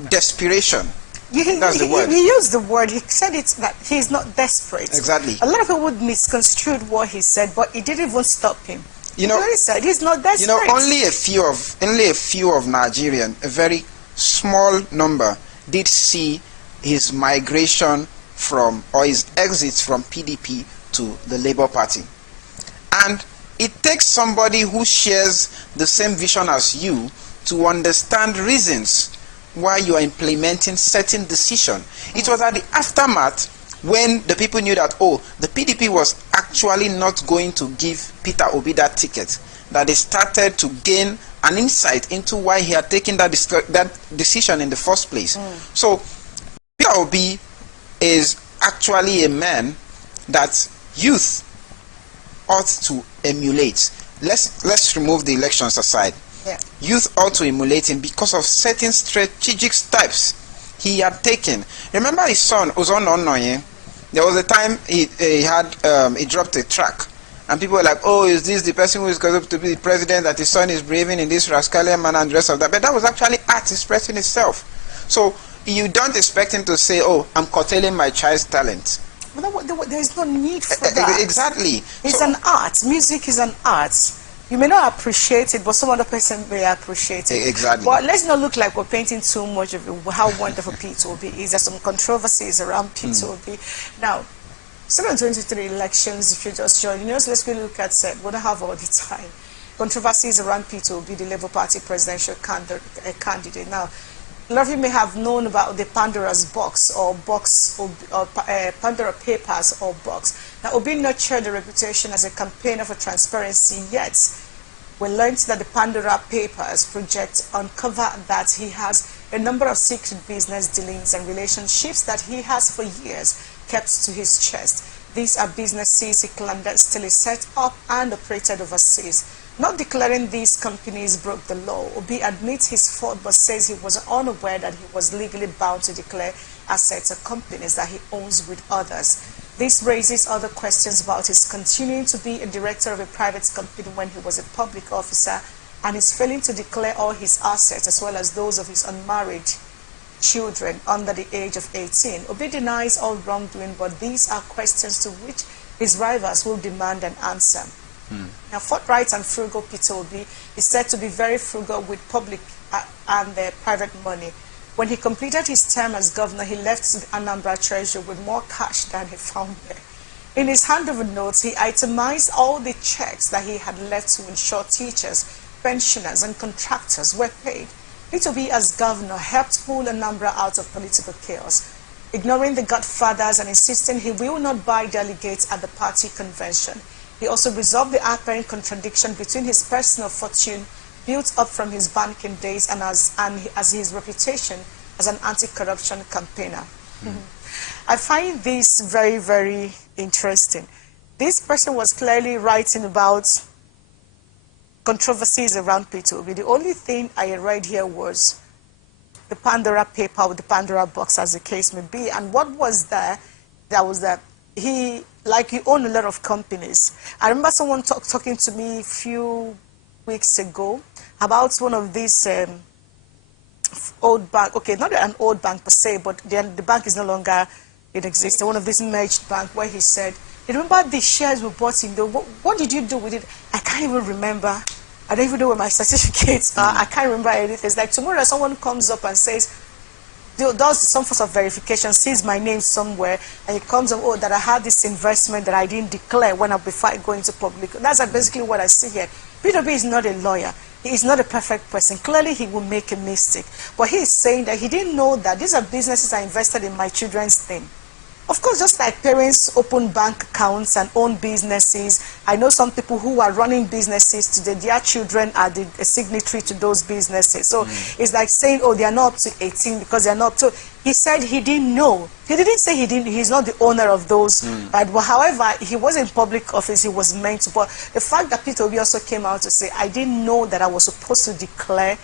desperation. That's the word. He used the word. He said it that he's not desperate. Exactly. A lot of people would misconstrue what he said, but it didn't even stop him. You know, he said he's not desperate. You know, only a few of Nigerian, a very small number, did see his migration from, or his exit from PDP to the Labour Party. And it takes somebody who shares the same vision as you to understand reasons why you are implementing certain decision. It was at the aftermath when the people knew that, oh, the PDP was actually not going to give Peter Obi that ticket, that they started to gain an insight into why he had taken that decision in the first place. So Peter Obi is actually a man that youth ought to emulate. Let's remove the elections aside. Yeah. Youth ought to emulate him because of certain strategic steps he had taken. Remember his son Ozon Onoye? There was a time he dropped a track, and people were like, oh, is this the person who is going to be the president, that his son is behaving in this rascalian manner and the rest of that? But that was actually art expressing itself. So you don't expect him to say, oh, I'm curtailing my child's talent. There is no need for that. Exactly. It's an art. Music is an art. You may not appreciate it, but some other person may appreciate it. Exactly. But let's not look like we're painting too much of how wonderful P2P is. There's some controversies around P2P. Now, 723 elections, if you just join us, let's quickly look at we don't have all the time. Controversies around P2P, the Labour Party presidential candidate. Now, a lot of you may have known about the Pandora's box or Pandora Papers or box. Now, Obi nurtured a reputation as a campaigner for transparency, yet we learned that the Pandora Papers project uncover that he has a number of secret business dealings and relationships that he has for years kept to his chest. These are businesses he clandestinely set up and operated overseas. Not declaring these companies broke the law, Obi admits his fault but says he was unaware that he was legally bound to declare assets of companies that he owns with others. This raises other questions about his continuing to be a director of a private company when he was a public officer and his failing to declare all his assets as well as those of his unmarried children under the age of 18. Obi denies all wrongdoing, but these are questions to which his rivals will demand an answer. Now, forthright and frugal Peter Obi is said to be very frugal with public and their private money. When he completed his term as governor, he left the Anambra Treasury with more cash than he found there. In his handover notes, he itemized all the checks that he had left to ensure teachers, pensioners, and contractors were paid. Peter Obi, as governor, helped pull Anambra out of political chaos, ignoring the godfathers and insisting he will not buy delegates at the party convention. He also resolved the apparent contradiction between his personal fortune built up from his banking days and as his reputation as an anti-corruption campaigner. I find this very, very interesting. This person was clearly writing about controversies around Peter Obi. The only thing I read here was the Pandora paper or the Pandora box, as the case may be. And what was there? That was that he owned a lot of companies. I remember someone talking to me a few weeks ago about one of these old bank. Okay, not an old bank per se, but the bank is no longer in existence. One of these merged bank where he said, "You remember the shares we bought in? What did you do with it?" I can't even remember. I don't even know where my certificates are. I can't remember anything. It's like tomorrow someone comes up and says, does some sort of verification, sees my name somewhere, and it comes up, oh, that I had this investment that I didn't declare before I go into public. That's basically what I see here. Peter B is not a lawyer. He is not a perfect person. Clearly, he will make a mistake. But he is saying that he didn't know that these are businesses I invested in my children's name. Of course, just like parents open bank accounts and own businesses, I know some people who are running businesses today, their children are the signatory to those businesses. So it's like saying, oh, they are not up to 18 because they are not. So he said he didn't know. He didn't say he's not the owner of those. But however, he was in public office, he was meant to. But the fact that Peter Obi also came out to say, I didn't know that I was supposed to declare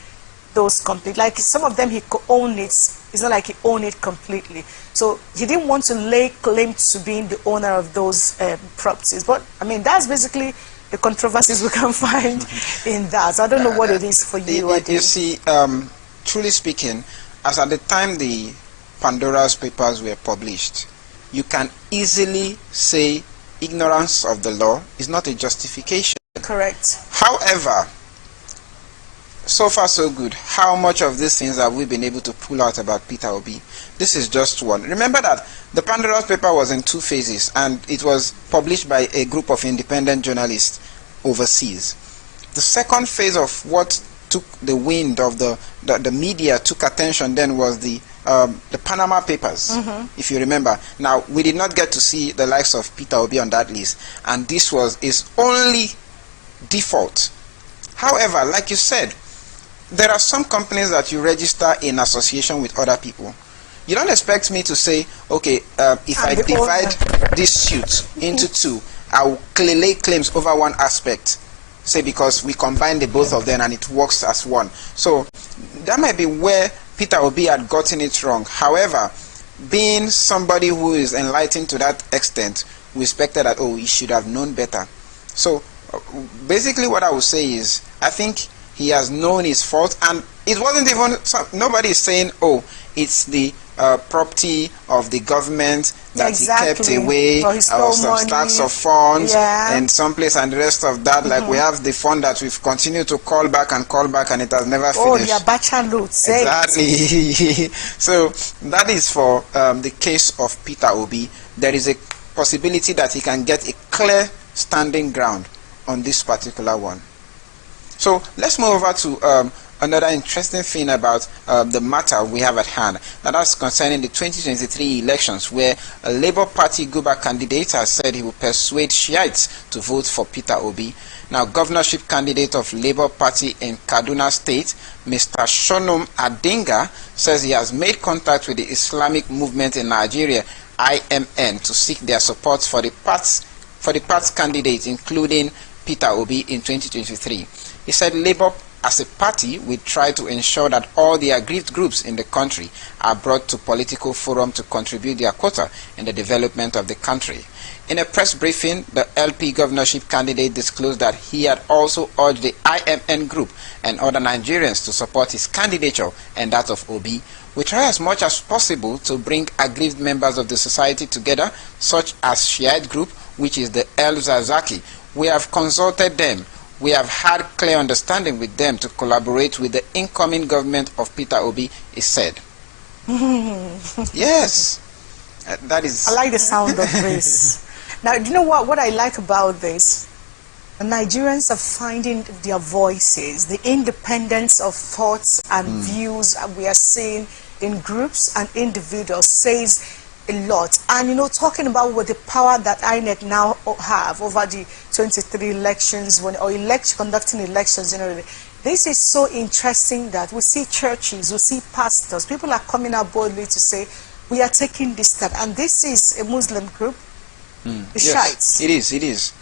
those completely. Like some of them he could own it. It's not like he owned it completely. So he didn't want to lay claim to being the owner of those properties. But I mean, that's basically the controversies we can find in that. So I don't know what it is for you. You see, truly speaking, as at the time the Pandora's papers were published, you can easily say ignorance of the law is not a justification. Correct. However, so far so good. How much of these things have we been able to pull out about Peter Obi? This is just one. Remember that the Pandora's paper was in 2 phases, and it was published by a group of independent journalists overseas. The second phase of what took the wind of the media, took attention then, was the Panama Papers, if you remember. Now, we did not get to see the likes of Peter Obi on that list, and this was his only default. However, like you said, there are some companies that you register in association with other people. You don't expect me to say, okay, if I divide this suit into 2, I will lay claims over one aspect, say because we combine the both of them and it works as one. So that might be where Peter Obi had gotten it wrong. However, being somebody who is enlightened to that extent, we expected that, oh, he should have known better. So basically what I would say is, I think he has known his fault, and it wasn't even, nobody is saying, oh, it's the property of the government that he kept away, or some stacks of funds and someplace and the rest of that. Like we have the fund that we've continued to call back and it has never finished. Oh, the Abacha loot. Exactly. So that is for the case of Peter Obi. There is a possibility that he can get a clear standing ground on this particular one. So let's move over to another interesting thing about the matter we have at hand. Now that's concerning the 2023 elections, where a Labour Party Guba candidate has said he will persuade Shiites to vote for Peter Obi. Now, governorship candidate of Labour Party in Kaduna State, Mr. Shonum Adinga, says he has made contact with the Islamic movement in Nigeria, IMN, to seek their support for the party's candidate, including Peter Obi, in 2023. He said Labour as a party will try to ensure that all the aggrieved groups in the country are brought to political forum to contribute their quota in the development of the country. In a press briefing, the LP governorship candidate disclosed that he had also urged the IMN group and other Nigerians to support his candidature and that of Obi. We try as much as possible to bring aggrieved members of the society together, such as Shiite group, which is the El Zazaki. We have consulted them. we have had clear understanding with them to collaborate with the incoming government of Peter Obi, is said. Yes, that is... I like the sound of this. Now, do you know what I like about this? The Nigerians are finding their voices, the independence of thoughts and views we are seeing in groups and individuals says a lot. And, you know, talking about what the power that INEC now have over the 23 elections, conducting elections generally, this is so interesting that we see churches, we see pastors, people are coming out boldly to say, we are taking this step. And this is a Muslim group, the Shiites. Yes, it is.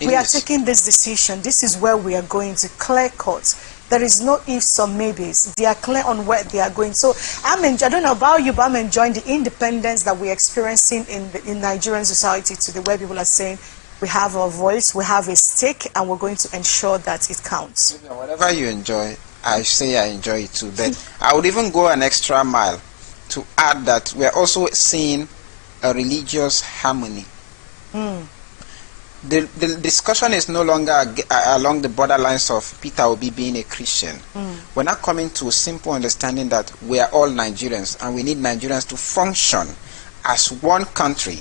We are taking this decision. This is where we are going to clear cut. There is no ifs or maybes. They are clear on where they are going. So I don't know about you, but I'm enjoying the independence that we're experiencing in Nigerian society today, where people are saying we have our voice, we have a stake, and we're going to ensure that it counts. Whatever you enjoy, I say I enjoy it too. But I would even go an extra mile to add that we're also seeing a religious harmony. The discussion is no longer along the borderlines of Peter Obi being a Christian. We're not coming to a simple understanding that we are all Nigerians and we need Nigerians to function as one country.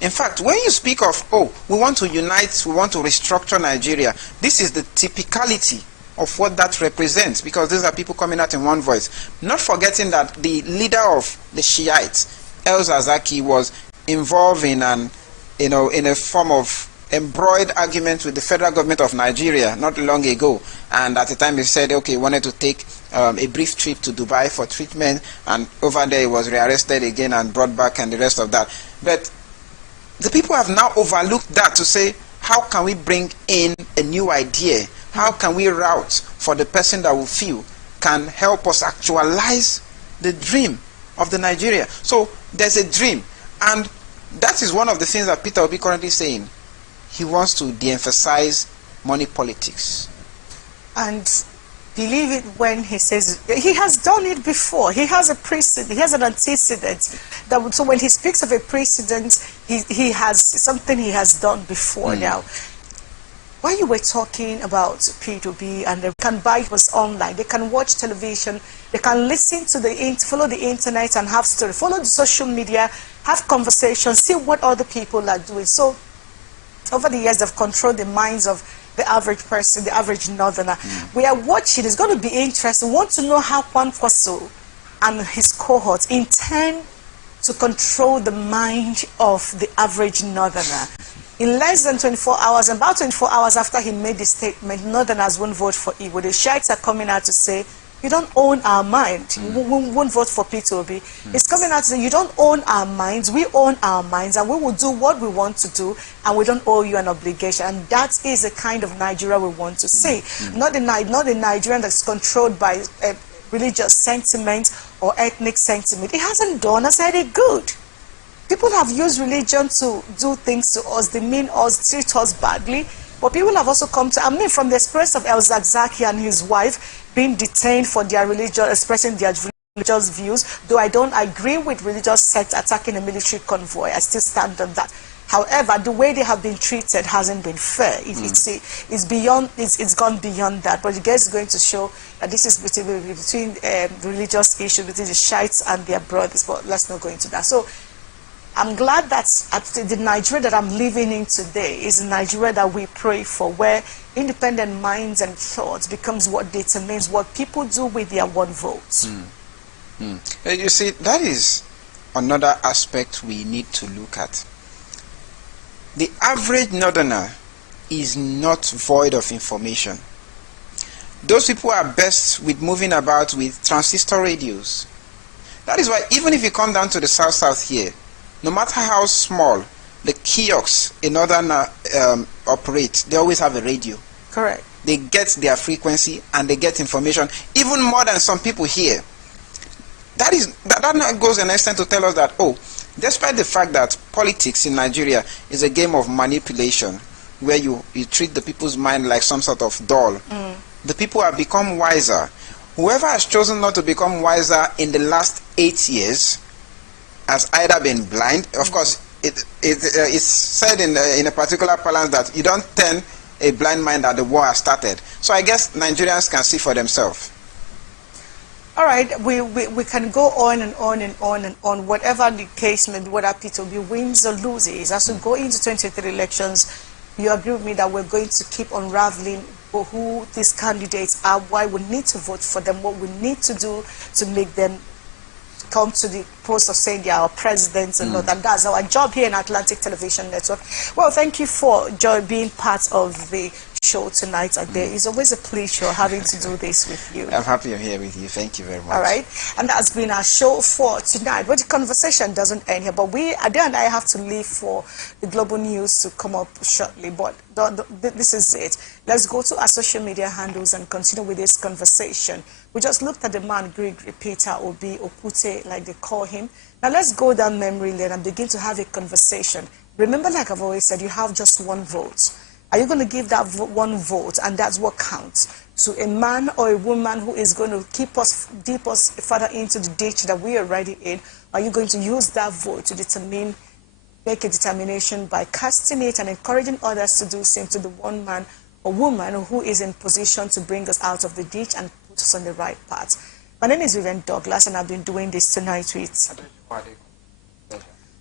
In fact, when you speak of, oh, we want to unite, we want to restructure Nigeria, this is the typicality of what that represents, because these are people coming out in one voice. Not forgetting that the leader of the Shiites, El Zazaki, was involved in in a form of embroiled argument with the federal government of Nigeria not long ago, and at the time he said, okay, he wanted to take a brief trip to Dubai for treatment, and over there he was rearrested again and brought back and the rest of that. But the people have now overlooked that to say, how can we bring in a new idea? How can we route for the person that we feel can help us actualize the dream of the Nigeria? So there's a dream, and that is one of the things that Peter Obi currently saying. He wants to de-emphasize money politics. And believe it when he says he has done it before. He has a precedent. He has an antecedent. So when he speaks of a precedent, he has something he has done before. Now, while you were talking about P2B, and they can buy it was online, they can watch television, they can listen to follow the internet and have story, follow the social media, have conversations, see what other people are doing. So over the years, they've controlled the minds of the average person, the average northerner. We are watching. It's going to be interesting. We want to know how Juan Fosso and his cohort intend to control the mind of the average northerner. In less than 24 hours, about 24 hours after he made the statement, northerners won't vote for Igbo. The Shiites are coming out to say, you don't own our mind. We won't vote for P2B. It's coming out to say, you don't own our minds. We own our minds, and we will do what we want to do, and we don't owe you an obligation. And that is the kind of Nigeria we want to see. Not a Nigerian that's controlled by religious sentiment or ethnic sentiment. It hasn't done us any good. People have used religion to do things to us. They mean us, treat us badly. But people have also come to, from the experience of El Zagzaki and his wife being detained for their expressing their religious views, though I don't agree with religious sects attacking a military convoy. I still stand on that. However, the way they have been treated hasn't been fair. It's gone beyond that. But the guys is going to show that this is between religious issues between the Shiites and their brothers. But let's not go into that. So I'm glad that the Nigeria that I'm living in today is a Nigeria that we pray for, where independent minds and thoughts becomes what determines what people do with their one vote. You see, that is another aspect we need to look at. The average northerner is not void of information. Those people are best with moving about with transistor radios. That is why even if you come down to the south here, no matter how small the kiosks in northern operate, they always have a radio. Correct. They get their frequency and they get information even more than some people here. That goes an extent to tell us that, oh, despite the fact that politics in Nigeria is a game of manipulation, where you treat the people's mind like some sort of doll, the people have become wiser. Whoever has chosen not to become wiser in the last 8 years has either been blind. Of course, it's said in a particular parlance that you don't turn a blind mind that the war has started. So I guess Nigerians can see for themselves. All right, we can go on and on and on and on, whatever the case may be, whether Peter Obi wins or loses. As we go into 2023 elections, you agree with me that we're going to keep unraveling who these candidates are, why we need to vote for them, what we need to do to make them come to the post of saying they are our presidents and all that. That's our job here in Atlantic Television Network. Well, thank you for being part of the show tonight. There is always a pleasure having to do this with you. I'm happy I'm here with you. Thank you very much. All right, and that's been our show for tonight. But the conversation doesn't end here. But Ade and I have to leave for the global news to come up shortly. But this is it. Let's go to our social media handles and continue with this conversation. We just looked at the man, Gregory Peter Obi Okute, like they call him. Now let's go down memory lane and begin to have a conversation. Remember, like I've always said, you have just one vote. Are you going to give that one vote, and that's what counts, to a man or a woman who is going to dip us further into the ditch that we are already in? Are you going to use that vote to make a determination by casting it and encouraging others to do the same to the one man or woman who is in position to bring us out of the ditch and put us on the right path? My name is Vivian Douglas, and I've been doing this tonight with...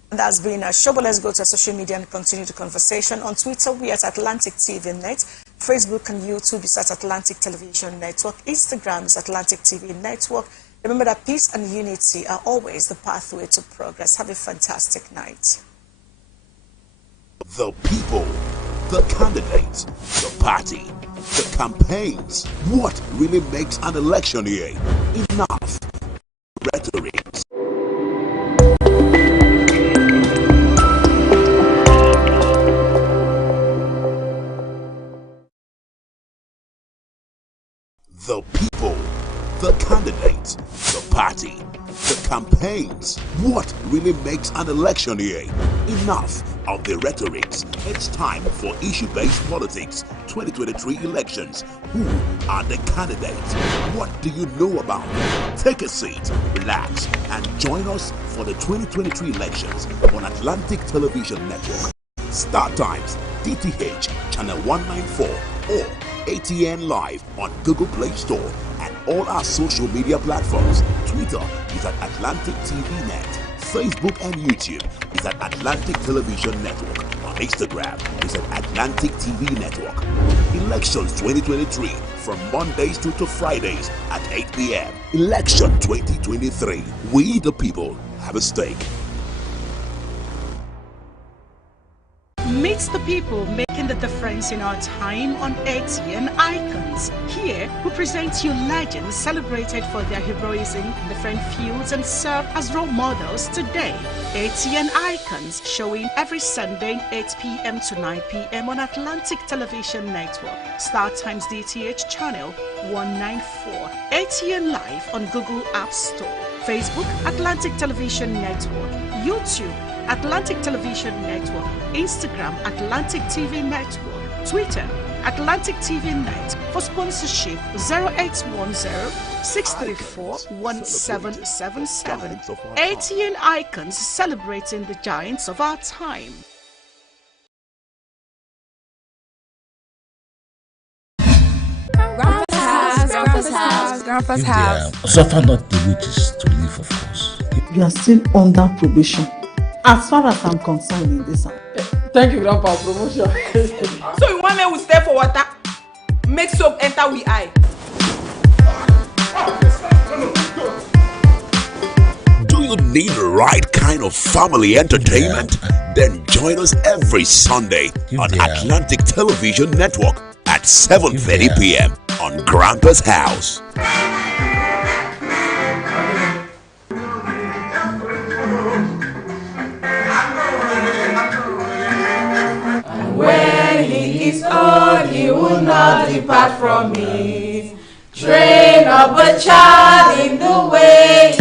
And that's been our show, but let's go to our social media and continue the conversation. On Twitter, we are at Atlantic TV Net. Facebook and YouTube is at Atlantic Television Network. Instagram is Atlantic TV Network. Remember that peace and unity are always the pathway to progress. Have a fantastic night. The people, the candidates, the party, the campaigns. What really makes an election year? Enough rhetoric. The people, the candidates, the party, the campaigns. What really makes an election year? Enough of the rhetorics. It's time for issue-based politics. 2023 elections. Who are the candidates? What do you know about them? Take a seat, relax, and join us for the 2023 elections on Atlantic Television Network. StarTimes, DTH, Channel 194, or ATN Live on Google Play Store and all our social media platforms. Twitter is at Atlantic TV Net. Facebook and YouTube is at Atlantic Television Network. On Instagram is at Atlantic TV Network. Elections 2023 from Mondays to Fridays at 8 p.m. Election 2023. We the people have a stake. Meet the people making the difference in our time on ATN Icons. Here, we present you legends celebrated for their heroism in different fields and serve as role models today. ATN Icons, showing every Sunday 8 p.m. to 9 p.m. on Atlantic Television Network, StarTimes DTH Channel 194, ATN Live on Google App Store, Facebook Atlantic Television Network, YouTube Atlantic Television Network, Instagram Atlantic TV Network, Twitter Atlantic TV Net. For sponsorship 0810-634-1777. ATN Icons, celebrating the giants of our time. Grandpa's house. Suffer not the witches to live, of course. You are still under probation. As far as I'm concerned in this house. Thank you, Grandpa. Promotion. So you want me to stay for water? Make soap enter we eye. Do you need the right kind of family entertainment? Then join us every Sunday on Atlantic Television Network at 7:30 p.m. on Grandpa's House. When he is old, he will not depart from it. Train up a child in the way.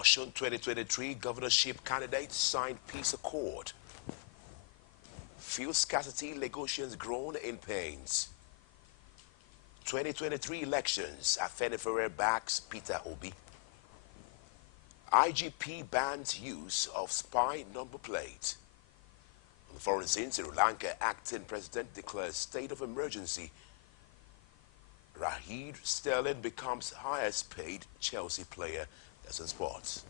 Osun 2023 governorship candidates signed peace accord. Fuel scarcity negotiations grown in pains. 2023 elections, Afenifere backs Peter Obi. IGP bans use of spy number plate. On the foreign scene, Sri Lanka acting president declares state of emergency. Raheem Sterling becomes highest paid Chelsea player. That's in sports.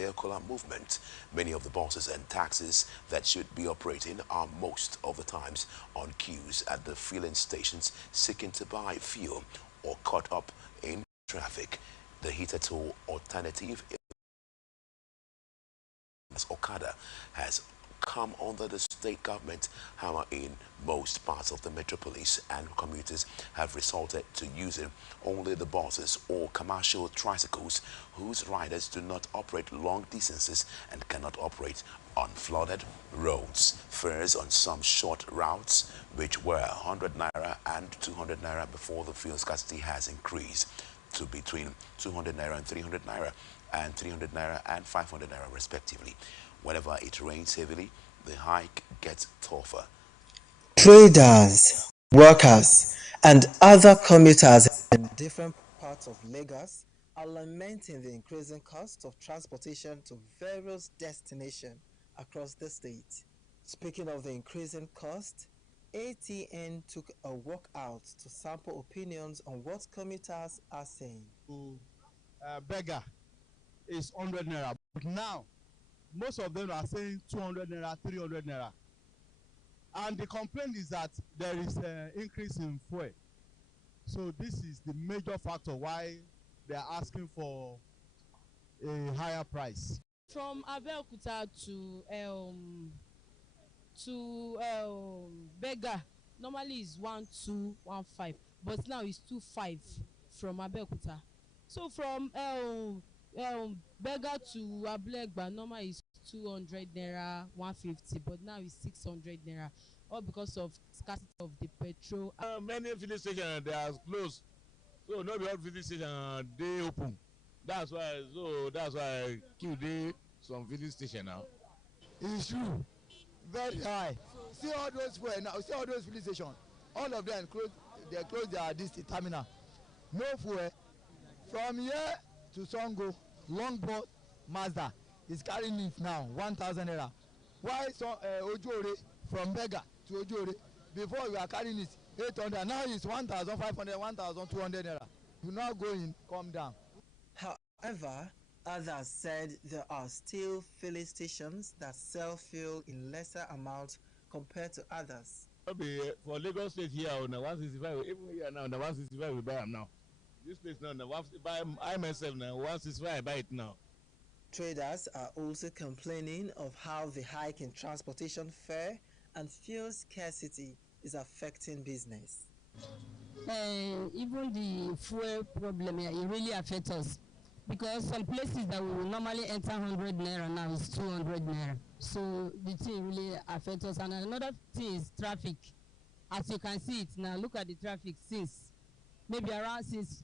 vehicular movement. Many of the buses and taxis that should be operating are most of the times on queues at the filling stations seeking to buy fuel or caught up in traffic. The hitherto alternative Okada has come under the state government hammer in most parts of the metropolis, and commuters have resorted to using only the buses or commercial tricycles whose riders do not operate long distances and cannot operate on flooded roads. Fares on some short routes, which were 100 naira and 200 naira before the fuel scarcity, has increased to between 200 naira and 300 naira and 300 naira and 500 naira respectively. Whenever it rains heavily, the hike gets tougher. Traders, workers, and other commuters in different parts of Lagos are lamenting the increasing cost of transportation to various destinations across the state. Speaking of the increasing cost, ATN took a walk out to sample opinions on what commuters are saying. Beggar is 100 naira, but now most of them are saying 200 naira, 300 naira. And the complaint is that there is an increase in fuel. So this is the major factor why they are asking for a higher price. From Abeokuta to Beggar, normally is 1215, but now it's 25 from Abeokuta. So from Beggar to Ablegba, normally is 200 naira, 150, but now it's 600 naira, all because of scarcity of the petrol. Many filling stations they are closed, so no be all filling stations they open. That's why queue dey some filling station now. It's true, very high. See all those fuel now, see all those filling stations, all of them close their terminal. No fuel. From here to Songo, Longboat Mazda is carrying it now 1,000 naira. Why Ojore from Beggar to Ojore, before we are carrying it 800, now it's 1,500, 1,200 naira. You now go in, come down. However, others said there are still filling stations that sell fuel in lesser amounts compared to others. For Lagos State here, on 165, even here now, on 165 we buy them now. This place now, I myself now, 165 I buy it now. Traders are also complaining of how the hike in transportation fare and fuel scarcity is affecting business. Even the fuel problem here, it really affects us, because some places that we will normally enter 100 naira now is 200 naira. So the thing really affects us. And another thing is traffic. As you can see it now, look at the traffic since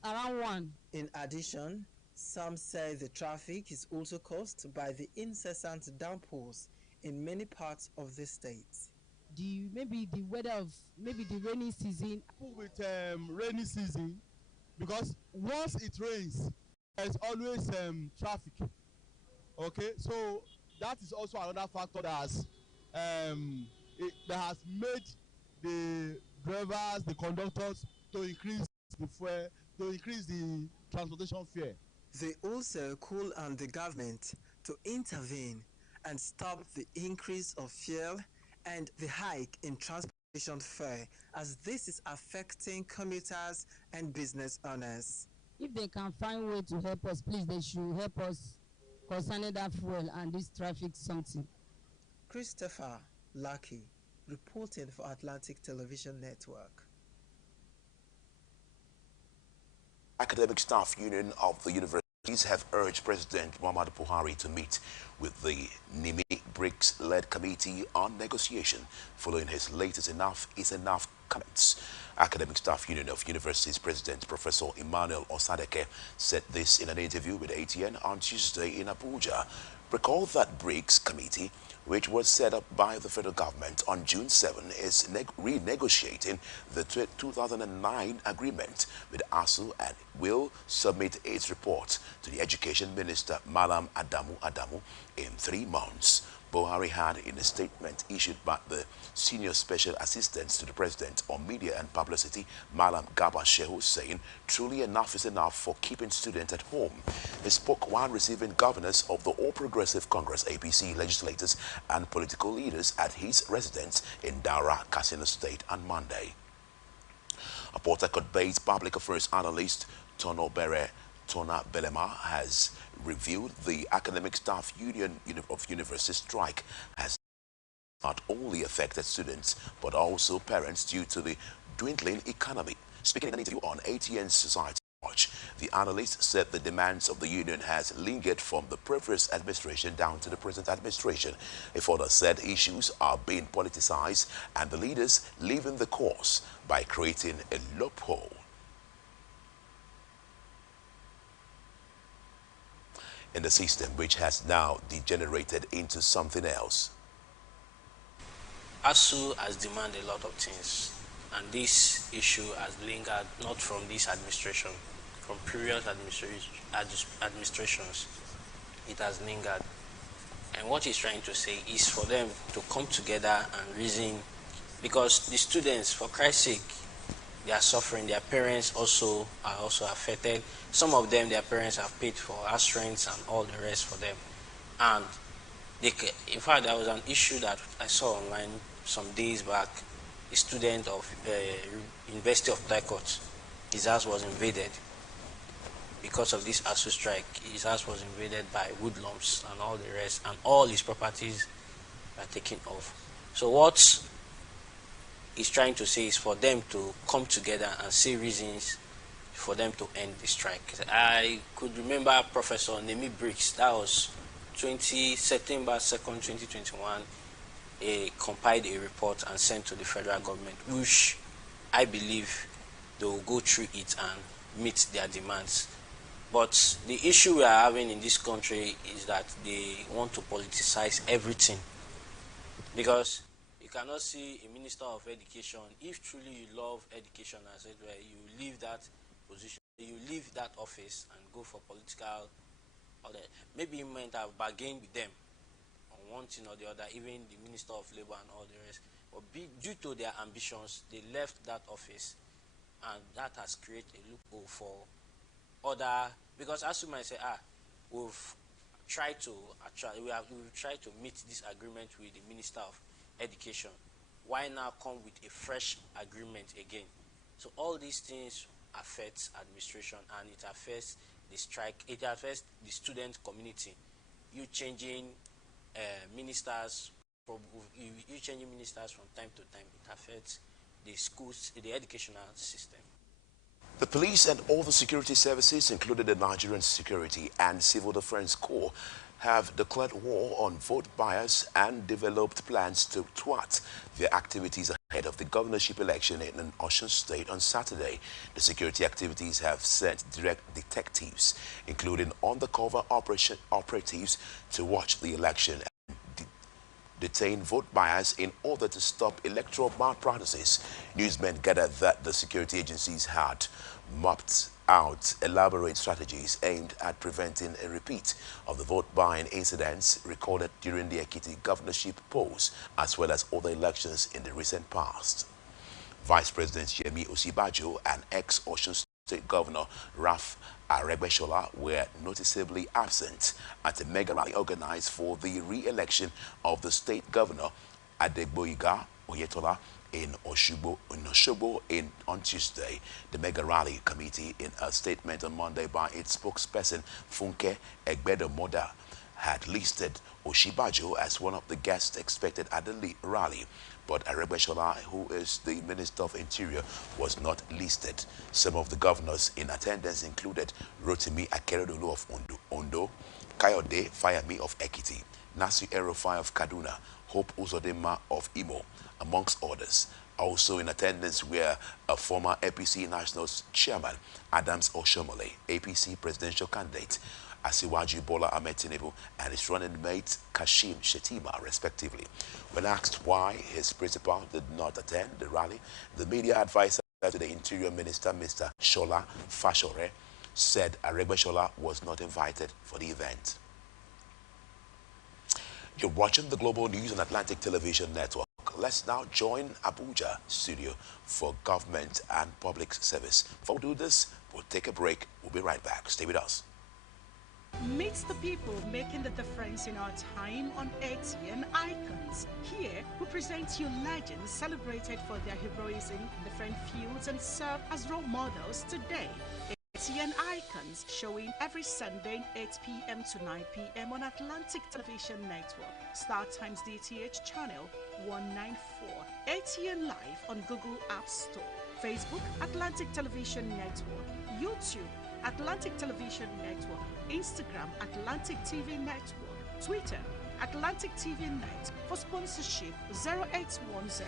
around 1. In addition, some say the traffic is also caused by the incessant downpours in many parts of the state. Maybe the weather of the rainy season. With rainy season, because once it rains, there's always traffic. Okay, so that is also another factor that has made the drivers, the conductors to increase the fuel, to increase the transportation fare. They also call on the government to intervene and stop the increase of fuel and the hike in transportation fare, as this is affecting commuters and business owners. If they can find way to help us, please, they should help us concerning that fuel and this traffic something. Christopher Lucky, reporting for Atlantic Television Network. Academic Staff Union of the universities have urged President Muhammadu Buhari to meet with the NIMI BRICS-led Committee on Negotiation following his latest enough is enough comments. Academic Staff Union of Universities President Professor Emmanuel Osadeke said this in an interview with ATN on Tuesday in Abuja. Recall that BRICS Committee, which was set up by the federal government on June 7, is renegotiating the 2009 agreement with ASU and will submit its report to the Education Minister, Malam Adamu in 3 months. Buhari had in a statement issued by the Senior Special Assistant to the President on Media and Publicity, Malam Garba Shehu, saying, truly enough is enough for keeping students at home. He spoke while receiving governors of the All Progressive Congress, APC, legislators and political leaders at his residence in Daura, Katsina State on Monday. A Port Harcourt-based public affairs analyst, Tona Belema, has revealed the academic staff union of university strike has not only affected students but also parents due to the dwindling economy. Speaking in an interview on ATN Society Watch, the analyst said the demands of the union has lingered from the previous administration down to the present administration. He further said issues are being politicized and the leaders leaving the course by creating a loophole in the system, which has now degenerated into something else. ASU has demanded a lot of things, and this issue has lingered not from this administration, from previous administrations. It has lingered. And what he's trying to say is for them to come together and reason, because the students, for Christ's sake, they are suffering. Their parents also are affected. Some of them, their parents have paid for house rents and all the rest for them. And in fact, there was an issue that I saw online some days back. A student of University of Port Harcourt, his house was invaded because of this ASU strike. His house was invaded by woodlums and all the rest, and all his properties were taken off. So what he's trying to say is for them to come together and see reasons for them to end the strike. I could remember Professor Nemi Briggs, that was September 2nd, 2021, he compiled a report and sent to the federal government, which I believe they will go through it and meet their demands. But the issue we are having in this country is that they want to politicize everything. Because you cannot see a minister of education, if truly you love education as it were, you leave that position, you leave that office and go for political, maybe you might have bargained with them on one thing or the other, even the Minister of Labor and all the rest. But due to their ambitions, they left that office, and that has created a loophole for other, because as you might say, we've tried to meet this agreement with the Minister of Education. Why now come with a fresh agreement again? So all these things affect administration, and it affects the strike, it affects the student community. You changing ministers from time to time, it affects the schools, the educational system. The police and all the security services, including the Nigerian Security and Civil Defense Corps, have declared war on vote buyers and developed plans to thwart their activities ahead of the governorship election in Osun State on Saturday. The security activities have sent direct detectives, including undercover operatives, to watch the election and detain vote buyers in order to stop electoral malpractices. Newsmen gathered that the security agencies had mapped out elaborate strategies aimed at preventing a repeat of the vote-buying incidents recorded during the Ekiti governorship polls, as well as other elections in the recent past. Vice President Yemi Osibajo and ex-Osun State Governor Ralph Aregbesola were noticeably absent at a mega rally organized for the re-election of the state governor Adegboyega Oyetola in Osogbo on Tuesday. The mega rally committee, in a statement on Monday by its spokesperson Funke Egbedomoda, had listed Oshibajo as one of the guests expected at the rally, but Aregbesola, who is the Minister of Interior, was not listed. Some of the governors in attendance included Rotimi Akeredolu of Ondo, Kayode Fayami of Ekiti, Nasi El-Rufai of Kaduna, Hope Uzodinma of Imo, amongst others. Also in attendance were a former APC National Chairman, Adams Oshomole, APC presidential candidate, Asiwaju Bola Ahmed Tinubu, and his running mate, Kashim Shettima, respectively. When asked why his principal did not attend the rally, the media advisor to the Interior Minister, Mr. Shola Fashore, said Aregbesola was not invited for the event. You're watching the Global News on Atlantic Television Network. Let's now join Abuja studio for government and public service. Before we do this, we'll take a break. We'll be right back. Stay with us. Meet the people making the difference in our time on ATN Icons. Here, we present you legends celebrated for their heroism in different fields and serve as role models today. ATN Icons showing every Sunday 8 p.m. to 9 p.m. on Atlantic Television Network, StarTimes DTH channel 194, ATN Live on Google App Store, Facebook Atlantic Television Network, YouTube Atlantic Television Network, Instagram Atlantic TV Network, Twitter Atlantic TV Net. For sponsorship 0810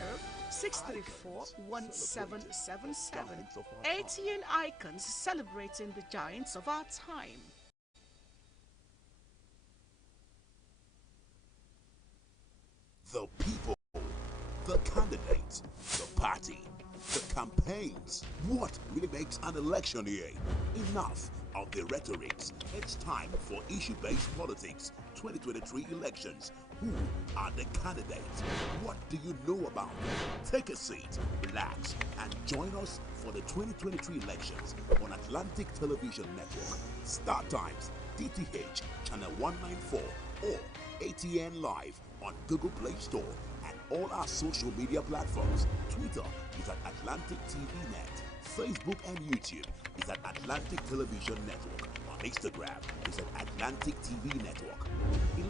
634 1777. ATN Icons celebrating the giants of our time. The people, the candidates, the party, the campaigns. What really makes an election here? Enough of the rhetorics. It's time for issue-based politics. 2023 elections. Who are the candidates? What do you know about them? Take a seat, relax, and join us for the 2023 elections on Atlantic Television Network, StarTimes, DTH, channel 194, or ATN Live on Google Play Store and all our social media platforms. Twitter is at Atlantic TV Net. Facebook and YouTube is at Atlantic Television Network. On Instagram is at Atlantic TV Network.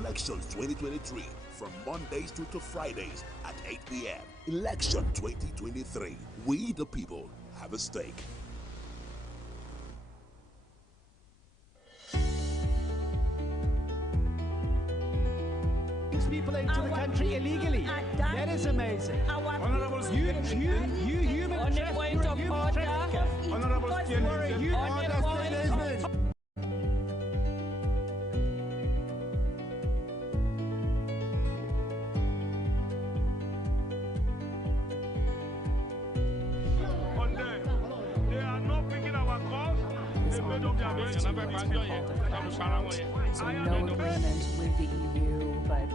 Elections 2023 from Mondays to Fridays at 8 p.m. Election 2023. We the people have a stake. People into the country illegally. That is amazing. Honourables, you human trafficker. Honourables, you are a human. They are not picking our calls. They made up their minds. So no agreement with the EU, but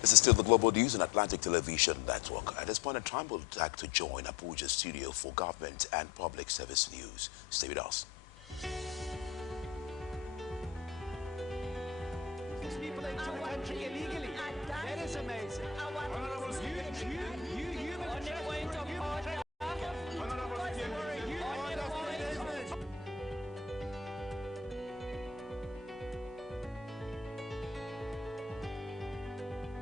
This is still the Global News on Atlantic Television Network. At this point in time, we'll like to join Abuja studio for government and public service news. Stay with us. People into the country illegally. That is amazing. Honourables, you human trafficker. Honourables, you are a human. They are not picking our calls. They made up their minds. so no agreement with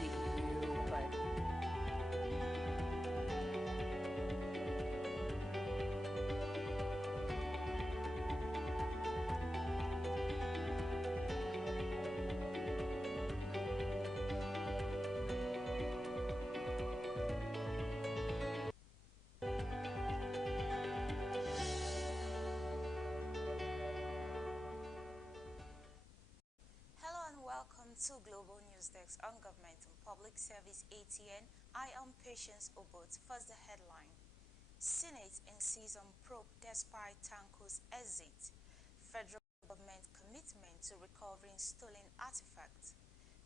the EU, but to Global News Desk on Government and Public Service ATN. I am Patience Obot. First the headline. Senate insists on probe despite Tanko's exit. federal government commitment to recovering stolen artifacts.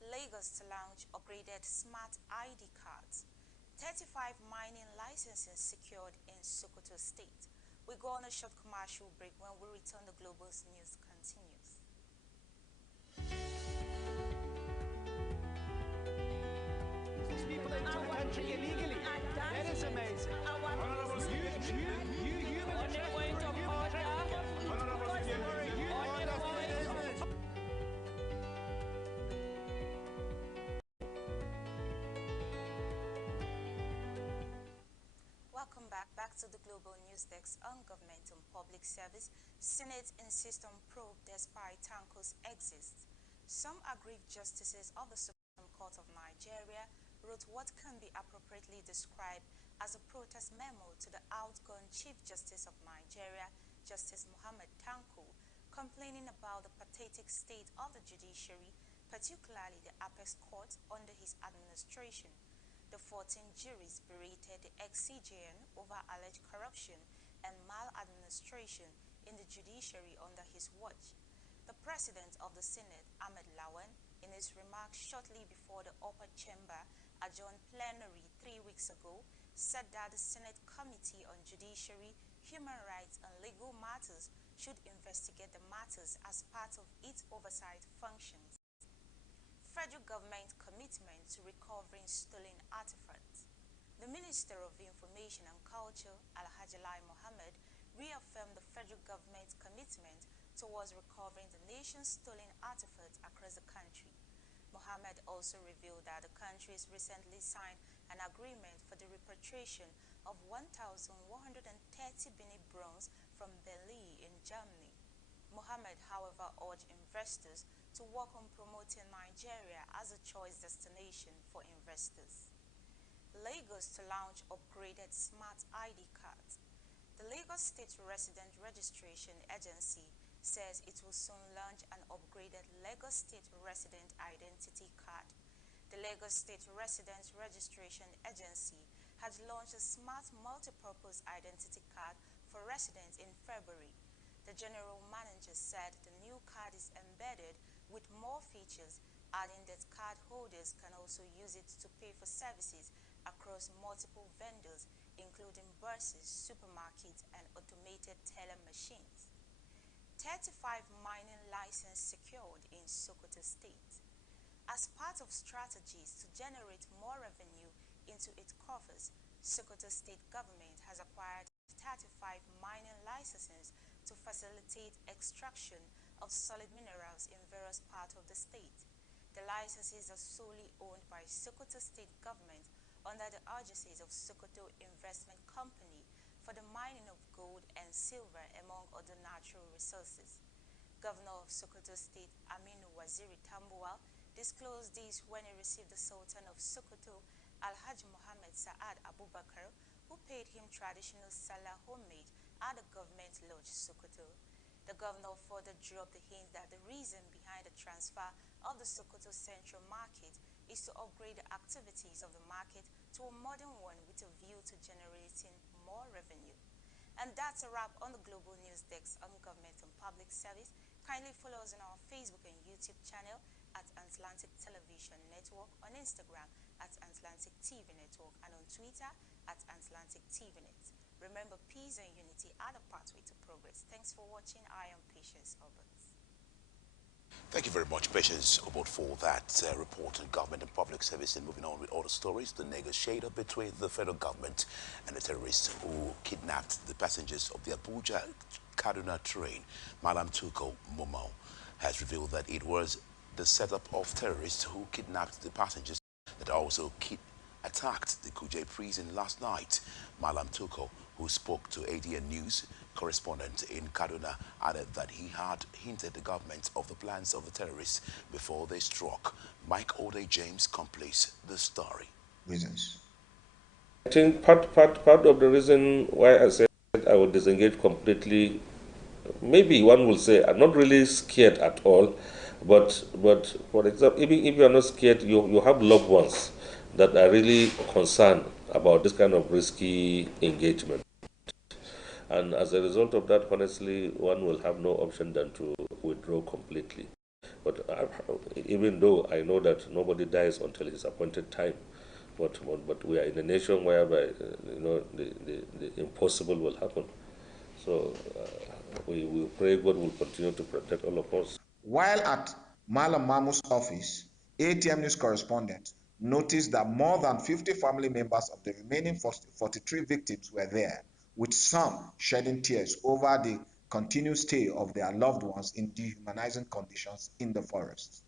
Lagos to launch upgraded smart ID cards. 35 mining licenses secured in Sokoto State. We go on a short commercial break. When we return, the Global News continues. People into the country illegally. That is amazing. Welcome back to the Global News Desk on Government and Public Service. Senate insists on probe despite Tanko's exist. Some aggrieved justices of the Supreme Court of Nigeria wrote what can be appropriately described as a protest memo to the outgone Chief Justice of Nigeria, Justice Mohammed Tanko, complaining about the pathetic state of the judiciary, particularly the apex court under his administration. The 14 juries berated the ex-CJN over alleged corruption and maladministration in the judiciary under his watch. The President of the Senate, Ahmed Lawan, in his remarks shortly before the upper chamber adjourned plenary 3 weeks ago, said that the Senate Committee on Judiciary, Human Rights and Legal Matters should investigate the matters as part of its oversight functions. Federal government commitment to recovering stolen artifacts. The Minister of Information and Culture, Alhaji Lai Mohammed, reaffirmed the federal government's commitment towards recovering the nation's stolen artifacts across the country. Mohammed also revealed that the country has recently signed an agreement for the repatriation of 1,130 Benin bronze from Berlin in Germany. Mohammed, however, urged investors to work on promoting Nigeria as a choice destination for investors. Lagos to launch upgraded smart ID cards. The Lagos State Resident Registration Agency says it will soon launch an upgraded Lagos State Resident Identity Card. The Lagos State Resident Registration Agency had launched a smart multi-purpose identity card for residents in February. The General Manager said the new card is embedded with more features, adding that card holders can also use it to pay for services across multiple vendors, including buses, supermarkets, and automated teller machines. 35 mining licenses secured in Sokoto State. As part of strategies to generate more revenue into its coffers, Sokoto State government has acquired 35 mining licenses to facilitate extraction of solid minerals in various parts of the state. The licenses are solely owned by Sokoto State government under the auspices of Sokoto Investment Company for the mining of gold and silver among other natural resources. Governor of Sokoto State Aminu Waziri Tambuwal disclosed this when he received the Sultan of Sokoto, Alhaji Mohammed Saad Abubakar, who paid him traditional Salah homage at the government lodge Sokoto. The governor further dropped the hint that the reason behind the transfer of the Sokoto Central Market is to upgrade the activities of the market to a modern one with a view to generating more revenue. And that's a wrap on the Global News Desk on Government and Public Service. Kindly follow us on our Facebook and YouTube channel at Atlantic Television Network, on Instagram at Atlantic TV Network, and on Twitter at Atlantic TV Net. Remember, peace and unity are the pathway to progress. Thanks for watching. I am Patience Obert. Thank you very much, Patience Obot, for that report on government and public service. And moving on with other stories, the negotiator between the federal government and the terrorists who kidnapped the passengers of the Abuja-Kaduna train, Malam Tuko Momo, has revealed that it was the setup of terrorists who kidnapped the passengers that also attacked the Kuje prison last night. Malam Tuko, who spoke to ADN News correspondent in Kaduna, added that he had hinted the government of the plans of the terrorists before they struck. Mike Ode James completes the story. Reasons. I think part of the reason why I said I would disengage completely, maybe one will say I'm not really scared at all, but for example, even if you are not scared, you have loved ones that are really concerned about this kind of risky engagement. And as a result of that, honestly, one will have no option than to withdraw completely. But even though I know that nobody dies until his appointed time, but we are in a nation whereby the impossible will happen. So we pray God will continue to protect all of us. While at Malam Mamu's office, ATM News correspondent noticed that more than 50 family members of the remaining 43 victims were there, with some shedding tears over the continued stay of their loved ones in dehumanizing conditions in the forest.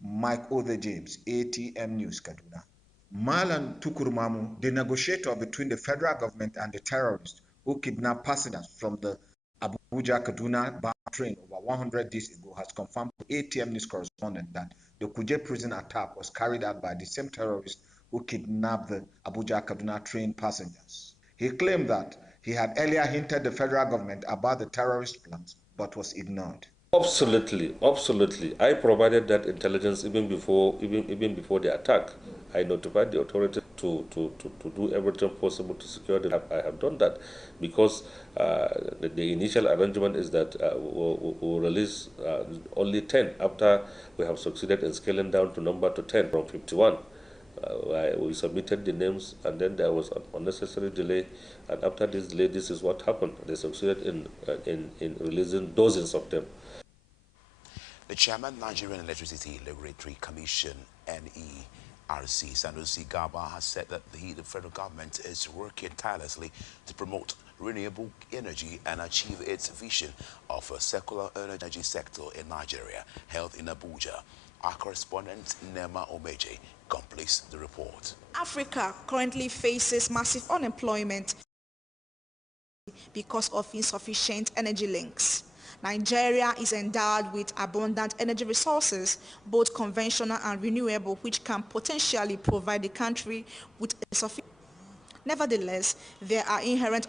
Mike Other James, ATM News, Kaduna. Malam Tukurmamu, the negotiator between the federal government and the terrorists who kidnapped passengers from the Abuja-Kaduna bound train over 100 days ago, has confirmed to ATM News correspondent that the Kuje prison attack was carried out by the same terrorists who kidnapped the Abuja-Kaduna train passengers. He claimed that he had earlier hinted the federal government about the terrorist plans, but was ignored. Absolutely, absolutely. I provided that intelligence even before the attack. I notified the authorities to do everything possible to secure the. I have done that because the initial arrangement is that we'll release only 10 after we have succeeded in scaling down to number to 10 from 51. We submitted the names, and then there was an unnecessary delay. And after this delay, this is what happened. They succeeded in releasing dozens of them. The chairman, Nigerian Electricity Regulatory Commission, NERC, Sanusi Garba, has said that the federal government is working tirelessly to promote renewable energy and achieve its vision of a secular energy sector in Nigeria, held in Abuja. Our correspondent, Nema Omeje, completes the report. Africa currently faces massive unemployment because of insufficient energy links. Nigeria is endowed with abundant energy resources, both conventional and renewable, which can potentially provide the country with a sufficient. Nevertheless, there are inherent